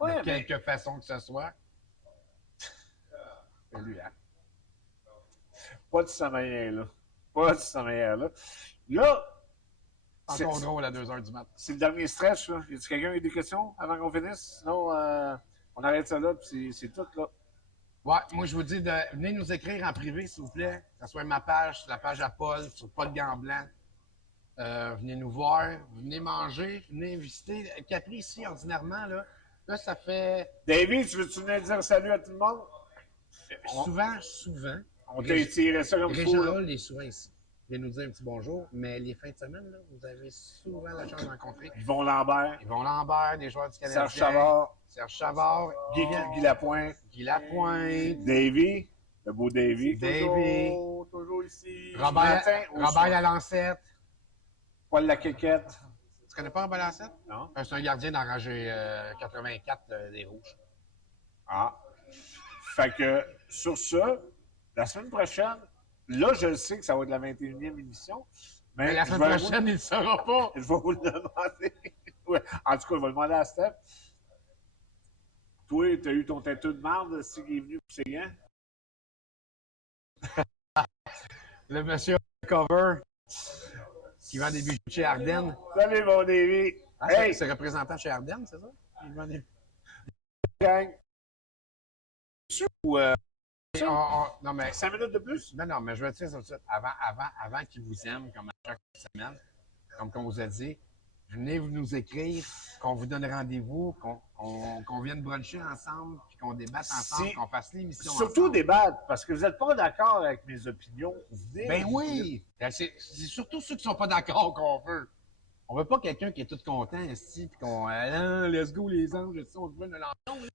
Ouais, de quelque façon que ce soit, c'est lui, hein? pas de sa manière, là. Pas de sa manière, là. Là, Encore c'est drôle à 2h du matin. c'est le dernier stretch, là. Y a-t-il quelqu'un qui a des questions avant qu'on finisse? Sinon, on arrête ça là, puis c'est tout, là. Ouais, moi, je vous dis de venez nous écrire en privé, s'il vous plaît. Que ce soit ma page, la page à Paul, sur Paul Gamblant. Venez nous voir, venez manger, venez visiter. Capri, ici, ordinairement, là, ça fait David, tu veux-tu venir dire salut à tout le monde? souvent. On t'a étiré ça comme il faut, Régent là. Hall est souvent ici. Viens nous dire un petit bonjour, mais les fins de semaine, là, vous avez souvent la chance de rencontrer Yvon Lambert, Yvon Lambert, des joueurs du Canadien. Serge Chavard, Serge Chavard, Guy Lapointe, Guy Lapointe, Davy, le beau Davy. Davy, Toujours ici. Robert Lalancette. Paul Laquéquette. Tu connais pas Robert Lalancette? Non? C'est un gardien dans la rangée 84 des Rouges. Ah. Fait que, sur ça, la semaine prochaine, là, je sais que ça va être la 21e émission. Mais la je semaine vais prochaine, il ne sera pas. Je vais vous le demander. Ouais. En tout cas, je vais le demander à Steph. Toi, tu as eu ton têteux de marde, c'est qui est venu pour ses gants? Le monsieur cover qui vend des bijoux chez Ardennes. Salut, mon Davy! Ah, Hey, c'est représentant chez Ardennes, c'est ça? Il vend des... gang! Ou Non, mais 5 minutes de plus? non, mais je vais te dire ça tout de suite. Avant qu'ils vous aiment, comme à chaque semaine, comme on vous a dit, venez vous nous écrire, qu'on vous donne rendez-vous, qu'on vienne bruncher ensemble, puis qu'on débatte ensemble, qu'on fasse l'émission Surtout ensemble. débattre, parce que vous n'êtes pas d'accord avec mes opinions. Venez, Ben vous dites. oui! C'est surtout ceux qui sont pas d'accord qu'on veut. On veut pas quelqu'un qui est tout content, ici, puis qu'on... let's go les anges, on se veut de l'ensemble.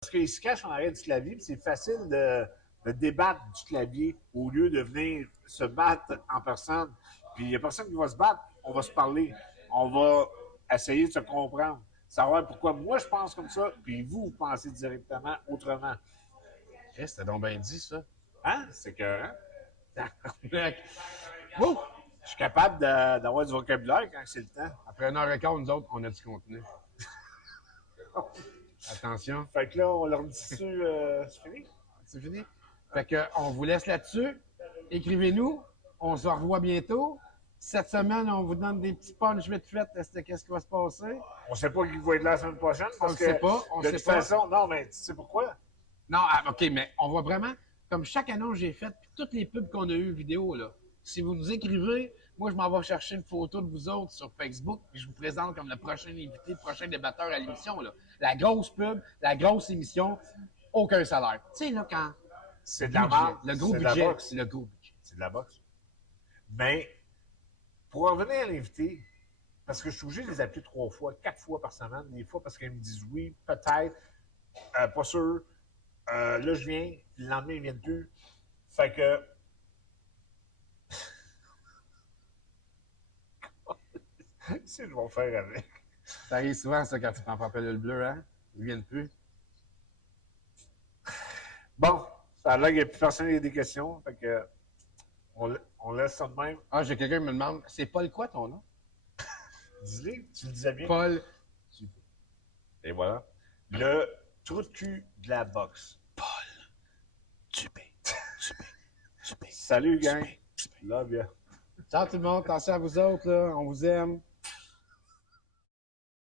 Parce qu'il se cache en arrière du clavier, puis c'est facile de débattre du clavier au lieu de venir se battre en personne. Puis il n'y a personne qui va se battre, on va se parler. On va essayer de se comprendre. Savoir pourquoi moi je pense comme ça, puis vous pensez directement autrement. C'était donc bien dit, ça. Hein? C'est que, hein? Ouh! Je suis capable d'avoir du vocabulaire quand c'est le temps. Après 1h15, nous autres, on a du contenu. Attention. Fait que là, on leur dit c'est fini? C'est fini? Fait que, on vous laisse là-dessus. Écrivez-nous. On se revoit bientôt. Cette semaine, on vous donne des petits punchs vite fait. Qu'est-ce qui va se passer? On sait pas qui va être là la semaine prochaine. Parce On le sait pas, on de sait toute pas. façon, non, mais tu sais pourquoi? Non, OK, mais on va vraiment, comme chaque annonce que j'ai faite, puis toutes les pubs qu'on a eues vidéo, là, si vous nous écrivez, moi, je m'en vais chercher une photo de vous autres sur Facebook, puis je vous présente comme le prochain invité, le prochain débatteur à l'émission, là. La grosse pub, la grosse émission. aucun salaire. Tu sais, là, quand. C'est de la Budget. merde. Le gros C'est de la budget. boxe. Le gros budget. C'est de la boxe. Mais, pour en revenir à l'invité, parce que je suis obligé de les appeler 3 fois, 4 fois par semaine, des fois parce qu'ils me disent oui, peut-être, pas sûr, là je viens, le lendemain ils viennent plus. Fait que. Qu'est-ce que je vais faire avec? Ça arrive souvent, ça, quand tu prends pas pilule bleue, hein? Ils viennent plus. Bon, ça a l'air qu'il n'y a plus personne qui a des questions. Fait que. On laisse ça de même. Ah, j'ai quelqu'un qui me demande, c'est Paul quoi ton nom? Dis-le, tu le disais bien. Paul. Et voilà. Le trou de cul de la boxe. Dubé. Salut, gang. Love ya. Ciao tout le monde, attention à vous autres, là. On vous aime.